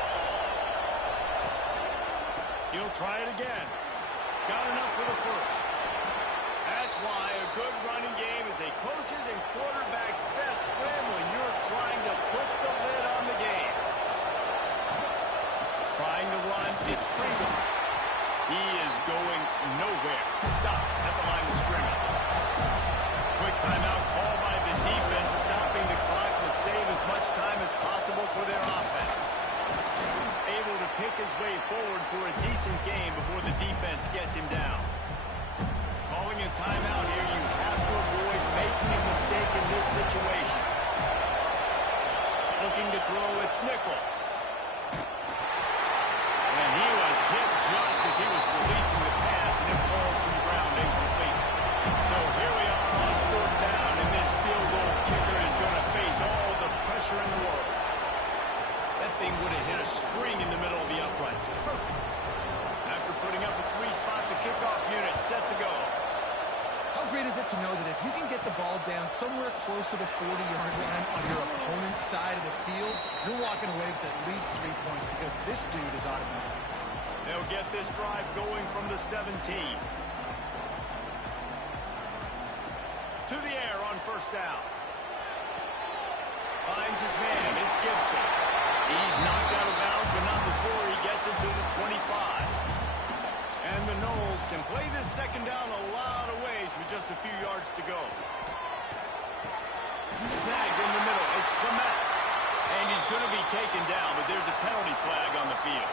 He'll try it again. Got enough for the first. That's why a good running game is a coach's and quarterback's best friend when you're trying to put the lid on the game. Trying to run, it's Kramer. He is going nowhere. Stop at the line of scrimmage. Quick timeout call by the defense, stopping the clock to save as much time as possible. nickel. And he was hit just as he was releasing the pass, and it falls to the ground incomplete. So here we are on fourth down, and this field goal kicker is going to face all the pressure in the world. That thing would have hit a string in the middle of the uprights. Perfect. After putting up a three-spot, the kickoff unit set to go. How great is it to know that if you can get the ball down somewhere close to the 40-yard line on your opponent's side of the field, you're walking away with at least 3 points because this dude is automatic. They'll get this drive going from the 17. To the air on first down. Finds his man. It's Gibson. He's knocked out of bounds, but not before he gets it to the 25. And the Noles can play this second down a lot of ways with just a few yards to go. Snagged in the middle. It's Clement. And he's going to be taken down, but there's a penalty flag on the field.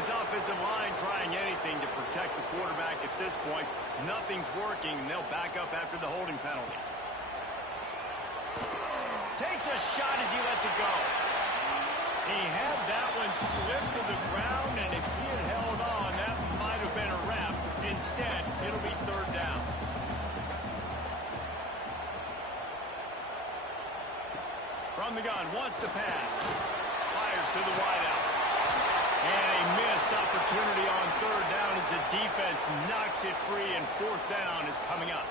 His offensive line trying anything to protect the quarterback at this point. Nothing's working, and they'll back up after the holding penalty. Takes a shot as he lets it go. He had that one slip to the ground, and if he had held on, that might have been a wrap. Instead, it'll be third down. From the gun, wants to pass. Fires to the wideout. And a missed opportunity on third down as the defense knocks it free, and fourth down is coming up.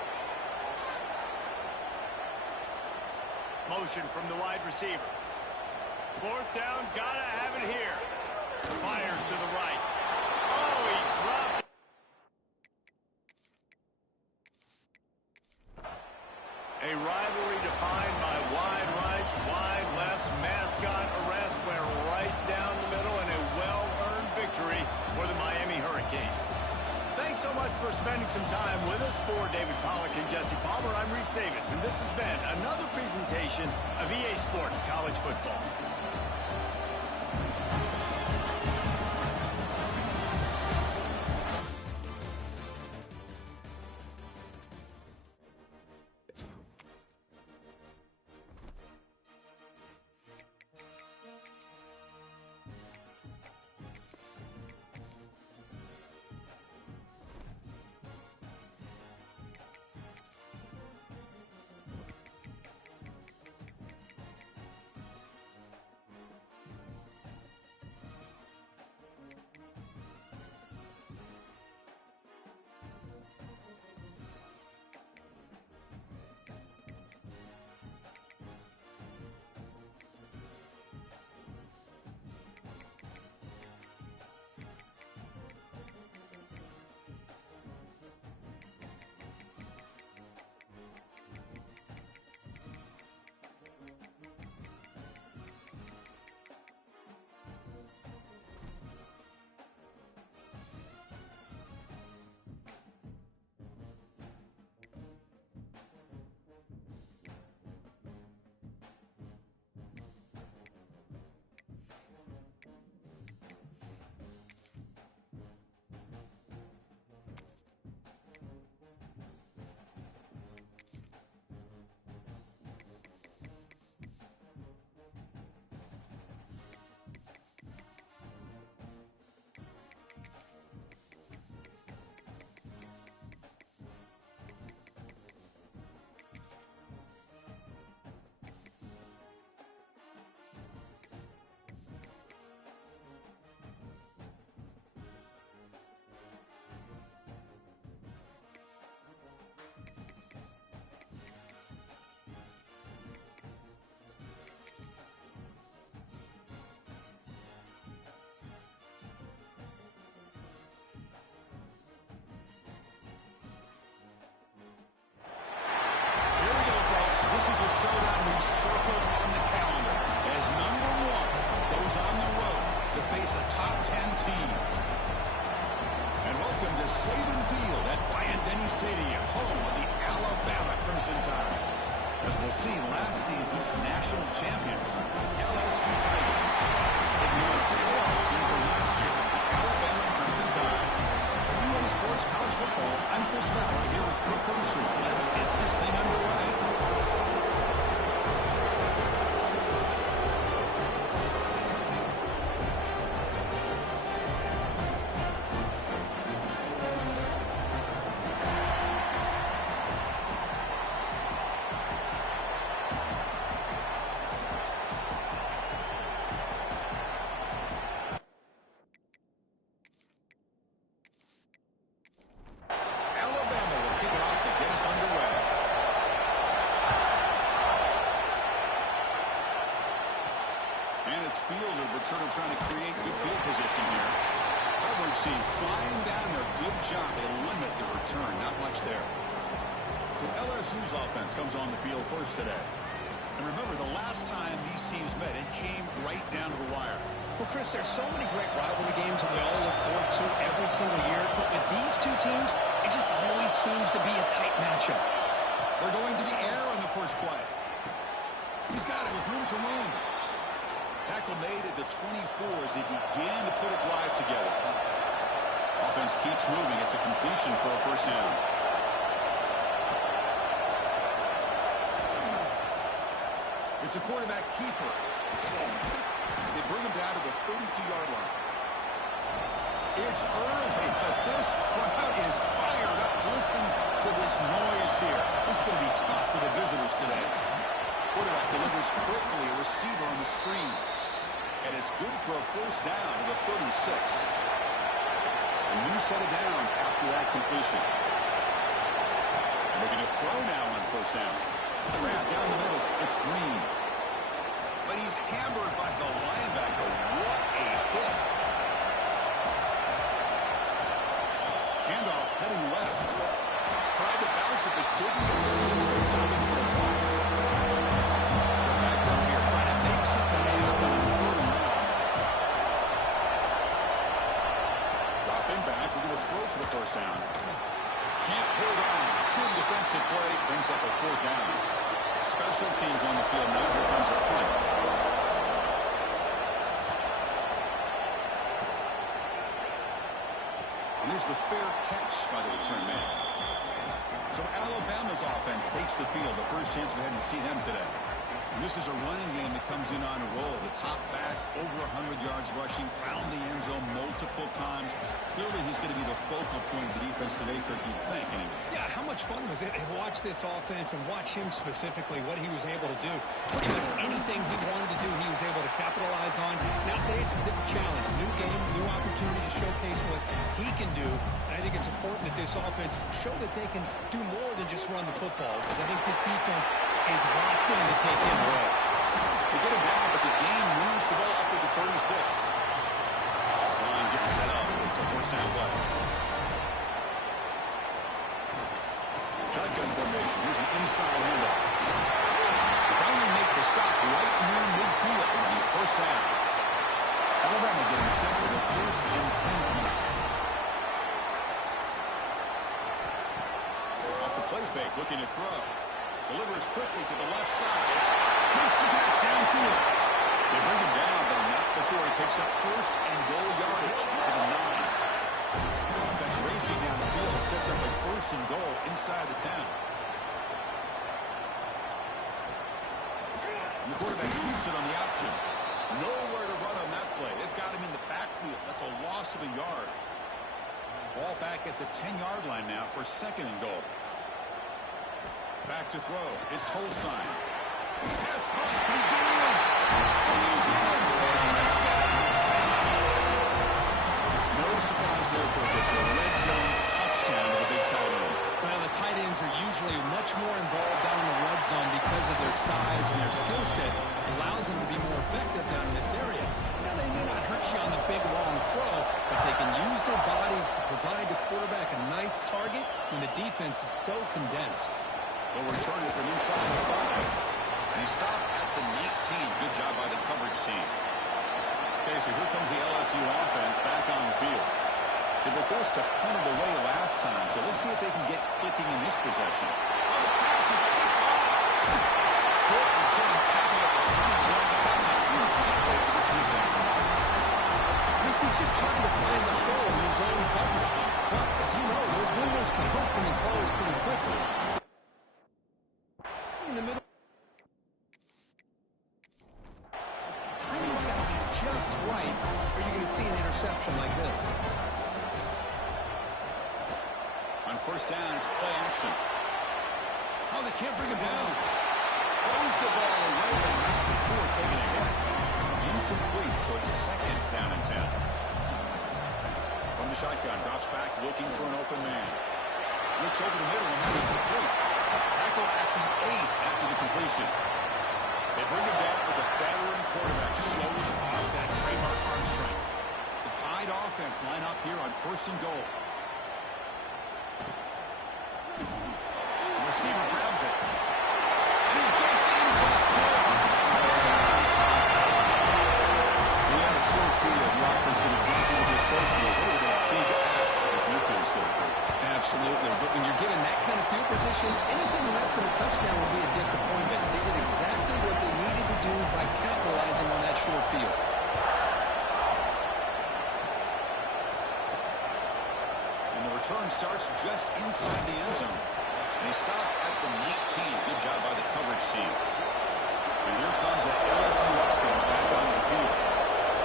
Motion from the wide receiver. Fourth down, gotta have it here. Fires to the right. Oh, he dropped it. A rivalry defined by wide rights, wide lefts, mascot arrest went right down the middle, and a well-earned victory for the Miami Hurricanes. Thanks so much for spending some time with us. For David Pollack and Jesse Palmer, I'm Reese Davis, and this has been another presentation of EA Sports College Football. This is a showdown we've circled on the calendar as number one goes on the road to face a top 10 team. And welcome to Saban Field at Bryant-Denny Stadium, home of the Alabama Crimson Tide. As we'll see, last season's national champions, LSU Tigers, taking on a playoff team from last year, the Alabama Crimson Tide. For UA Sports College Football, I'm Chris Fowler here with seem flying down there. Good job. They limit the return. Not much there. So LSU's offense comes on the field first today. And remember, the last time these teams met, it came right down to the wire. Well, Chris, there's so many great rivalry games that we all look forward to every single year. But with these two teams, it just always seems to be a tight matchup. They're going to the air on the first play. He's got it with room to roam. Tackle made at the 24 as they begin to put a drive together. Offense keeps moving. It's a completion for a first down. It's a quarterback keeper. They bring him down to the 32-yard line. It's early, but this crowd is fired up. Listen to this noise here. This is going to be tough for the visitors today. Quarterback delivers quickly, a receiver on the screen. And it's good for a first down to the 36. A new set of downs after that completion. And they're going to throw now on first down. Grab down the middle. It's Green. But he's hammered by the linebacker. What a hit. Handoff heading left. Tried to bounce it, but couldn't get the ball stopping for a loss. They're backed up here, trying to make something happen on 3rd and long. Dropping back, we're going to throw for the first down. Can't hold on. Good defensive play, brings up a 4th down. Special teams on the field now. Here comes our punt. And here's the fair catch by the return man. So Alabama's offense takes the field. The first chance we had to see them today. And this is a running game that comes in on a roll. The top back, over 100 yards rushing, found the end zone multiple times. Clearly, he's going to be the focal point of the defense today, Kirk, you'd think, anyway. Yeah, how much fun was it to watch this offense and watch him specifically, what he was able to do. Pretty much anything he wanted to do, he was able to capitalize on. Now today, it's a different challenge. New game, new opportunity to showcase what he can do. And I think it's important that this offense show that they can do more than just run the football, because I think this defense is locked in to take him away. They get him down, but the game moves the ball up to the 36. This line getting set up. It's a first down play. Shotgun formation. Here's an inside handoff. Finally make the stop right near midfield. It'll be first down. Alabama getting set for the 1st and 10 coming up. Off the play fake, looking to throw. Delivers quickly to the left side. Makes the catch downfield. They bring him down, but not before he picks up 1st and goal yardage to the 9. Offense racing down the field. It sets up a 1st and goal inside the 10. And the quarterback keeps it on the option. Nowhere to run on that play. They've got him in the backfield. That's a loss of a yard. Ball back at the 10-yard line now for 2nd and goal. Back to throw. It's Holstein. Yes, Hunt. Can he get in? And he's in. Touchdown. No surprise there, Kirk. It's a red zone touchdown to the big tight end. Well, the tight ends are usually much more involved down in the red zone because of their size and their skill set. Allows them to be more effective down in this area. Now, they may not hurt you on the big, long throw, but they can use their bodies to provide the quarterback a nice target when the defense is so condensed. They'll return it from inside the 5. And he stopped at the 19. Good job by the coverage team. Okay, so here comes the LSU offense back on the field. They were forced to punt it away last time, so let's see if they can get clicking in this possession. Oh, the pass is picked off. Short return tackle at the 21. That's a huge takeaway for this defense. Chris is just trying to find the hole in his own coverage. But, as you know, those windows can open and close pretty quickly. In the middle. The timing's got to be just right, or you're going to see an interception like this. On first down, it's play action. Oh, they can't bring him down. Throws the ball away, but not before taking a hit. Incomplete, so it's 2nd down and 10. From the shotgun, drops back, looking for an open man. Looks over the middle, and that's complete. Tackle at the 8 after the completion. They bring him down, but the veteran quarterback shows off that trademark arm strength. The Tide offense line up here on 1st and goal. The receiver grabs it. And he gets in for the score. Touchdown, Tide. We had a short field. The offense did exactly what they're supposed to do. A little bit of a big ask for the defense there, Kurt. Absolutely. But when you're given that kind of field position, anything less than a touchdown will be a disappointment. They did exactly what they needed to do by capitalizing on that short field. And the return starts just inside the end zone. And he stopped at the 19. Good job by the coverage team. And here comes the LSU offense back onto the field.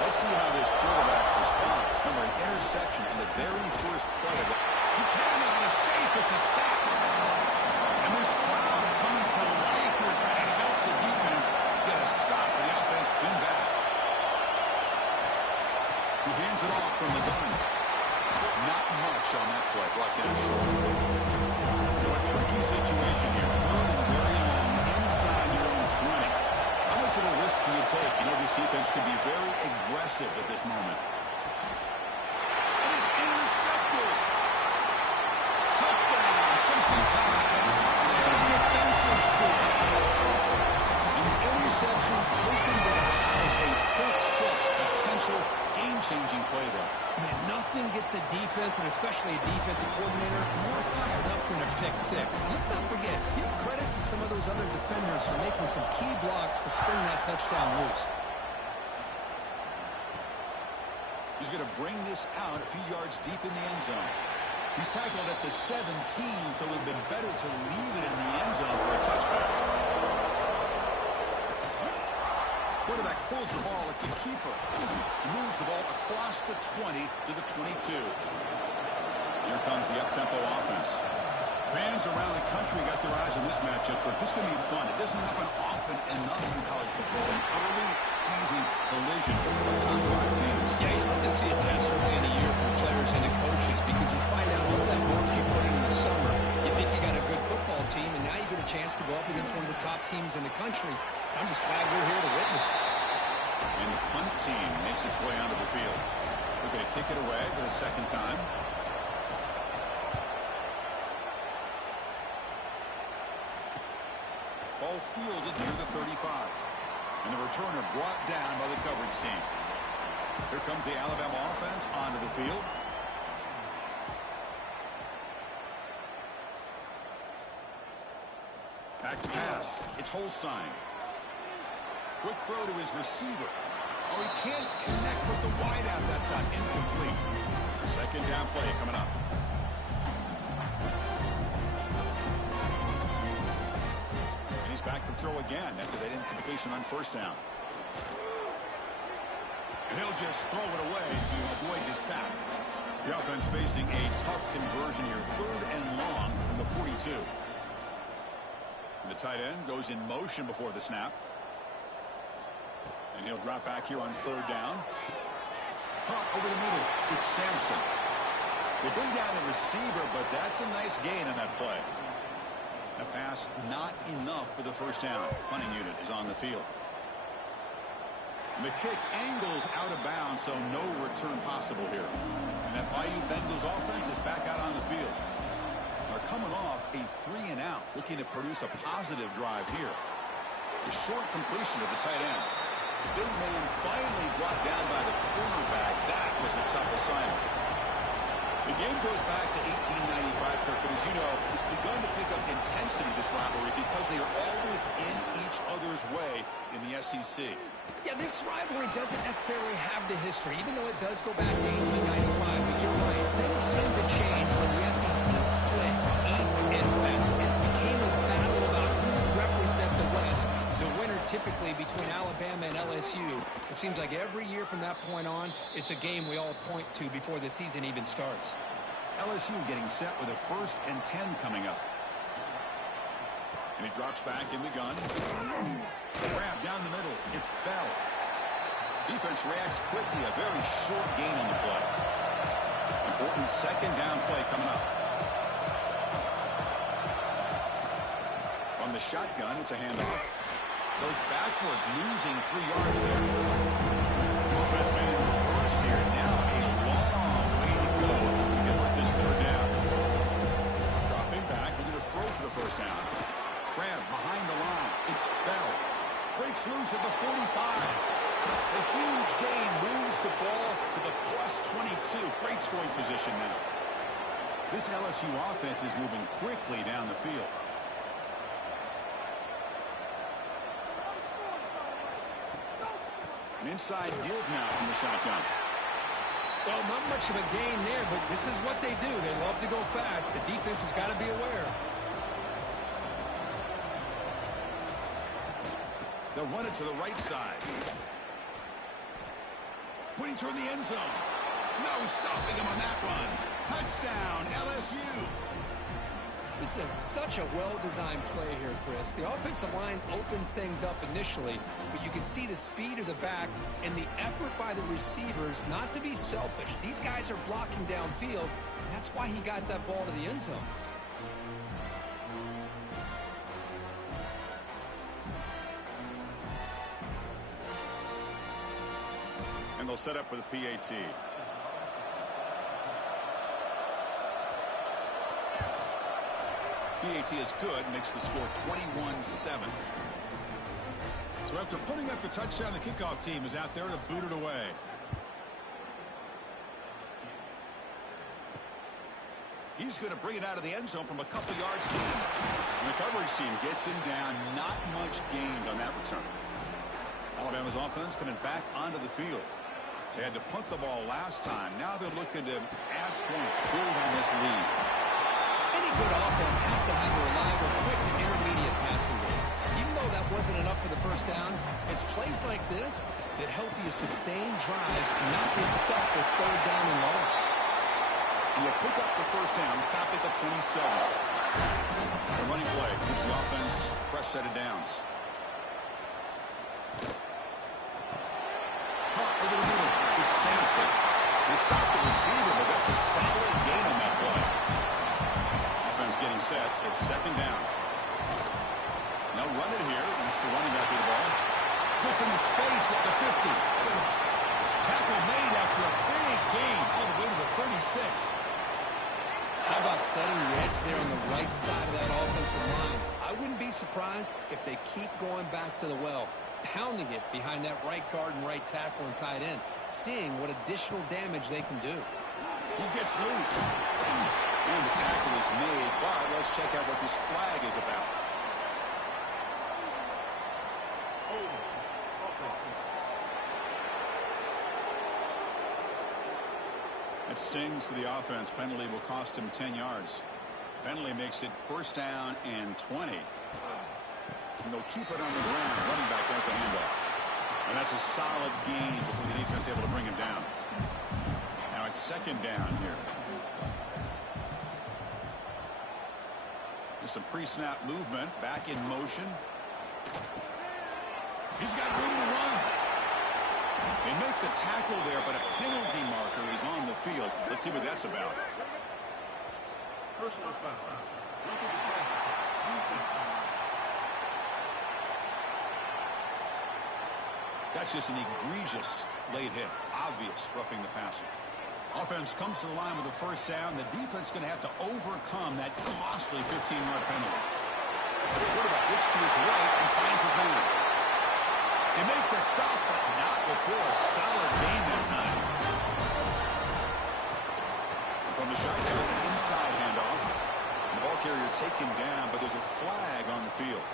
Let's see how this quarterback responds. Remember, an interception in the very first play of it. He cannot escape. It's a sack. And this crowd coming to life here trying to help the defense get a stop with the offense being back. He hands it off from the gun. Not much on that play. Brought down short. So a tricky situation here. 3rd and very long inside your own 20. How much of a risk do you take? You know this defense could be very aggressive at this moment. It is intercepted. Touchdown. Kiffin time. A defensive score. And the interception taken to the house. A pick 6 potential game-changing play there. Man, nothing gets a defense, and especially a defensive coordinator, more fired up than a pick 6. Let's not forget, give credit to some of those other defenders for making some key blocks to spring that touchdown loose. He's going to bring this out a few yards deep in the end zone. He's tackled at the 17, so it would have been better to leave it in the end zone for a touchback. Quarterback pulls the ball. It's a keeper. He moves the ball across the 20 to the 22. Here comes the up-tempo offense. Fans around the country got their eyes on this matchup, but this is going to be fun. It doesn't happen often enough in college football. An early season collision of top 5 teams. Yeah, you love to see a test early in the year from players and the coaches because you find out all that work you put in the summer. You think you got a good football team, and now you get a chance to go up against one of the top teams in the country. I'm just glad we're here to witness it. And the punt team makes its way onto the field. They're going to kick it away for the 2nd time. Ball fielded near the 35. And the returner brought down by the coverage team. Here comes the Alabama offense onto the field. Back to pass. It's Holstein. Quick throw to his receiver. Oh, he can't connect with the wideout that time. Incomplete. 2nd down play coming up. And he's back to throw again after that incompletion on 1st down. And he'll just throw it away to avoid the sack. The offense facing a tough conversion here. 3rd and long from the 42. And the tight end goes in motion before the snap. And he'll drop back here on 3rd down. Caught over the middle. It's Sampson. They bring down the receiver, but that's a nice gain on that play. A pass not enough for the 1st down. Punting unit is on the field. And the kick angles out of bounds, so no return possible here. And that Bayou Bengals offense is back out on the field. They're coming off a 3-and-out, looking to produce a positive drive here. The short completion of the tight end. Big man finally brought down by the cornerback. That was a tough assignment. The game goes back to 1895, Kirk, but as you know, it's begun to pick up intensity, this rivalry, because they are always in each other's way in the SEC. Yeah, this rivalry doesn't necessarily have the history, even though it does go back to 1895. But you're right, things seem to change when the SEC split East and West. It became a battle about who would represent the West. The winner typically between Alabama and LSU. It seems like every year from that point on, it's a game we all point to before the season even starts. LSU getting set with a 1st and 10 coming up. And he drops back in the gun. Grab down the middle. It's Bell. Defense reacts quickly. A very short gain on the play. Important 2nd down play coming up. On the shotgun, it's a handoff. Goes backwards, losing 3 yards there. Offense made in reverse here. Now a cuts loose at the 45. A huge gain moves the ball to the plus 22. Great scoring position now. This LSU offense is moving quickly down the field. An inside give now from the shotgun. Well, not much of a gain there, but this is what they do. They love to go fast. The defense has got to be aware. They'll run it to the right side. Putting toward the end zone. No stopping him on that run. Touchdown, LSU. This is such a well-designed play here, Chris. The offensive line opens things up initially, but you can see the speed of the back and the effort by the receivers not to be selfish. These guys are blocking downfield, and that's why he got that ball to the end zone. And they'll set up for the PAT. PAT is good, makes the score 21-7. So after putting up the touchdown, the kickoff team is out there to boot it away. He's going to bring it out of the end zone from a couple yards deep. And the coverage team gets him down. Not much gained on that return. Alabama's offense coming back onto the field. They had to punt the ball last time. Now they're looking to add points, build on this lead. Any good offense has to have a reliable, quick to intermediate passing game. Even though that wasn't enough for the first down, it's plays like this that help you sustain drives to not get stuck with third down and long. And you'll pick up the first down, stop at the 27. The running play gives the offense a fresh set of downs. Caught over the middle. It's Sampson. They stop the receiver, but that's a solid gain on that play. Offense getting set. It's second down. Now run it here. That's the running back with the ball. Puts into space at the 50. Tackle made after a big gain all the way to the 36. How about setting the edge there on the right side of that offensive line? I wouldn't be surprised if they keep going back to the well, pounding it behind that right guard and right tackle and tight end, seeing what additional damage they can do. He gets loose. And the tackle is made, but let's check out what this flag is about. It stings for the offense. Penalty will cost him 10 yards. Penalty makes it first down and 20. And they'll keep it on the ground. Running back has the handoff. And that's a solid gain before the defense able to bring him down. Now it's second down here. There's some pre-snap movement. Back in motion. He's got room to run. They make the tackle there, but a penalty marker is on the field. Let's see what that's about. Personal foul. Roughing the passer. Defense. That's just an egregious late hit. Obvious roughing the passer. Offense comes to the line with the first down. The defense going to have to overcome that costly 15-yard penalty. The quarterback looks to his right and finds his man. They make the stop, but not before a solid gain that time. And from the shotgun, an inside handoff. The ball carrier taken down, but there's a flag on the field.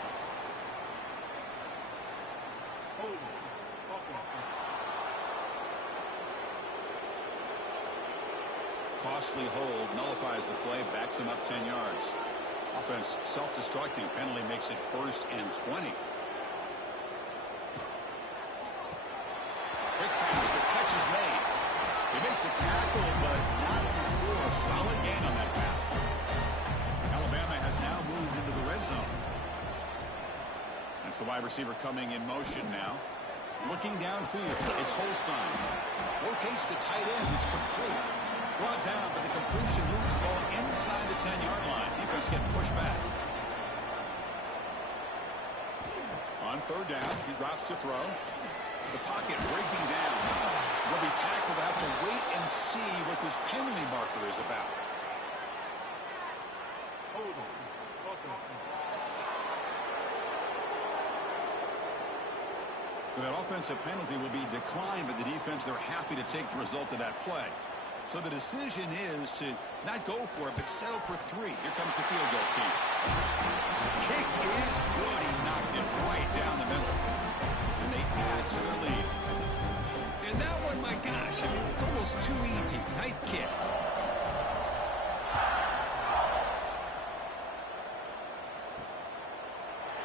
Costly hold nullifies the play, backs him up 10 yards. Offense self-destructing. Penalty makes it first and 20. Quick pass, the catch is made. They make the tackle, but not before a solid gain on that pass. Alabama has now moved into the red zone. That's the wide receiver coming in motion now. Looking downfield, it's Holstein. Locates the tight end, it's complete. Brought down, but the completion moves the ball inside the 10-yard line. Defense getting pushed back. On third down, he drops to throw. The pocket breaking down. Will be tackled. Have to wait and see what this penalty marker is about. That offensive penalty will be declined by the defense. They're happy to take the result of that play. So the decision is to not go for it, but settle for 3. Here comes the field goal team. The kick is good. He knocked it right down the middle. And they add to their lead. And that one, my gosh, I mean, it's almost too easy. Nice kick.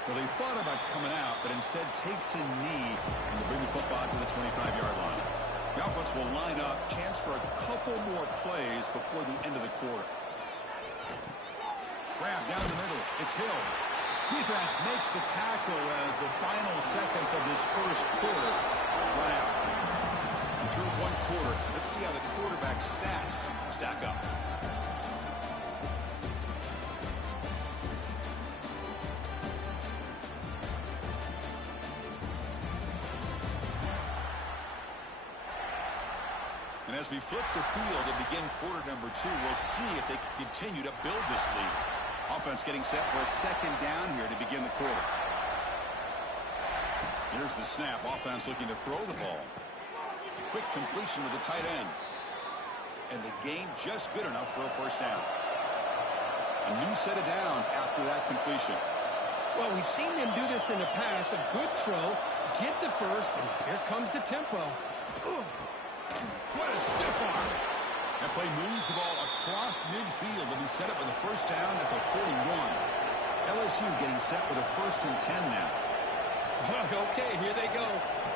Well, he thought about coming out, but instead takes a knee and will bring the football to the 25-yard line. The offense will line up, chance for a couple more plays before the end of the quarter. Grab down the middle. It's Hill. Defense makes the tackle as the final seconds of this first quarter run out. And through one quarter, let's see how the quarterback's stats stack up. And as we flip the field and begin quarter number 2, we'll see if they can continue to build this lead. Offense getting set for a second down here to begin the quarter. Here's the snap. Offense looking to throw the ball. Quick completion to the tight end. And the gain just good enough for a first down. A new set of downs after that completion. Well, we've seen them do this in the past. A good throw, get the first, and here comes the tempo. What a stiff arm. That play moves the ball across midfield to be set up with a first down at the 41. LSU getting set with a 1st and 10 now. Okay, here they go.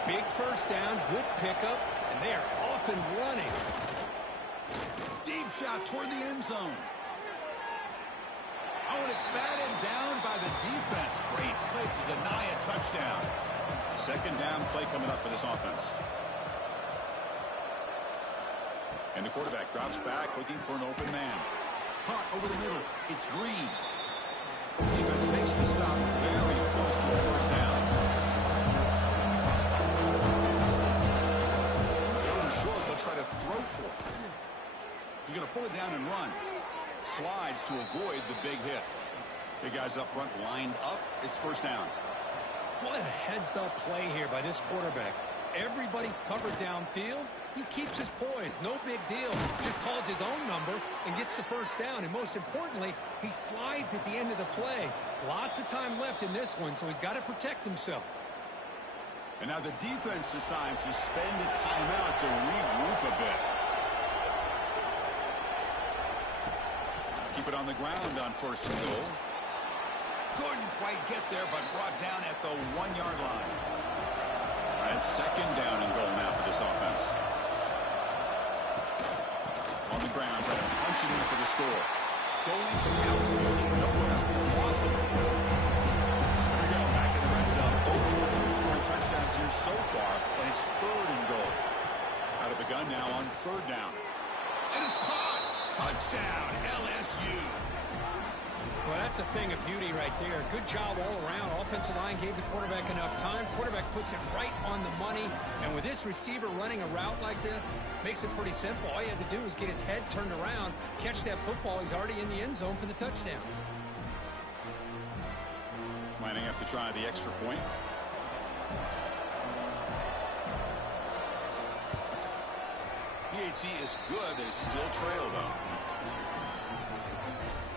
Big first down, good pickup, and they are off and running. Deep shot toward the end zone. Oh, and it's batted down by the defense. Great play to deny a touchdown. Second down play coming up for this offense. And the quarterback drops back, looking for an open man. Punt over the middle. It's Green. Defense makes the stop very close to a first down. Third and short, they'll try to throw for it. He's going to pull it down and run. Slides to avoid the big hit. Big guys up front lined up. It's first down. What a heads-up play here by this quarterback. Everybody's covered downfield. He keeps his poise. No big deal. Just calls his own number and gets the first down. And most importantly, he slides at the end of the play. Lots of time left in this one, so he's got to protect himself. And now the defense decides to spend a timeout to regroup a bit. Keep it on the ground on 1st and goal. Couldn't quite get there, but brought down at the 1-yard line. And second down and goal now for this offense. On the ground, trying to punch it in for the score. Going absolutely nowhere. Awesome. Here we go, back in the red zone. Over 2 scoring touchdowns here so far, and it's 3rd and goal. Out of the gun now on 3rd down. And it's caught. Touchdown, LSU. Well, that's a thing of beauty right there. Good job all around. Offensive line gave the quarterback enough time. Quarterback puts it right on the money. And with this receiver running a route like this, makes it pretty simple. All you had to do was get his head turned around, catch that football. He's already in the end zone for the touchdown. Lining up to try the extra point. PAT is good as still trail, though.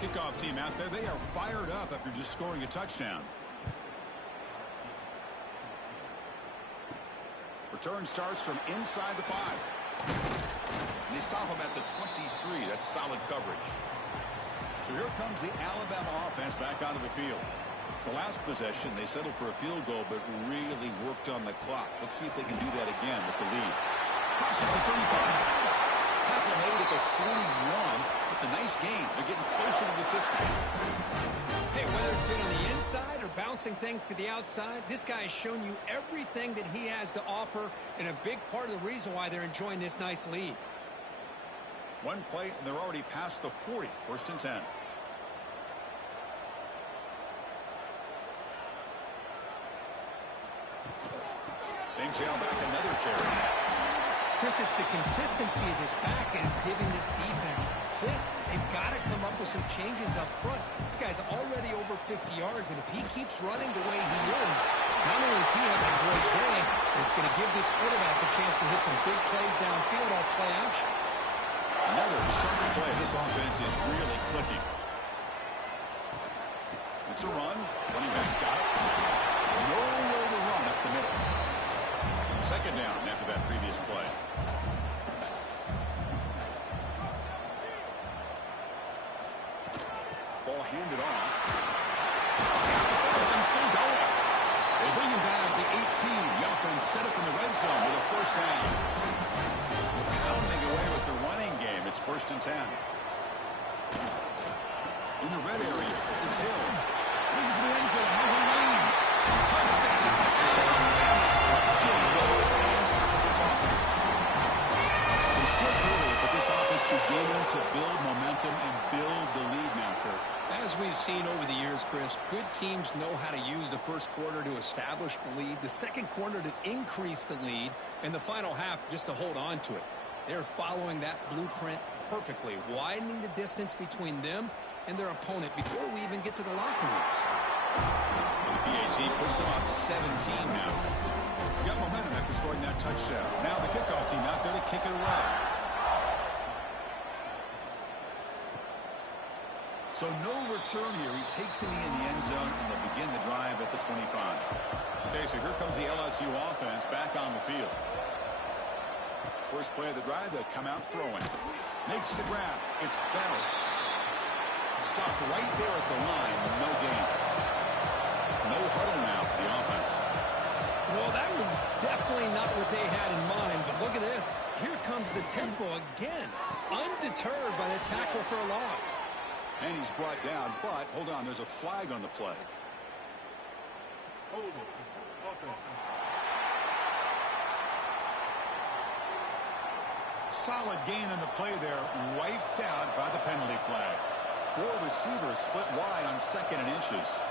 Kickoff team out there. They are fired up after just scoring a touchdown. Return starts from inside the 5. And they stop him at the 23. That's solid coverage. So here comes the Alabama offense back onto the field. The last possession, they settled for a field goal, but really worked on the clock. Let's see if they can do that again with the lead. Crosses the 35. Tackle made at the 41. It's a nice game. They're getting closer to the 50. Hey, whether it's been on the inside or bouncing things to the outside, this guy has shown you everything that he has to offer, and a big part of the reason why they're enjoying this nice lead. One play, and they're already past the 40. 1st and 10. Same tailback, another carry. Chris, it's the consistency of this back is giving this defense fits. They've got to come up with some changes up front. This guy's already over 50 yards, and if he keeps running the way he is, not only is he having a great day, but it's going to give this quarterback a chance to hit some big plays downfield off play action. Another chunky play. This offense is really clicking. It's a run. Running back's got it. Nowhere to run up the middle. Second down after that previous play. Ball handed off. And still going. They bring him down at the 18. The offense set up in the red zone with a first down. They're pounding away with the running game. It's 1st and 10. In the red area, it's Hill. Looking for the end zone. Has a lane. Touchdown. Still no answer for this offense. So still early, but this offense beginning to build momentum and build the lead now, Kirk. As we've seen over the years, Chris, good teams know how to use the first quarter to establish the lead, the second quarter to increase the lead, and the final half just to hold on to it. They're following that blueprint perfectly, widening the distance between them and their opponent before we even get to the locker rooms. BAT puts them up 17 now. Got momentum after scoring that touchdown. Now the kickoff team out there to kick it away. So no return here. He takes it in the end zone, and they'll begin the drive at the 25. Okay, so here comes the LSU offense back on the field. First play of the drive, they'll come out throwing. Makes the grab. It's Bell. Stopped right there at the line. No gain. No huddle now for the offense. Well, that was definitely not what they had in mind, but look at this. Here comes the tempo again. Undeterred by the tackle for a loss. And he's brought down, but hold on, there's a flag on the play. Hold it. Okay. Solid gain on the play there, wiped out by the penalty flag. 4 receivers split wide on 2nd and inches.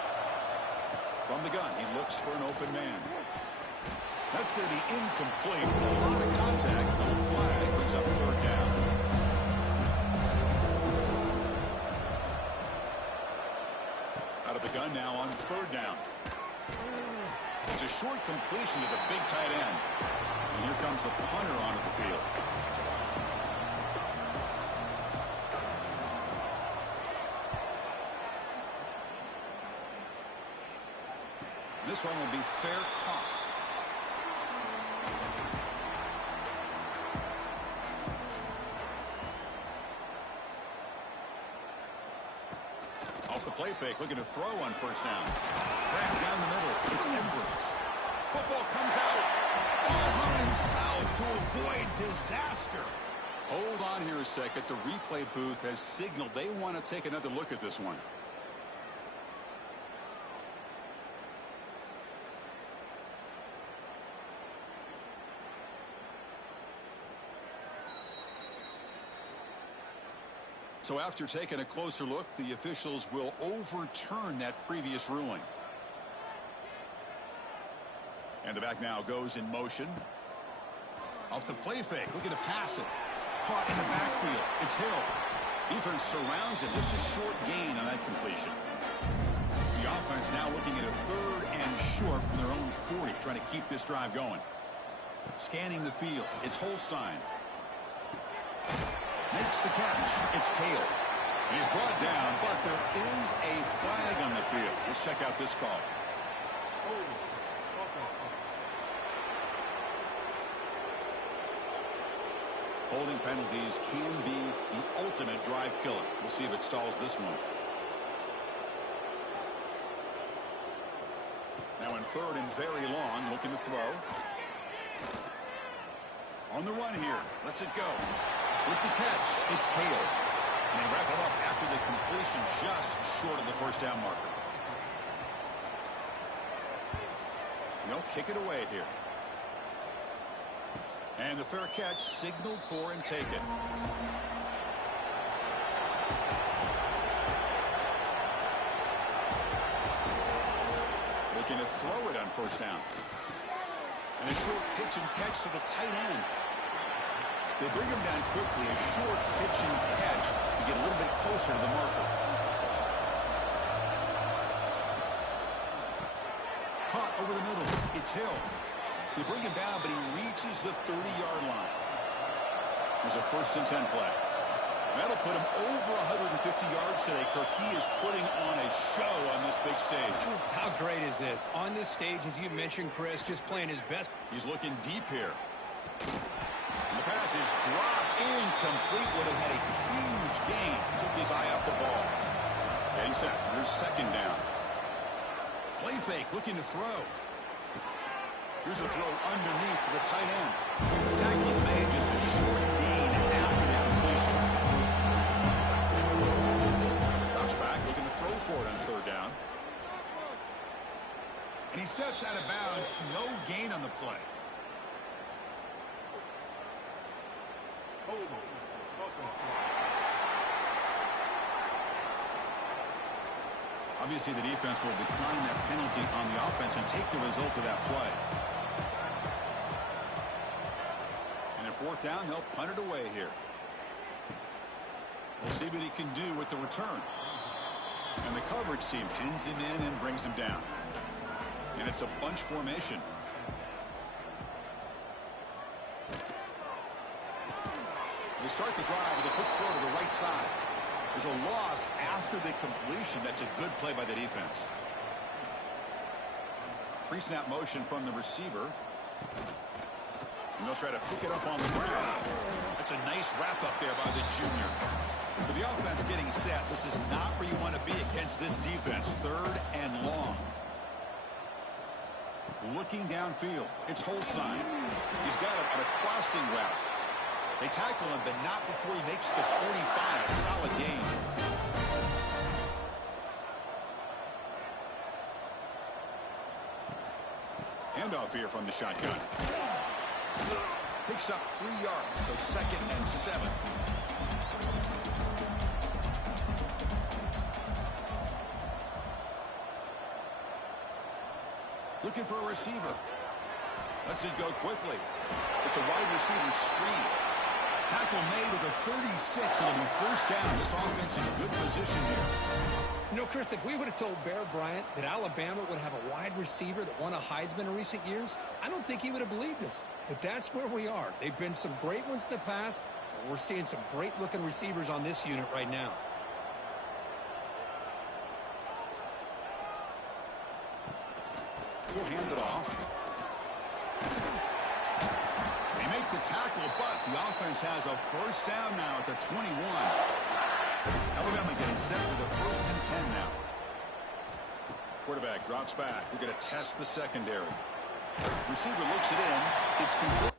From the gun, he looks for an open man. That's going to be incomplete. A lot of contact, no flag, brings up 3rd down. Out of the gun now on 3rd down. It's a short completion to the big tight end. And here comes the punter onto the field. This one will be fair caught. Off the play fake, looking to throw on 1st down. Back down the middle, it's Edwards. Football comes out. Falls on himself to avoid disaster. Hold on here a second. The replay booth has signaled they want to take another look at this one. So after taking a closer look, the officials will overturn that previous ruling. And the back now goes in motion. Off the play fake, looking to pass it. Caught in the backfield. It's Hill. Defense surrounds him. Just a short gain on that completion. The offense now looking at a 3rd and short from their own 40, trying to keep this drive going. Scanning the field. It's Holstein. Makes the catch. It's Hale. He's brought down, but there is a flag on the field. Let's check out this call. Holding penalties can be the ultimate drive killer. We'll see if it stalls this one. Now in 3rd and very long, looking to throw. On the run here. Lets it go. With the catch, it's Hale. And they wrap it up after the completion just short of the 1st down marker. They'll kick it away here. And the fair catch signaled for and taken. Looking to throw it on 1st down. And a short pitch and catch to the tight end. They bring him down quickly, a short pitch and catch to get a little bit closer to the marker. Caught over the middle. It's Hill. They bring him down, but he reaches the 30-yard line. There's a 1st and 10 play. That'll put him over 150 yards today, Kirk. He is putting on a show on this big stage. How great is this? On this stage, as you mentioned, Chris, just playing his best. He's looking deep here. And the pass is dropped incomplete. Would have had a huge gain. Took his eye off the ball. Getting set. There's 2nd down. Play fake, looking to throw. Here's a throw underneath to the tight end. The tackle is made, just a short gain after the completion. Drops back, looking to throw for it on 3rd down. And he steps out of bounds. No gain on the play. Hold on. Obviously, the defense will decline that penalty on the offense and take the result of that play. And at 4th down, they'll punt it away here. We'll see what he can do with the return. And the coverage team pins him in and brings him down. And it's a bunch formation. They start the drive with a quick throw to the right side. There's a loss after the completion. That's a good play by the defense. Pre-snap motion from the receiver. And they'll try to pick it up on the ground. That's a nice wrap-up there by the junior. So the offense getting set. This is not where you want to be against this defense. 3rd and long. Looking downfield. It's Holstein. He's got it on a crossing route. They tackle him, but not before he makes the 45. A solid gain. Handoff here from the shotgun. Picks up 3 yards, so 2nd and 7. Looking for a receiver. Lets it go quickly. It's a wide receiver screen. Tackle made at the 36. It'll be 1st down. This offense in good position here. You know, Chris, if we would have told Bear Bryant that Alabama would have a wide receiver that won a Heisman in recent years, I don't think he would have believed us. But that's where we are. They've been some great ones in the past, and we're seeing some great-looking receivers on this unit right now. We'll hand it off. They make the tackle, but the offense has a 1st down now at the 21. Alabama getting set for the 1st and 10 now. Quarterback drops back. We're going to test the secondary. Receiver looks it in. It's complete.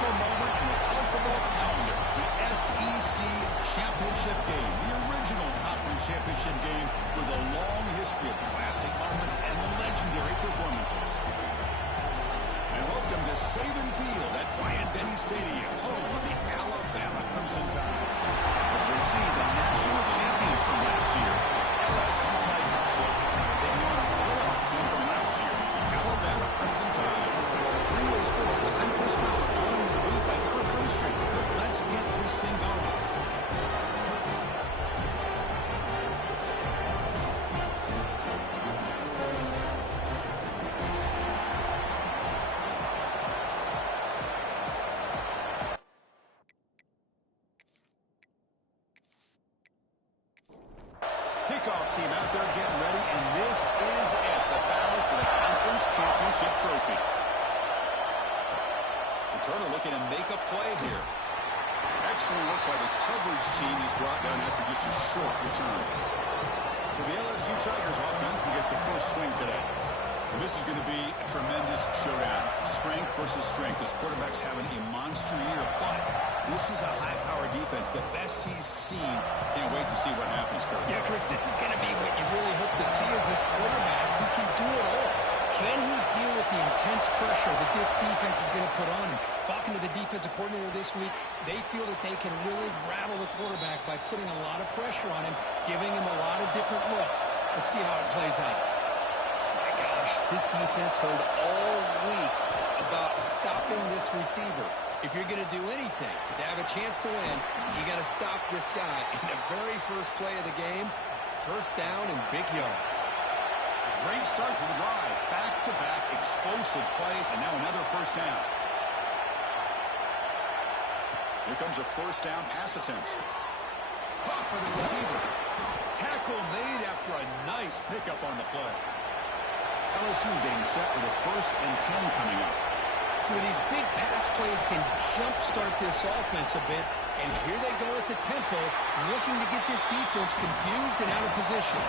special moment in the college football calendar. The SEC Championship game, the original conference championship game with a long history of classic moments and legendary performances. And welcome to Saban Field at Bryant-Denny Stadium, home of the Alabama Crimson Tide. As we see the national champions from last year, LSU Tigers, taking on a playoff team from last year, Alabama Crimson Tide. Freeway Sports, I'm Chris Fowler, joined in the booth by Kirk Hermstreet. Let's get this thing going. Kickoff team out there getting ready, and this is it, the battle for the conference championship trophy. Returner looking to make a play here. Excellent work by the coverage team. He's brought down after just a short return. For the LSU Tigers offense, we get the first swing today. And this is going to be a tremendous showdown. Strength versus strength. This quarterback's having a monster year, but this is a high-powered defense, the best he's seen. Can't wait to see what happens, Kirk. Yeah, Chris, this is going to be what you really hope to see is this quarterback who can do it all. Can he deal with the intense pressure that this defense is going to put on him? Talking to the defensive coordinator this week, they feel that they can really rattle the quarterback by putting a lot of pressure on him, giving him a lot of different looks. Let's see how it plays out. My gosh, this defense heard all week about stopping this receiver. If you're going to do anything to have a chance to win, you got to stop this guy. In the very first play of the game, first down and big yards. Great start to the drive. Back-to-back explosive plays, and now another first down. Here comes a first down pass attempt. Caught for the receiver. Tackle made after a nice pickup on the play. LSU getting set with a 1st and 10 coming up. Where these big pass plays can jumpstart this offense a bit, and here they go at the tempo, looking to get this defense confused and out of position.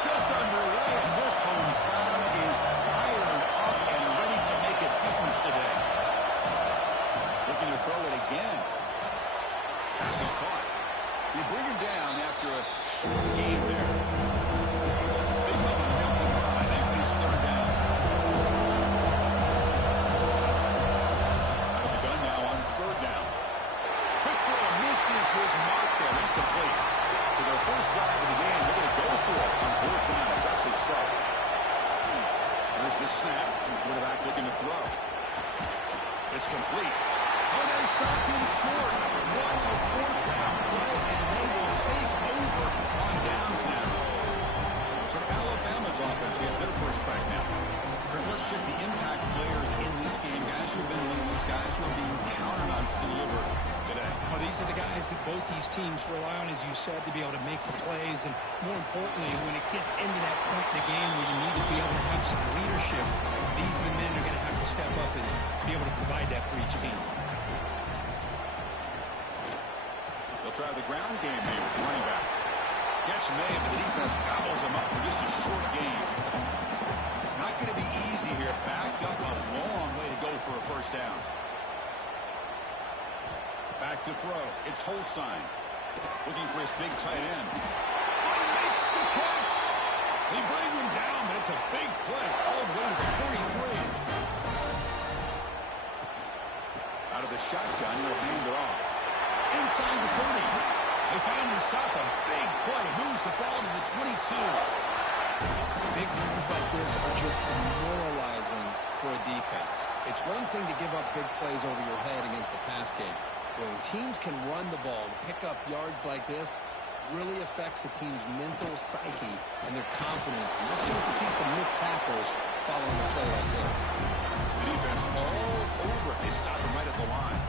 Just underway, and this home crowd is fired up and ready to make a difference today. Looking to throw it again. Pass is caught. They bring him down after a short game there. Big moment to help them drive. They face 3rd down. Out of the gun now on 3rd down. Quick throw misses his mark there. Incomplete. So their first drive of the game, they're going to go for it on 4th down. Aggressive start. There's the snap. Quarterback looking to throw. It's complete. Oh, they stopped him short. What a 4th down play, and they will take over on downs now. So Alabama's offense gets their first crack now. Let's check the impact players in this game. Guys who have been leaders, guys who are being counted on to deliver today. Well, these are the guys that both these teams rely on, as you said, to be able to make the plays. And more importantly, when it gets into that point in the game where you need to be able to have some leadership, these are the men who are going to have to step up and be able to provide that for each team. They'll try the ground game here with the running back. Catch made, but the defense gobbles him up for just a short game. Not going to be easy here. Backed up a long way to go for a first down. Back to throw. It's Holstein. Looking for his big tight end. He makes the catch. They bring him down, but it's a big play. All the way to the 43. Out of the shotgun, he'll hand it off. Inside the 30. They finally stop him. Big play. Moves the ball to the 22. Big runs like this are just demoralizing for a defense. It's one thing to give up big plays over your head against the pass game. When teams can run the ball and pick up yards like this, really affects the team's mental psyche and their confidence. And you'll start to see some missed tackles following a play like this. The defense all over it. They stop him right at the line.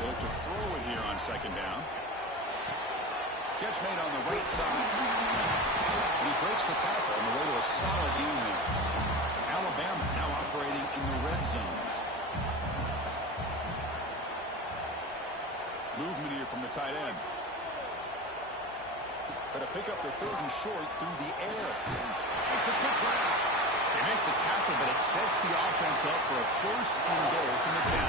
They look to throw it here on 2nd down. Catch made on the right side. And he breaks the tackle on the way to a solid game there. Alabama now operating in the red zone. Movement here from the tight end. Going to pick up the 3rd and short through the air. Makes a quick grab. They make the tackle, but it sets the offense up for a first and goal from the 10.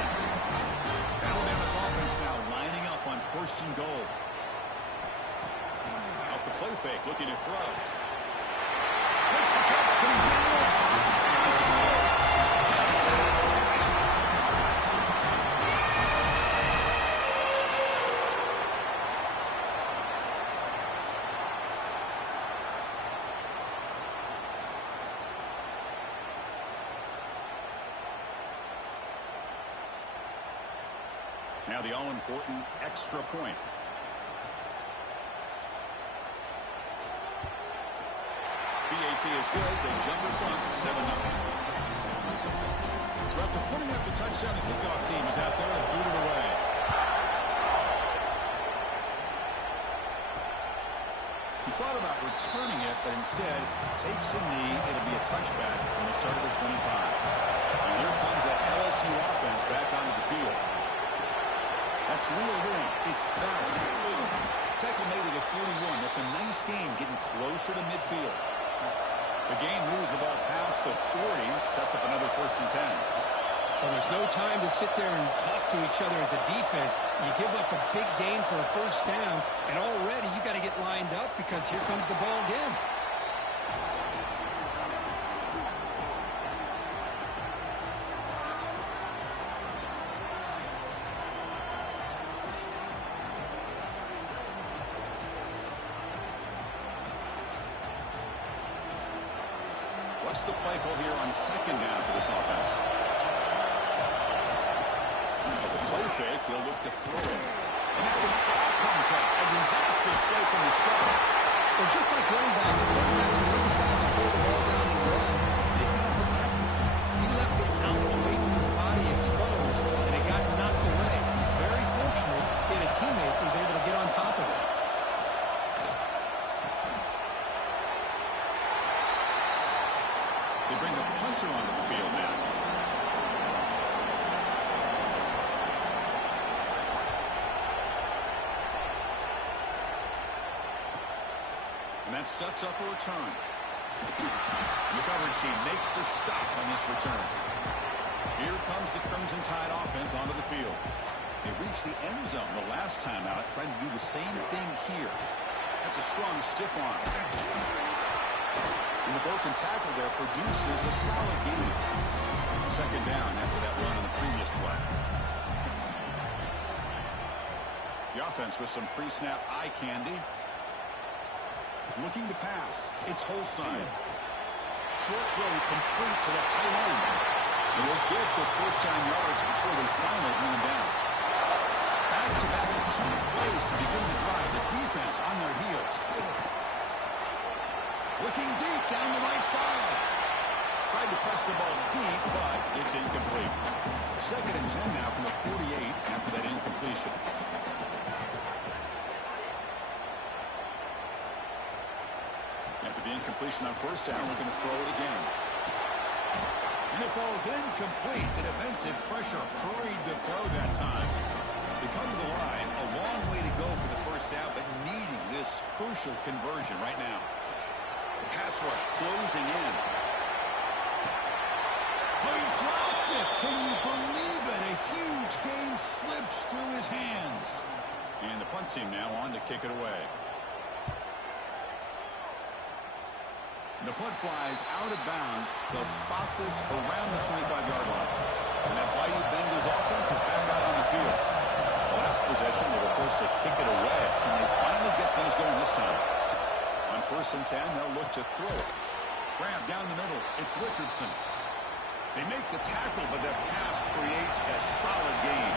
Alabama's offense now lining up on first and goal. Off the play fake, looking to throw. Makes the catch, can he get it? And he scores! Touchdown! Now the all-important extra point. BAT is good. They jump in front 7-0. So after putting up the touchdown, the kickoff team is out there to boot it away. He thought about returning it, but instead takes a knee. It'll be a touchback from the start of the 25. And here comes that LSU offense back onto the field. That's real win. It's back. Tackle made it at 41. That's a nice game getting closer to midfield. The game moves the ball past the 40. Sets up another first and 10. Well, there's no time to sit there and talk to each other as a defense. You give up a big gain for a first down, and already you got to get lined up because here comes the ball again. What's the play call here on second down for this offense? The play fake, he'll look to throw it. And now the ball comes up. A disastrous play from the start. Well, just like running backs, quarterbacks are inside to hold the ball down and run. They've got to protect it. He left it out away from his body exposed, and it got knocked away. He's very fortunate he had a teammate who was able to get on top of it. They bring the punter onto the field now. And that sets up a return. The coverage team makes the stop on this return. Here comes the Crimson Tide offense onto the field. They reached the end zone the last time out, trying to do the same thing here. That's a strong stiff arm. And the broken tackle there produces a solid gain. Second down after that run on the previous play. The offense with some pre-snap eye candy. Looking to pass. It's Holstein. Short throw complete to the tight end. And they'll get the first-time yards before they finally bring him down. Back-to-back true plays to begin the drive. The defense on their heels. Looking deep down the right side. Tried to press the ball deep, but it's incomplete. Second and 10 now from the 48 after that incompletion. After the incompletion on first down, we're going to throw it again. And it falls incomplete. The defensive pressure hurried the throw that time. They come to the line, a long way to go for the first down, but needing this crucial conversion right now. Pass rush closing in. Oh, he dropped it. Can you believe it? A huge gain slips through his hands. And the punt team now on to kick it away. The punt flies out of bounds. They'll spot this around the 25-yard line. And that Bayou Bengals offense is back out on the field. The last possession, they were forced to kick it away. Can they finally get things going this time? On first and 10, they'll look to throw it. Grab down the middle. It's Richardson. They make the tackle, but that pass creates a solid gain.